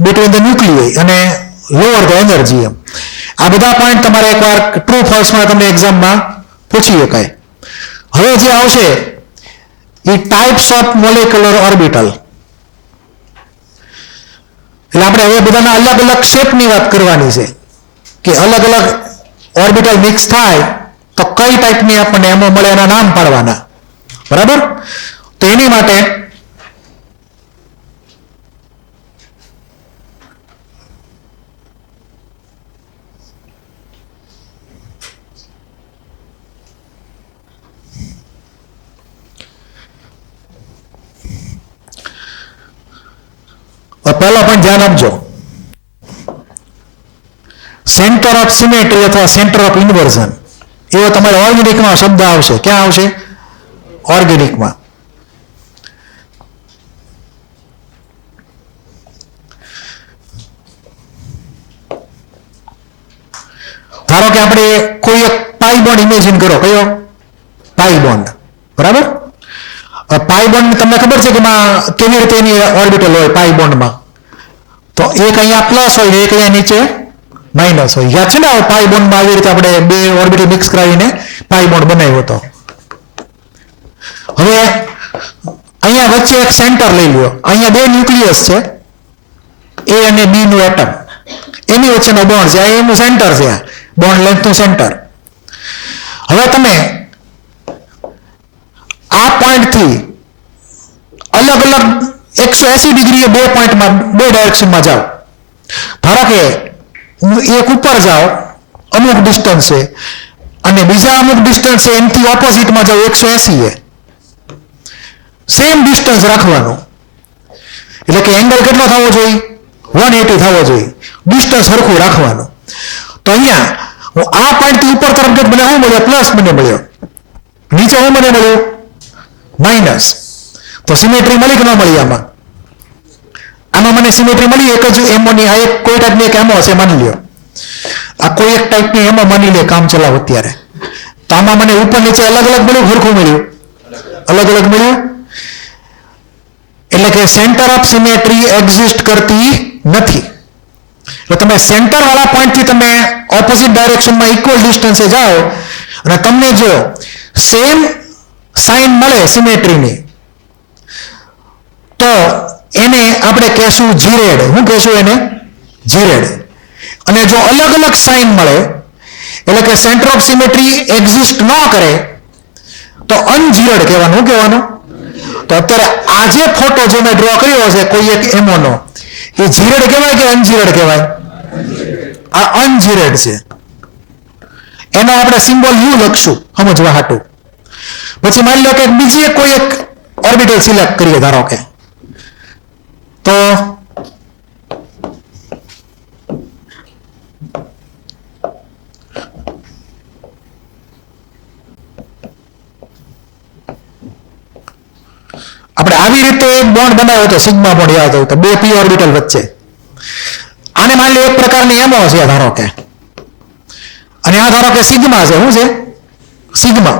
between the nucleus અને લોઅર ધ એનર્જી. એમ આ બધા પોઈન્ટ તમારે એકવાર ટ્રુ ફોલ્સમાં તમને એક્ઝામમાં પૂછી શકાય. હવે જે આવશે એ ટાઈપ્સ ઓફ મોલેક્યુલર ઓર્બિટલ. એટલે આપણે હવે બધાના અલગ અલગ શેપની વાત કરવાની છે કે અલગ અલગ ઓર્બિટલ મિક્સ થાય તો કઈ ટાઈપની આપણને એમાં મળે એના નામ પાડવાના. બરાબર. તો એની માટે પહેલો પણ ધ્યાન આપજો, સેન્ટર ઓફ સિમેટ્રી અથવા સેન્ટર ઓફ ઇન્વર્ઝન એવો તમારે ઓર્ગેનિકમાં શબ્દ આવશે. ક્યાં આવશે? ઓર્ગેનિકમાં. ધારો કે આપણે કોઈ એક પાઈ બોન્ડ ઇમેજિન કરો. કયો? પાઈ બોન્ડ. બરાબર. પાઈ બોન્ડ તમને ખબર છે કે કેવી રીતે એની ઓર્બિટલ હોય પાઈ બોન્ડમાં? તો એક અહીંયા પ્લસ હોય ને એક અહીંયા નીચે માઇનસ હોય. યાદ છે ને પાઈ બોન્ડમાં આવી રીતે આપણે બે ઓર્બિટલ મિક્સ કરાવીને પાઈ બોન્ડ બનાવ્યો હતો. હવે અહીંયા વચ્ચે એક સેન્ટર લઈ લ્યો. અહીંયા બે ન્યુક્લિયસ છે, એ અને બી નું એટમ, એની વચ્ચેનો બોન્ડ છે, આ એનું સેન્ટર છે, આ બોન્ડ લેન્થ નું સેન્ટર. હવે તમે આ પોઈન્ટ થી અલગ અલગ 180 ડિગ્રીએ બે પોઈન્ટમાં બે ડાયરેક્શનમાં જાઓ. ધારો કે એક ઉપર જાઓ અમુક ડિસ્ટન્સ છે અને બીજા અમુક ડિસ્ટન્સ છે એનાથી ઓપોઝિટમાં જાઓ 180 એ સેમ ડિસ્ટન્સ રાખવાનું. એટલે કે એંગલ કેટલો થવો જોઈએ? 180 થવો જોઈએ. ડિસ્ટન્સ સરખું રાખવાનું. તો અહીંયા આ પોઈન્ટ થી ઉપર તરફ મને શું મળ્યો? પ્લસ મને મળ્યો. નીચે શું મને મળ્યું? માઇનસ. તો સિમેટ્રી મળી કે ન મળી? આમાં મને સિમેટ્રી મળી. એક જ એમોની આ એક કોઈ ટાઈપની એક એમો હશે માની લ્યો, આ કોઈ એક ટાઈપની એમો માની લે કામ ચલાવો અત્યારે. તો આમાં મને ઉપર નીચે અલગ અલગ મળ્યું? સરખું મળ્યું? અલગ અલગ મળ્યું. એટલે કે સેન્ટર ઓફ સિમેટ્રી એક્ઝિસ્ટ કરતી નથી. એટલે તમે સેન્ટર વાળા પોઈન્ટ થી તમે ઓપોઝિટ ડાયરેક્શનમાં ઇક્વલ ડિસ્ટન્સે જાઓ અને તમને જો સેમ સાઇન મળે સિમેટ્રીની તો એને આપણે કહેશું જીરેડ. શું કહેશું એને? જીરેડ. અને જો અલગ અલગ સાઇન મળે એટલે કે સેન્ટર ઓફ સિમેટ્રી એક્ઝિસ્ટ ન કરે તો અનજીરેડ કહેવાનું. શું કહેવાનું? તો અત્યારે આ જે ફોટો જે મેં ડ્રો કર્યો છે કોઈ એક એમોનો, એ જીરેડ કહેવાય કે અનજીરેડ કહેવાય? આ અનજીરેડ છે. એનો આપણે સિમ્બોલ યુ લખશું સમજવા હાટું. પછી માની લો કે બીજી કોઈ એક ઓર્બિટલ સિલેક્ટ કરીએ ધારો કે, તો આપણે આવી રીતે એક બોન્ડ બનાવ્યો હતો, સિગ્મા બોન્ડ યાદ હોય તો, બે પી ઓર્બિટલ વચ્ચે. આને માની લો એક પ્રકારની એમઓ છે ધારો કે, અને આ ધારો કે સિગ્મા છે. શું છે? સિગ્મા.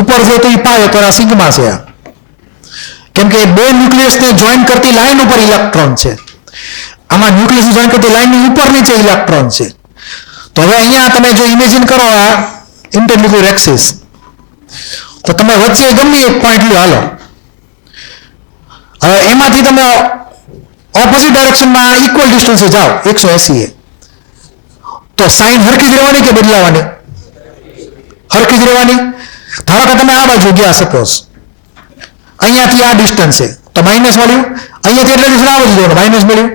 ઉપર છે તો એ પાય, તો આ સિગ્મા છે. કેમ કે બે ન્યુક્લિયસને જોઈન કરતી લાઈન ઉપર ઇલેક્ટ્રોન છે. આમાં ન્યુક્લિયસ જોઈન કરતી લાઈનની ઉપર નીચે ઇલેક્ટ્રોન છે. તો હવે અહીંયા તમે જો ઇમેજિન કરો આ ઇન્ટરન્યુક્લિયર એક્સિસ, તો તમે વચ્ચે ગમે એક પોઈન્ટ લો, હાલો. હવે એમાંથી તમે ઓપોઝિટ ડાયરેક્શનમાં ઇક્વલ ડિસ્ટન્સે જાઓ 180 એ, તો સાઈન હરખી જ રહેવાની કે બદલાવાની? હરખી જ રહેવાની. ધારો કે તમે આ બાજુ ગયા, સપોઝ અહીંયાથી આ ડિસ્ટન્સ છે, તો માઇનસ મળ્યું. અહીંયાથી એટલે ડિસ્ટન્સ આ બાજુ જવાનું, માઇનસ મળ્યું.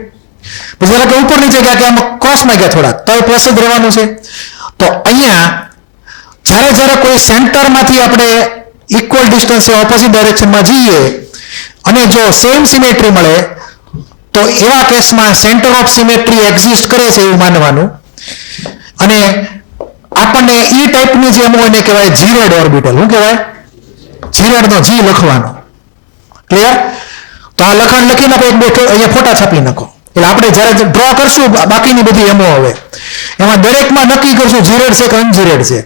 પછી ધારો કે ઉપર નીચે ગયા કે આમ ક્રોસમાં ગયા થોડાક, તો એ પ્લસ જ રહેવાનું છે. તો અહીંયા જ્યારે કોઈ સેન્ટરમાંથી આપણે ઇક્વલ ડિસ્ટન્સે ઓપોઝિટ ડાયરેક્શનમાં જઈએ અને જો સેમ સિમેટ્રી મળે, તો એવા કેસમાં સેન્ટર ઓફ સિમેટ્રી એક્ઝિસ્ટ કરે છે એવું માનવાનું. અને આપણને ઈ ટાઈપની જે એમ હોય એને કહેવાય જીરેડ ઓર્બિટલ. શું કહેવાય? જીરેડનો જી લખવાનો. ક્લિયર? તો આ લખાણ લખી નાખો, એક બે અહીંયા ફોટા છાપી નાખો. એટલે આપણે જ્યારે ડ્રો કરશું બાકીની બધી એમો હવે, એમાં દરેકમાં નક્કી કરશું જીરેડ છે કે અનજીરેડ છે.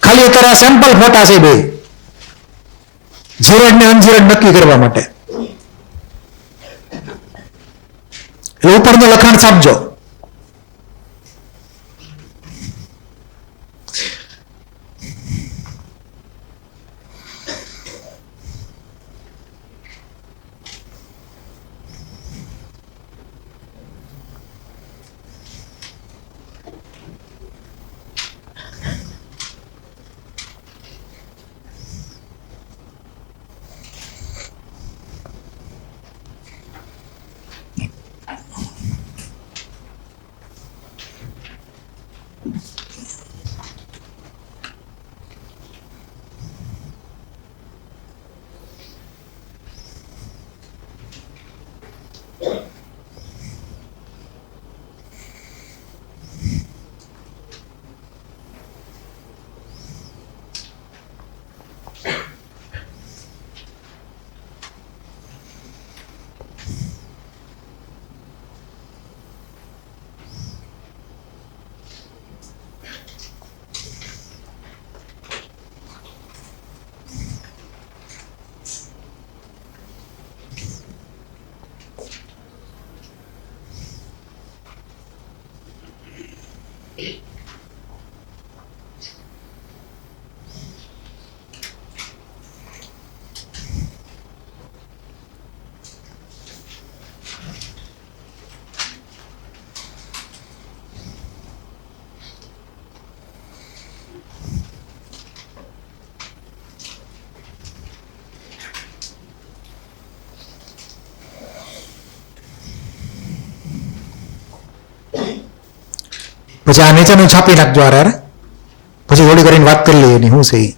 ખાલી અત્યારે આ સેમ્પલ ફોટા છે બે, જીરેડ ને અનજીરેડ નક્કી કરવા માટે. એટલે ઉપરનું લખાણ છાપજો. પછી આ નીચેનું છાપી નાખજો હારે, પછી થોડી કરીને વાત કરી લઈએ એની શું છે એ.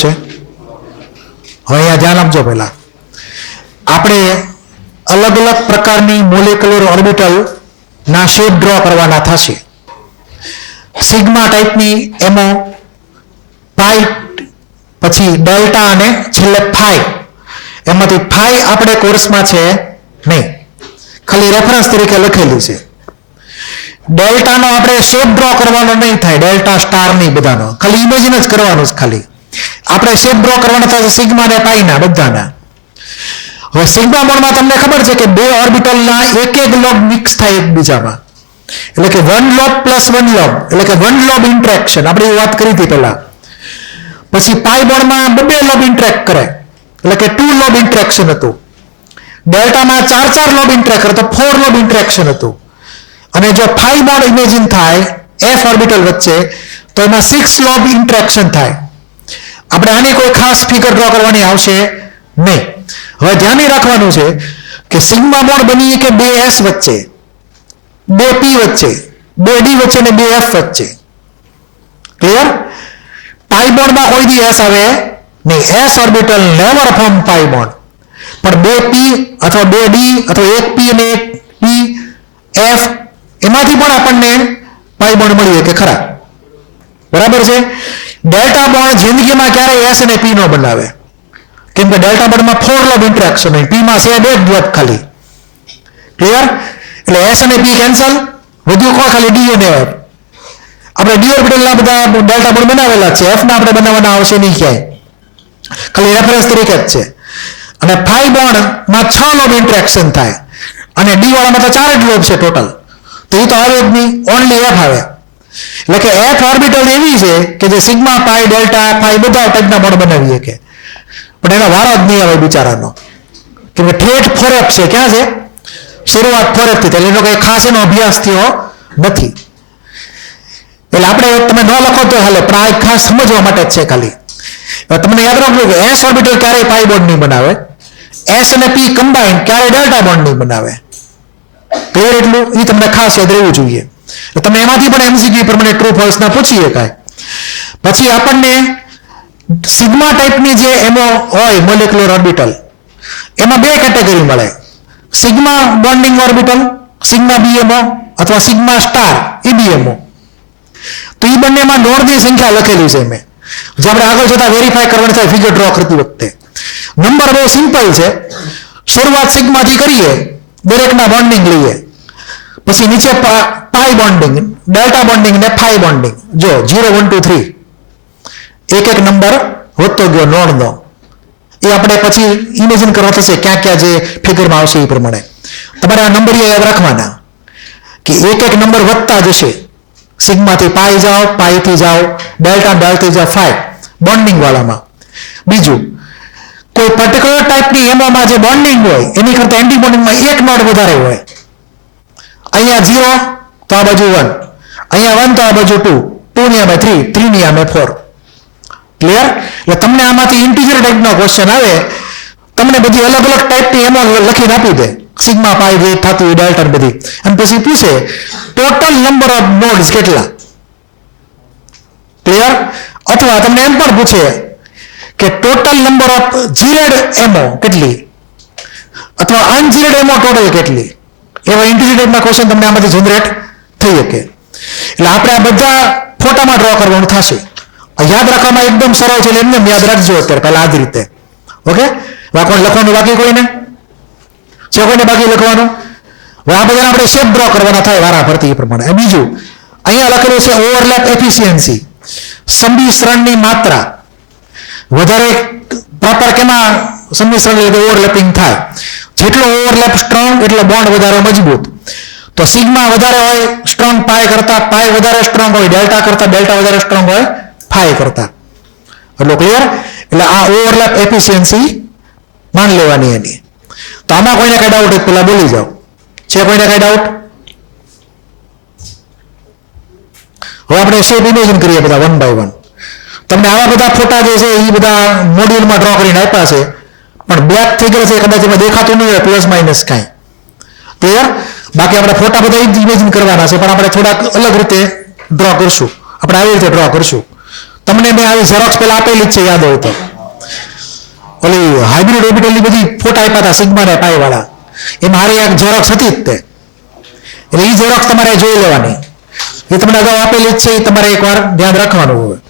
છે? હવે અહીંયા ધ્યાન આપજો. પહેલા આપણે અલગ અલગ પ્રકારની મોલેક્યુલર ઓર્બિટલ ના શેપ ડ્રો કરવાના થશે. સિગ્મા ટાઈપની એમો, પાઈ, પછી ડેલ્ટા અને છેલ્લે ફાઈ. એમાંથી ફાઈ આપણે કોર્સમાં છે નહીં, ખાલી રેફરન્સ તરીકે લખેલી છે. ડેલ્ટાનો આપણે શેપ ડ્રો કરવાનો નહીં થાય, ડેલ્ટા સ્ટાર નહીં, બધાનો ખાલી ઇમેજિન જ કરવાનું છે. ખાલી આપણે શેપ ડ્રો કરવાના થશે સિગ્મા ને પાઈના બધાના. હવે સિગ્મા બોન્ડમાં તમને ખબર છે કે બે ઓર્બિટલના એક લોબ મિક્સ થાય એકબીજામાં, એટલે કે one lobe plus one lobe, એટલે કે વન લોબ ઇન્ટરેક્શન. આપણે એ વાત કરી હતી પહેલા. પછી પાઈ બોન્ડમાં બે લોબ ઇન્ટરેક્ટ કરે, એટલે કે 2 લોબ ઇન્ટરેક્શન હતું. ડેલ્ટામાં 4 લોબ ઇન્ટરેક્ટ કરે તો 4 લોબ ઇન્ટરેક્શન હતું. અને જો ફાઈ બોન્ડ ઇમેજિન થાય એફ ઓર્બિટલ વચ્ચે તો એમાં 6 લોબ ઇન્ટરેક્શન થાય. આપણે આની કોઈ ખાસ ફિગર ડ્રો કરવાની આવશે નહીં. હવે ધ્યાન રાખવાનું છે કે સિગ્મા બોન્ડ બની કે 2s વચ્ચે, 2p વચ્ચે, 2d વચ્ચે ને 2f વચ્ચે. ક્લિયર? પાઈ બોન્ડમાં કોઈ દી s આવે નહીં. s ઓર્બિટલ નેવર ફોર્મ પાઈ બોન્ડ. પણ 2p અથવા 2d અથવા 1p અને 1p f એમાંથી પણ આપણને પાઈ બોન્ડ મળીએ કે ખરા? બરાબર છે. ડેલ્ટા બોન્ડ જિંદગીમાં ક્યારેય s અને p નો બનાવે, કેમ કે ડેલ્ટા બોન્ડમાં 4 લોબ ઇન્ટરેક્શન હોય, p માં છે 2 લોબ ખાલી. ક્લિયર? એટલે s અને p કેન્સલ, વધ્યું કોણ? ખાલી d અને f. આપણે d ઓર્બિટલના બધા ડેલ્ટા બોન્ડ બનાવેલા છે, f ના આપણે બનાવવાના આવશે નહીં ક્યાંય, ખાલી રેફરન્સ તરીકે જ છે. અને ફાઈ બોન્ડમાં 6 લોબ ઇન્ટરેક્શન થાય અને d વાળામાં તો 4 જ લોબ છે ટોટલ, તો એ તો આવે જ નહીં, ઓનલી f આવે. એટલે કે f ઓર્બિટલ એવી છે કે જે સિગ્મા, પાઈ, ડેલ્ટા, ફાઈ બધા ટાઈપના બોન્ડ બનાવી શકે, પણ એનો વારો જ નહીં આવે બિચારાનો, કેમ કે ઠેઠ 4f છે. ક્યાં છે? શરૂઆત 4f થી, એટલે એનો કંઈ ખાસ એનો અભ્યાસ થયો નથી. એટલે આપણે તમે ન લખો તો હાલે, પણ આ ખાસ સમજવા માટે જ છે ખાલી. તમને યાદ રાખજો કે s ઓર્બિટલ ક્યારેય પાઈ બોન્ડ નહીં બનાવે, s અને p કમ્બાઈન ક્યારેય ડેલ્ટા બોન્ડ નહીં બનાવે. ક્લિયર? એટલું એ તમને ખાસ યાદ રહેવું જોઈએ. તમે એમાંથી પણ એમસીક્યુ પ્રમાણે ટ્રુ ફોલ્સ ના પૂછી શકાય. પછી આપણને સિગ્મા ટાઈપની જે એમો હોય મોલેક્યુલર ઓર્બિટલ, એમાં 2 કેટેગરી મળે. સિગ્મા બોન્ડિંગ ઓર્બિટલ, સિગ્મા બીએમઓ અથવા સિગ્મા સ્ટાર ઈબીએમઓ. તો એ બંનેમાં નોડની સંખ્યા લખેલી છે મેં, જે આપણે આગળ જતા વેરીફાઈ કરવાની થાય ફિગર ડ્રો કરતી વખતે. નંબર બહુ સિમ્પલ છે. શરૂઆત સિગ્માથી કરીએ, દરેકના બોન્ડિંગ લઈએ, પછી નીચે પાઈ બોન્ડિંગ, ડેલ્ટા બોન્ડિંગ ને ફાઈ બોન્ડિંગ. જો 0 1 2 3 એક નંબર વધતો ગયો નોડનો. એ આપણે પછી ઇમેજિન કરવા થશે ક્યાં ક્યાં જે ફિગરમાં આવશે એ પ્રમાણે. તમારે આ નંબર યાદ રાખવાના કે એક નંબર વધતા જશે. સિગ્માથી પાઈ જાઓ, પાઈથી જાઓ, ડેલ્ટાથી જાઓ, ફાઈ બોન્ડિંગ વાળામાં. બીજું, કોઈ પર્ટિક્યુલર ટાઈપની એમોમાં જે બોન્ડિંગ હોય એની કરતા એન્ટી બોન્ડિંગમાં એક નોડ વધારે હોય. અહીંયા 0 તો આ બાજુ 1, અહીંયા 1 તો આ બાજુ 2, 2 ની આમે 3, 3 ની આમે 4. ક્લિયર? એટલે તમને આમાંથી ઇન્ટિજર ટાઈપનો ક્વેશ્ચન આવે, તમને બધી અલગ અલગ ટાઈપની એમો લખીને આપી દે, સિગ્મા, પાઈ જે થતું હોય, ડેલ્ટા બધી, અને પછી પૂછે ટોટલ નંબર ઓફ નોડ્સ કેટલા. ક્લિયર? અથવા તમને એમ પણ પૂછે કે ટોટલ નંબર ઓફ જીરેડ એમો કેટલી, અથવા અનજીરેડ એમો ટોટલ કેટલી. એવા ઇન્ટિજર ટાઈપના ક્વેશ્ચન તમને આમાંથી જનરેટ થઈ શકે. એટલે આપણે આ બધા ફોટામાં ડ્રો કરવાનું થશે. યાદ રાખવામાં એકદમ સરળ છે, એટલે એમને યાદ રાખજો અત્યારે પહેલા આ જ રીતે. ઓકે? કોણ લખવાનું બાકી? કોઈને છે? કોઈને બાકી લખવાનું? હવે આ બધા આપણે શેપ ડ્રો કરવાના થાય વારા ફરતી એ પ્રમાણે. બીજું અહીંયા લખેલું છે ઓવરલેપ એફિશિયન્સી, સંમિશ્રણની માત્રા. વધારે પ્રોપર કેમાં સંમિશ્રણ એટલે ઓવરલેપિંગ થાય. જેટલો ઓવરલેપ સ્ટ્રોંગ એટલો બોન્ડ વધારે મજબૂત. તો સિગ્મા વધારે હોય સ્ટ્રોંગ પાઈ કરતા, પાઈ વધારે સ્ટ્રોંગ હોય ડેલ્ટા કરતા, ડેલ્ટા વધારે સ્ટ્રોંગ હોય ફાઈ કરતા. એટલો ક્લિયર? એટલે આ ઓવરલેપ એફિશિયન્સી માન લેવાની એની. તો આમાં કોઈને કઈ ડાઉટ હોય પેલા બોલી જાઓ. છે કોઈને કઈ ડાઉટ? હવે આપણે શેપ ઇમેજિન કરીએ બધા 1 by 1. તમને આવા બધા ફોટા જે છે એ બધા મોડ્યુલમાં ડ્રો કરીને આપ્યા છે, પણ બ્લેક થઈ ગયો છે, કદાચ એમાં દેખાતું નહીં હોય પ્લસ માઇનસ કાંઈ. ક્લિયર? બાકી આપણે ફોટા બધા ઇમેજિન કરવાના છે, પણ આપણે થોડાક અલગ રીતે ડ્રો કરશું. આપણે આવી રીતે ડ્રો કરશું. તમને મેં આવી ઝેરોક્સ પેલા આપેલી જ છે, યાદ હોય તો. ઓલી હાઇબ્રિડ ઓર્બિટલની બધી ફોટા આપ્યા હતા સિગ્મા ને પાઈ વાળા, એ મારી એક ઝેરોક્સ હતી જ તે. એટલે એ ઝેરોક્સ તમારે જોઈ લેવાની, એ તમને અગાઉ આપેલી જ છે, એ તમારે એકવાર ધ્યાન રાખવાનું હોય.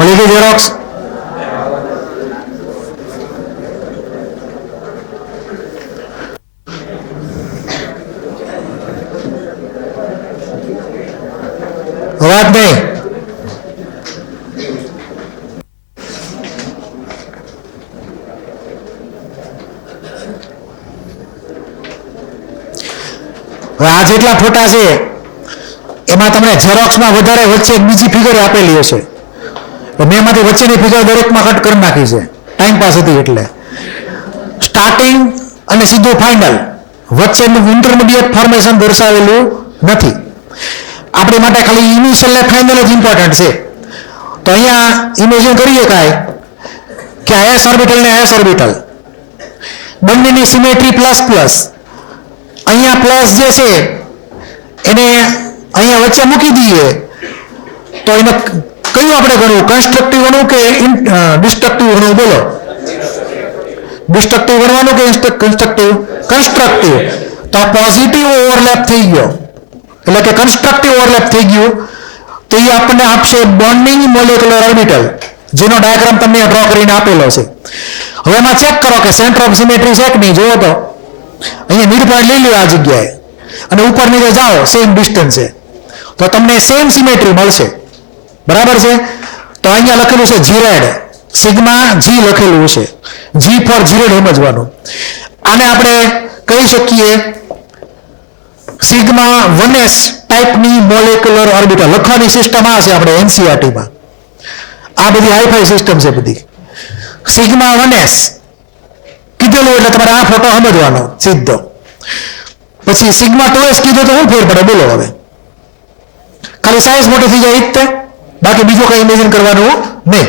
મળી ગઈ ઝેરોક્સ? અવાજ નહીં. આ જેટલા ફોટા છે એમાં તમને ઝેરોક્સમાં વધારે વચ્ચે એક બીજી ફિગર આપેલી હશે. મેં એમાંથી વચ્ચેની ફિગર દરેકમાં કટ કરી નાખી છે, ટાઈમ પાસ હતી એટલે. સ્ટાર્ટિંગ અને સીધું ફાઇનલ, વચ્ચેનું ઇન્ટરમીડિયેટ ફોર્મેશન દર્શાવેલું નથી. આપણી માટે ખાલી ઇનિશિયલ ને ફાઇનલ જ ઇમ્પોર્ટન્ટ છે. તો અહીંયા ઇમેજિન કરીએ કાંઈ કે એસ ઓર્બિટલ ને એસ ઓર્બિટલ બંનેની સિમેટ્રી પ્લસ પ્લસ. અહીંયા પ્લસ જે છે એને અહીંયા વચ્ચે મૂકી દઈએ તો એને કયું આપણે ગણવું, કન્સ્ટ્રક્ટિવ ગણવું કે ડિસ્ટ્રક્ટિવ ગણવું? બોલો. ડિસ્ટ્રક્ટિવ ગણવાનું કે કન્સ્ટ્રક્ટિવ? કન્સ્ટ્રક્ટિવ. તો આ પોઝિટિવ ઓવરલેપ થઈ ગયો, એટલે કે કન્સ્ટ્રક્ટિવ ઓવરલેપ થઈ ગયું. તો એ આપણને આપશે બોન્ડિંગ મોલેક્યુલર ઓર્બિટલ, જેનો ડાયાગ્રામ તમને ડ્રો કરીને આપેલો છે. હવે એમાં ચેક કરો કે સેન્ટર ઓફ સિમેટ્રી છે કે નહીં. જુઓ તો અહીંયા મિડ પોઈન્ટ લઈ લો આ જગ્યાએ, અને ઉપર નીચે જાઓ સેમ ડિસ્ટન્સ છે તો તમને સેમ સિમેટ્રી મળશે. બરાબર છે? તો અહીંયા લખેલું છે જીરેડ, સિગ્મા જી લખેલું છે, જી ફોર જીરેડ સમજવાનું. આને આપણે કહી શકીએ સિગ્મા 1s ટાઈપની મોલેક્યુલર ઓર્બિટલ. લખવાની સિસ્ટમ આ છે આપણે એનસીઆરટીમાં. આ બધી હાઈફાઈ સિસ્ટમ છે બધી. સિગ્મા 1s કીધેલું એટલે તમારે આ ફોટો સમજવાનો સીધો. પછી સિગ્મા 2s કીધું તો શું ફેર પડે બોલો? હવે ખાલી સાઈઝ મોટી થઈ જાય જ તે, બાકી બીજું કઈ ઇમેજિન કરવાનું નહીં.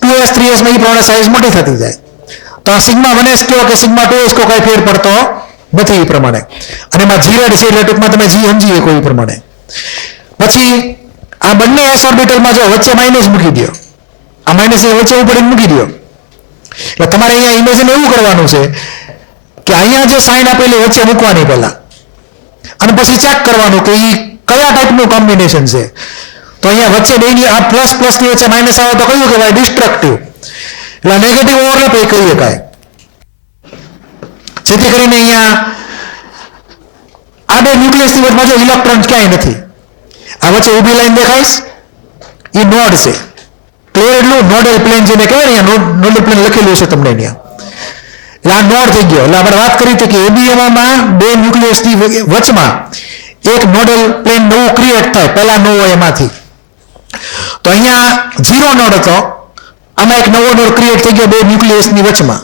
2s 3s માં એ પ્રમાણે સાઈઝ મોટી થતી જાય. તો આ સિગ્મા 1s કયો કે સિગ્મા 2s કયો કઈ ફેર પડતો નથી એ પ્રમાણે. અને એમાં જીરેડ છે એટલે ટૂંકમાં તમે જી સમજીએ કોઈ પ્રમાણે. પછી આ બંને એસ ઓર્બિટલમાં જો વચ્ચે માઇનસ મૂકી દો, આ માઇનસ વચ્ચે ઉપર મૂકી દો. એટલે તમારે અહીંયા ઇમેજિન એવું કરવાનું છે કે અહીંયા જે સાઇન આપેલી વચ્ચે મૂકવાની પહેલા, અને પછી ચેક કરવાનું કે એ કયા ટાઈપનું કોમ્બિનેશન છે. તો અહીંયા વચ્ચે બેની આ પ્લસ પ્લસ ની વચ્ચે માઇનસ આવે તો કયું કહેવાય? ડિસ્ટ્રક્ટિવ. એટલે નેગેટિવ ઓવરલેપ એ કહીએ કાંઈ. જેથી કરીને અહીંયા આ બે ન્યુક્લિયસની વચ્ચેમાં જો ઇલેક્ટ્રોન ક્યાંય નથી. આ વચ્ચે ઊભી લાઈન દેખાઈશ એ નોડ છે. ક્લિયર? એટલું નોડલ પ્લેન જેને કહેવાય ને, અહીંયા નોડલ પ્લેન લખેલું છે તમને અહીંયા. એટલે આ નોડ થઈ ગયો. એટલે આપણે વાત કરી હતી કે એબીએમાં બે ન્યુક્લિયસની વચમાં એક નોડલ પ્લેન નવું ક્રિએટ થાય, પહેલા ન હોય એમાંથી. તો અહીંયા 0 નોડ હતો, આમાં એક નવો નોડ ક્રિએટ થઈ ગયો બે ન્યુક્લિયસની વચમાં.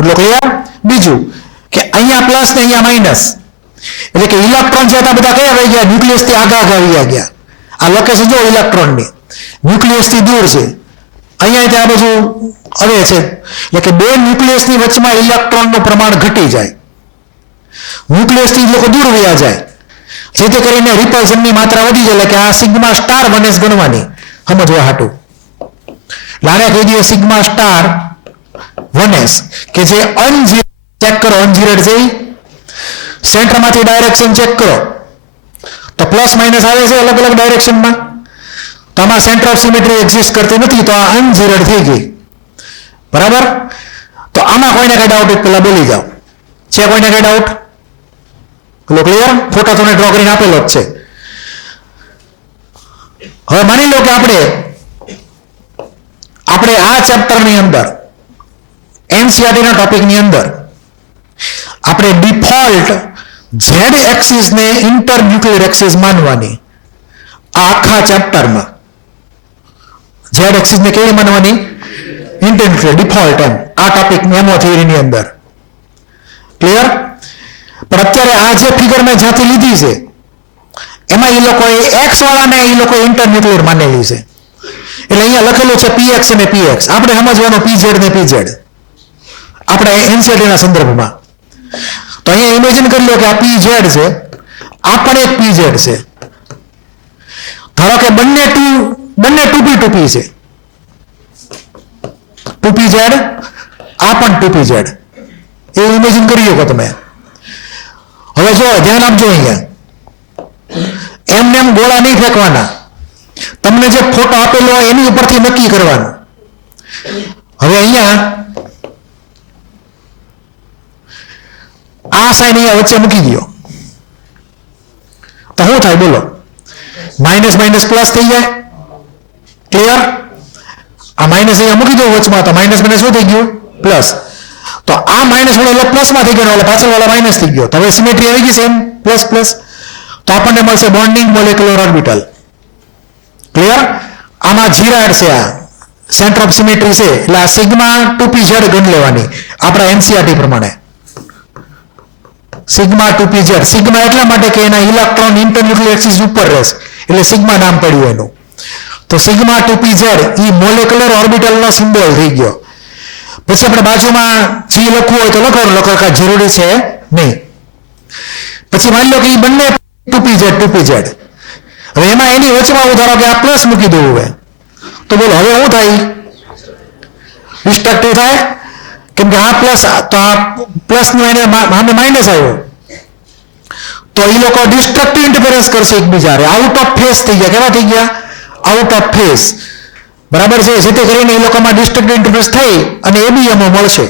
એટલો ક્લિયર? બીજું કે અહીંયા પ્લસ ને અહીંયા માઇનસ, એટલે કે ઇલેક્ટ્રોન જે હતા બધા કયા વહી ગયા? ન્યુક્લિયસથી આગા વહી ગયા. આ લોકેશન જો ઇલેક્ટ્રોનની ન્યુક્લિયસથી દૂર છે, અહીંયા ત્યાં બાજુ આવે છે. એટલે કે બે ન્યુક્લિયસની વચમાં ઇલેક્ટ્રોનનું પ્રમાણ ઘટી જાય, ન્યુક્લિયસથી લોકો દૂર વયા જાય, જેથી કરીને રિપલ્ઝનની માત્રા વધી જાય. એટલે કે આ સિગ્મા સ્ટાર 1s ગણવાની સમજવા હાટું. લારે કહી દઈએ સિગ્મા સ્ટાર 1s કે જે અનજીરેડ. ચેક કરો અનજીરેડ છે, સેન્ટરમાંથી ડાયરેક્શન ચેક કરો તો પ્લસ માઇનસ આવે છે અલગ અલગ ડાયરેક્શનમાં. તો આમાં સેન્ટર ઓફ સિમેટ્રી એક્ઝિસ્ટ કરતી નથી, તો આ અનજીરેડ થઈ ગઈ. બરાબર? તો આમાં કોઈને કઈ ડાઉટ પેલા બોલી જાઓ. છે કોઈને કઈ ડાઉટ? ક્લિયર? ફોટા તમને ડ્રો કરીને આપેલો જ છે. હવે માની લો કે આપણે આ ચેપ્ટરની અંદર એનસીઆરટી ના ટોપિકની અંદર આપણે ડિફોલ્ટ ઝેડ એક્સિસ ને ઇન્ટરન્યુક્લિયર એક્સિસ માનવાની. આ આખા ચેપ્ટરમાં ઝેડ એક્સિસ ને કેવી માનવાની? ઇન્ટરન્યુક્લિયર ડિફોલ્ટ એમ આ ટોપિક એમો થિયરીની અંદર. ક્લિયર? પણ અત્યારે આ જે ફિગર મેં જ્યાંથી લીધી છે એમાં એ લોકોએ એક્સ વાળાને એ લોકો ઇન્ટરન્યુક્લિયર માનેલી છે. એટલે અહીંયા લખેલું છે પીએક્સ અને પીએક્સ. આપણે સમજવાનું પીઝેડ ને પીઝેડ આપણે એનસીઆરટી ના સંદર્ભમાં. તો અહીંયા ઇમેજિન કરી લો કે આ પીઝેડ છે, આ પણ એક પીઝેડ છે. ધારો કે બંને ટુપી છે. ટુપી ઝેડ, આ પણ ટુપી ઝેડ. એવું ઇમેજિન કરી શકો તમે. હવે જો ધ્યાન આપજો, અહીંયા એમને એમ ગોળા નહીં ફેંકવાના. તમને જે ફોટો આપેલો હોય એની ઉપરથી નક્કી કરવાનું. હવે અહીંયા આ સાઈન અહીંયા વચ્ચે મૂકી દો તો શું થાય બોલો? માઇનસ માઇનસ પ્લસ થઈ જાય. ક્લિયર? આ માઇનસ અહીંયા મૂકી દો વચમાં તો માઇનસ માઇનસ શું થઈ ગયું? પ્લસ. તો આ માઇનસ વાળો પ્લસમાં થઈ ગયો, પાછળ વાળા માઇનસ થઈ ગયો. તો હવે સિમેટ્રી આવી ગઈ સેમ પ્લસ પ્લસ. તો આપણને મળશે બોન્ડિંગ મોલેક્યુલર ઓર્બિટલ. ક્લિયર? આમાં જીરાડ છે, આ સેન્ટર ઓફ સિમેટ્રી છે. એટલે આ સિગ્મા 2pz ગણ લેવાની આપણા એનસીઆરટી પ્રમાણે. Sigma 2pz. સિગ્મા એટલા માટે કે એના ઇલેક્ટ્રોન ઇન્ટરન્યુક્લિયર એક્સિસ ઉપર રહેશે એટલે સિગ્મા નામ પડ્યું એનું. તો સિગ્મા 2pz એ મોલેક્યુલર ઓર્બિટલનો સિમ્બોલ થઈ ગયો. પછી આપણે બાજુમાં જી લખવું હોય તો લખો કાંઈ જરૂરી છે નહીં. પછી માની લો કે એ બંને 2pz. હવે એમાં એની વચમાં હું ધારો કે આ પ્લસ મૂકી દઉં હવે તો બોલો હવે શું થાય? ડિસ્ટ્રક્ટિવ થાય. કેમ કે આ પ્લસ તો આ પ્લસ નું એને સામે માઇનસ આવ્યો તો એ લોકો ડિસ્ટ્રક્ટિવ ઇન્ટરફરન્સ કરશે એકબીજા. આઉટ ઓફ ફેઝ થઈ ગયા. કેવા થઈ ગયા? Out of phase. બરાબર છે? જેથી કરીને એ લોકોમાં ડિસ્ટ્રક્ટિવ ઇન્ટરફરન્સ થઈ અને એબીએમઓ મળશે.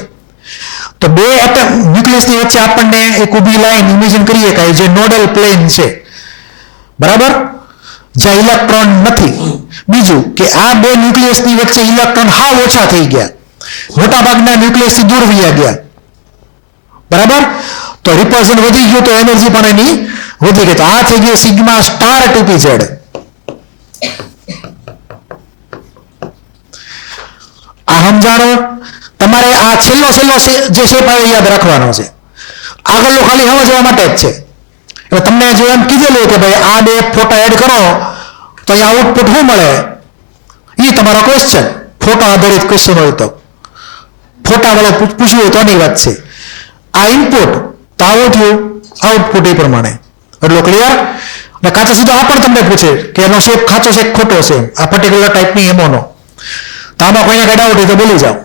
તો બે એટમ ન્યુક્લિયસની વચ્ચે આપણને એક ઊભી લાઈન ઇમેજિન કરીએ કે જે નોડલ પ્લેન છે. બરાબર? જ્યાં ઇલેક્ટ્રોન નથી. બીજું કે આ બે ન્યુક્લિયસની વચ્ચે ઇલેક્ટ્રોન હાવ ઓછા થઈ ગયા, મોટાભાગના ન્યુક્લિયસથી દૂર વયા ગયા. બરાબર? તો રિપલ્શન વધી ગયું તો એનર્જી પણ એની વધી ગઈ. તો આ થઈ ગયો સિગ્મા સ્ટાર 2pz. આ સમજાણો. તમારે આ છેલ્લો જે શેપ આવે યાદ રાખવાનો છે. આગળનો ખાલી સમજવા માટે જ છે. એટલે તમને જો એમ કીધેલું કે ભાઈ આ બે ફોટા એડ કરો તો અહીંયા આઉટપુટ શું મળે એ તમારો ક્વેશ્ચન. ફોટા આધારિત ક્વેશ્ચન હોય તો ફોટા વાળો પૂછ્યું હોય તો આની વાત છે. આ ઇનપુટ તો આવું થયું, આઉટપુટ એ પ્રમાણે. એટલો ક્લિયર? અને કાચો સીધો આ પણ તમને પૂછે કે એનો શેપ ખાચો છે ખોટો છે આ પર્ટિક્યુલર ટાઈપની એમોનો. તો આમાં કોઈને કઈ ડાઉટ હોય તો બોલી જાઓ.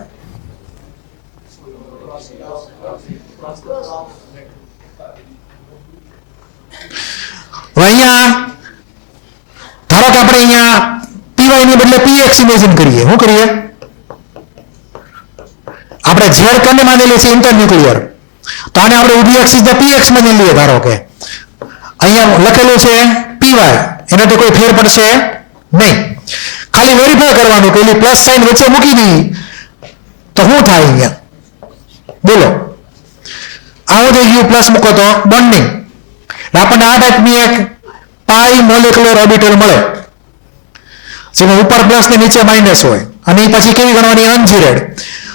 અહીંયા ધારો કે આપણે અહીંયા પીવાય ની બદલે પીએક્સ ઇમેજિન કરીએ. શું કરીએ? આપણે ઝેડ કને માનેલી છે? ઇન્ટરન્યુક્લિયર. તો આને આપણે ઊભી એક્સિસ ને પીએક્સ માની લઈએ. ધારો કે અહીંયા લખેલું છે પીવાય, એનાથી કોઈ ફેર પડશે નહીં. ખાલી વેરીફાઈ કરવાનું કે પ્લસ સાઇન વચ્ચે મૂકી દઈએ તો શું થાય અહીંયા બોલો? આવું થઈ ગયું. પ્લસ મૂકો તો બોન્ડિંગ. આપણને આ ટાઈપની એક પાઈ મોલેક્યુલર ઓર્બિટલ મળે જેમાં ઉપર પ્લસ ને નીચે માઇનસ હોય. અને એ પછી કેવી ગણવાની? અનજીરેડ.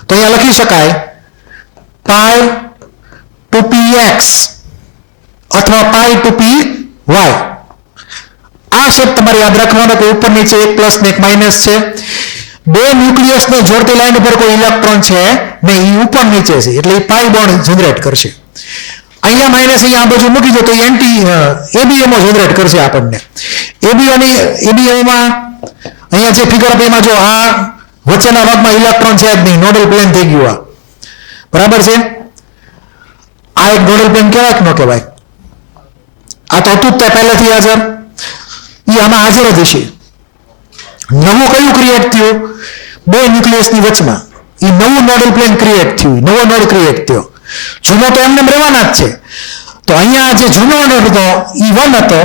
તો અહીંયા લખી શકાય પાઈ 2px અથવા પાઈ 2py. આ શેપ તમારે યાદ રાખવાનો કે ઉપર નીચે એક પ્લસ ને એક માઇનસ છે. બે ન્યુક્લિયસ ને જોડતી લાઈન ઉપર કોઈ ઇલેક્ટ્રોન છે નહીં, એ ઉપર નીચે છે એટલે એ પાઈ બોન્ડ જનરેટ કરશે. અહીંયા માઇનસ અહીંયા આ બાજુ મૂકી દો તો એન્ટી એબીએમઓ જનરેટ કરશે આપણને. એબીએમઓમાં અહીંયા જે ફિગર આપે એમાં જો આ વચ્ચેના ભાગમાં ઇલેક્ટ્રોન છે જ નહીં, નોડલ પ્લેન થઈ ગયું આ. બરાબર છે? આ એક નોડલ પ્લેન કહેવાય કે ન કહેવાય? આ તો હતું જ પહેલેથી હાજર, એ આમાં હાજર જ હશે. નવું કયું ક્રિએટ થયું? બે ન્યુક્લિયસની વચમાં એ નવું નોડલ પ્લેન ક્રિએટ થયું, નવો નોડ ક્રિએટ થયો. જૂનો તો એમને રહેવાના જ છે. તો અહીંયા જે જૂનો નોડ હતો એ 1 હતો,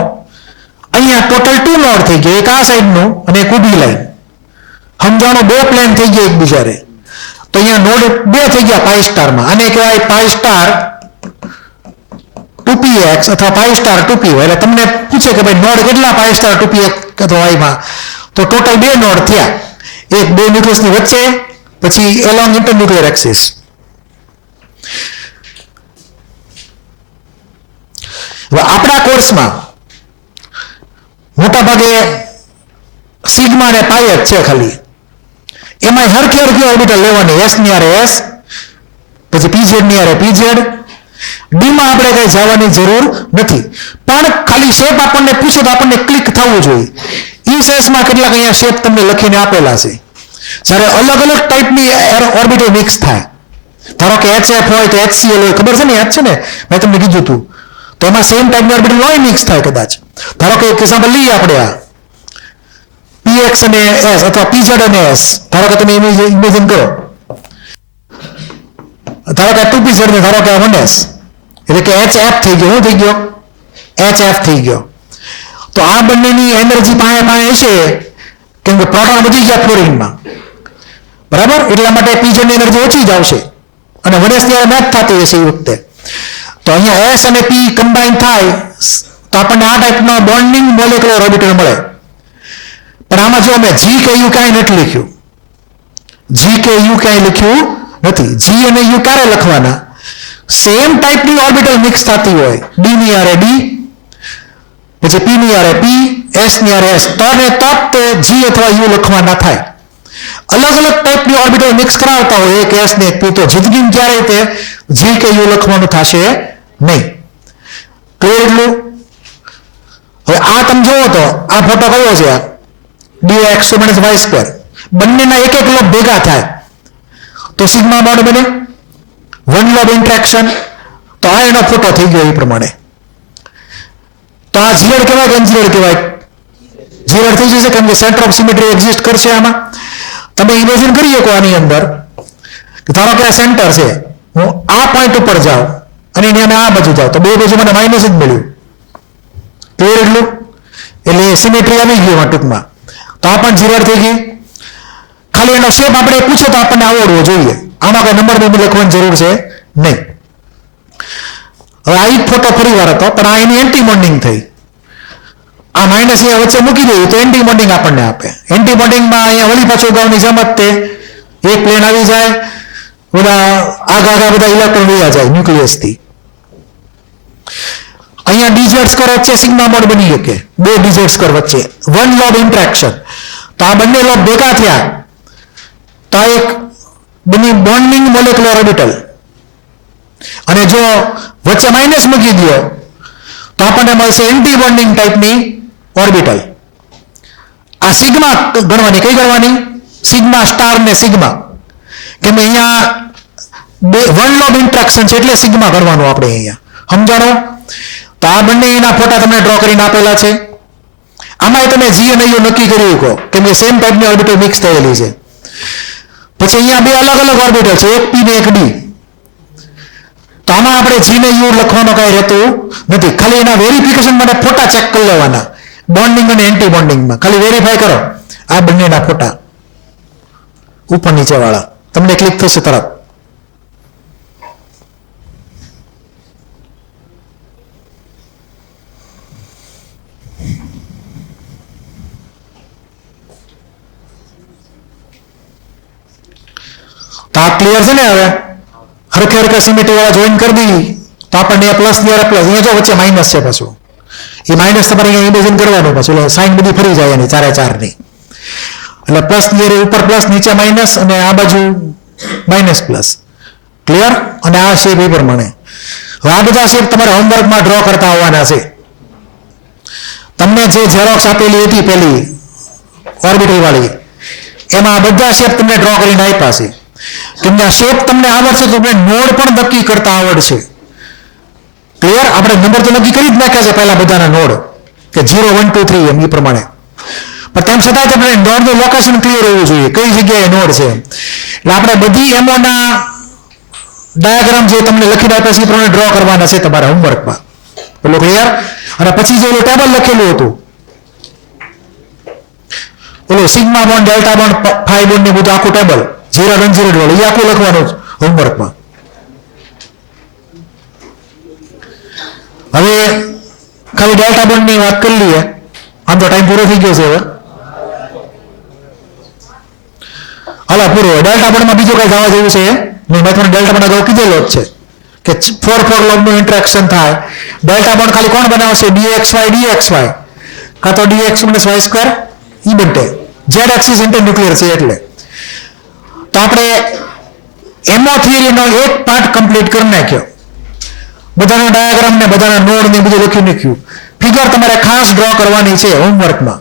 અહીંયા ટોટલ 2 નોડ થઈ ગયા, એક આ સાઈડનું અને એક ઊભી લાઈન. સમજાણો 2 પ્લેન થઈ ગયા એકબીજારે. તો અહીંયા નોડ 2 થઈ ગયા પાઈ સ્ટારમાં. આને કહેવાય પાઈ સ્ટાર 2px અથવા પાઈ સ્ટાર 2py. એટલે તમને પૂછે કે ભાઈ નોડ કેટલા પાઈ સ્ટાર 2px અથવા વાયમાં, તો ટોટલ 2 નોડ થયા. એક 2 ન્યુક્લિયસની વચ્ચે, પછી એલોંગ ઇન્ટરન્યુક્લિયર એક્સિસ. હવે આપણા કોર્સમાં મોટા ભાગે સિગ્મા અને પાઈ જ છે ખાલી. એમાં હરખી ઓર્બિટલ લેવાની, એસ ની આરે એસ, પછી પીઝેડ ની આરે પીઝેડ. ડીમાં આપણે કઈ જવાની જરૂર નથી, પણ ખાલી શેપ આપણને પૂછે તો આપણને ક્લિક થવું જોઈએ. ઈ સેસમાં કેટલાક અહીંયા શેપ તમને લખીને આપેલા છે. જ્યારે અલગ અલગ ટાઈપની ઓર્બિટલ મિક્સ થાય, ધારો કે HF હોય તો HCl હોય, ખબર છે ને, યાદ છે ને, મેં તમને કીધું હતું. તો એમાં સેમ ટાઈપની ઓર્બિટલ હોય મિક્સ થાય કદાચ. ધારો કે એક્ઝામ્પલ લઈએ આપણે આ PX અને S અથવા PZ અને S. ધારો કે તમે ઇમેજિન કરો, ધારો કે 2PZ ને ધારો કે 1S, એટલે કે HF થઈ ગયો. શું થઈ ગયો? HF થઈ ગયો. તો આ બંનેની એનર્જી પાસે હશે, કેમ કે પ્રોટોન વધી ગયા ફ્લોરિનમાં, બરાબર? એટલા માટે PZ ની એનર્જી ઓછી જ આવશે અને 1S ની મેચ થતી હશે એ વખતે. તો અહીંયા S અને P કમ્બાઈન થાય તો આપણને આ ટાઈપનો બોન્ડિંગ મોલેક્યુલર ઓર્બિટલ મળે. પણ આમાં જો મેં G કે U કાંઈ નથી લખ્યું. G કે U કાંઈ લખ્યું નથી. G અને U ક્યારે લખવાના? સેમ ટાઈપની ઓર્બિટલ મિક્સ થતી હોય, D ની આરે D, પછી P ની આરે P, S ની આરે S, તો G અથવા U લખવાના થાય. અલગ અલગ ટાઈપની ઓર્બિટલ મિક્સ કરાવતા હોય એક S ને એક P, તો જિંદગીમાં ક્યારેય તે G કે U લખવાનું થશે નહીં. ક્લિયર એટલું? હવે આ તમે જોવો તો આ ફોટો કયો છે? આ dx - y². બંનેના એક લોબ ભેગા થાય તો સિગ્મા બોન્ડ બને, 1 લોબ ઇન્ટરેક્શન. તો આ એનો ફોટો થઈ ગયો એ પ્રમાણે. તો આ ઝીરેડ કહેવાય કે અનઝીરેડ કહેવાય? ઝીરેડ થઈ જશે, કેમ કે સેન્ટર ઓફ સિમેટ્રી એક્ઝિસ્ટ કરશે આમાં. તમે ઇમેજિન કરી શકો આની અંદર કે ધારો કે આ સેન્ટર છે, હું આ પોઈન્ટ ઉપર જાઉં અને એની અમે આ બાજુ જાઉં, તો બે બાજુ મને માઇનસ જ મળ્યું. ક્લિયર એટલું? એટલે સિમેટ્રી આવી ગઈ ટૂંકમાં. તો આ પણ ઝીરેડ થઈ ગઈ. ખાલી એનો શેપ આપણે પૂછે તો આપણને આવડવો જોઈએ, આમાં કઈ નંબર લખવાની જરૂર છે નહીં. હવે આ એક ફોટો ફરી વાર હતો, પણ આ એની એન્ટી બોન્ડિંગ થઈ. આ માઇનસ અહીંયા વચ્ચે મૂકી દઈએ તો એન્ટી બોન્ડિંગ આપણને આપે. એન્ટી બોન્ડિંગમાં અહીંયા વળી પાછો અગાઉની જેમ જ તે એક પ્લેન આવી જાય, બધા આગા બધા ઇલેક્ટ્રોન વયા જાય ન્યુક્લિયસથી. અહીંયા ડીઝેડ સ્કોર વચ્ચે સિગ્મા બોન્ડ બની શકે, 2 ડીઝેડ સ્કોર વચ્ચે 1 લોબ ઇન્ટરેક્શન. તો આ બંને લોબ ભેગા થયા તો આ એક બની બોન્ડિંગ મોલેક્યુલર ઓર્બિટલ. અને જો વચ્ચે માઇનસ મૂકી દો તો આપણને મળશે એન્ટી બોન્ડિંગ ટાઈપની ઓર્બિટલ. આ સિગ્મા ગણવાની, કઈ ગણવાની? સિગ્મા સ્ટાર ને સિગ્મા. કેમ અહીંયા 1 લોબ ઇન્ટરેક્શન છે એટલે સિગ્મા ગણવાનું આપણે અહીંયા. સમજાણો? તો આ બંને એના ફોટા તમને ડ્રો કરીને આપેલા છે. આમાં તમે G અને U નક્કી કરી શકો, કેમ કે સેમ ટાઈપની ઓર્બિટલ મિક્સ થયેલી છે. પછી અહીંયા બે અલગ અલગ ઓર્બિટલ છે, એક P ને એક D. તો આમાં આપણે G ને U લખવાનો કઈ રહેતું નથી. ખાલી એના વેરિફિકેશન માટે ફોટા ચેક કરી લેવાના, બોન્ડિંગ અને એન્ટી બોન્ડિંગમાં ખાલી વેરીફાઈ કરો આ બંનેના ફોટા ઉપર નીચે વાળા, તમને ક્લિક થશે તરત. તો આ ક્લિયર છે ને? હવે હરખે સિમેટ્રી વાળા જોઈન કરી દી તો આપણને પ્લસ ની પ્લસ, અહીંયા જો વચ્ચે માઇનસ છે પાછું, એ માઇનસ તમારે અહીંયા ઇમેજિન કરવાનું પાછું, એટલે સાઈન બધી ફરી જાય એની ચારે ચારની. એટલે પ્લસ ની ઉપર પ્લસ, નીચે માઇનસ અને આ બાજુ માઇનસ પ્લસ. ક્લિયર? અને આ શેપ એ પ્રમાણે. હવે આ બધા શેપ તમારે હોમવર્કમાં ડ્રો કરતા આવવાના છે. તમને જે ઝેરોક્સ આપેલી હતી પેલી ઓર્બિટલ વાળી, એમાં આ બધા શેપ તમને ડ્રો કરીને આપ્યા છે. કેમ કે આ શેપ તમને આવડશે તો તમને નોડ પણ નક્કી કરતા આવડશે. ક્લિયર? આપણે નંબર તો નક્કી કરી જ નાખ્યા છે પહેલા બધાના નોડ, કે 0 1 2 3 એમ એ પ્રમાણે. પણ તેમ છતાં તમને નોડનું લોકેશન ક્લિયર હોવું જોઈએ, કઈ જગ્યાએ નોડ છે. એટલે આપણે બધી એમોના ડાયાગ્રામ જે તમને લખીને આપ્યા છે એ પ્રમાણે ડ્રો કરવાના છે તમારા હોમવર્કમાં. પેલો ક્લિયર? અને પછી જે ઓલું ટેબલ લખેલું હતું, ઓલો sigma bond, delta bond, phi bond ને બધું આખું ટેબલ, ઝીરો અનઝીરો વાળું, એ આખું લખવાનું હોમવર્કમાં. હવે ખાલી ડેલ્ટા બોન્ડ ની વાત કરી લઈએ, આમ તો ટાઈમ પૂરો થઈ ગયો છે હવે. હાલો પૂરો. ડેલ્ટા બોન્ડમાં બીજું કઈ જવા જેવું છે નહીં. મેં તમને ડેલ્ટા બોન્ડ અગાઉ કીધેલો જ છે કે 4 લોબનું ઇન્ટરેક્શન થાય. ડેલ્ટા બોન્ડ ખાલી કોણ બનાવશે? dxy કાં તો dx - y² ઈ બનતે. ઝેડ એક્સિસ ઇન્ટરન્યુક્લિયર છે એટલે. તો આપણે એમો થિયરીનો એક પાર્ટ કમ્પ્લીટ કરી નાખ્યો. બધાના ડાયાગ્રામ ને બધાના નોડ ને બધું લખી નાખ્યું. ફિગર તમારે ખાસ ડ્રો કરવાની છે હોમવર્કમાં.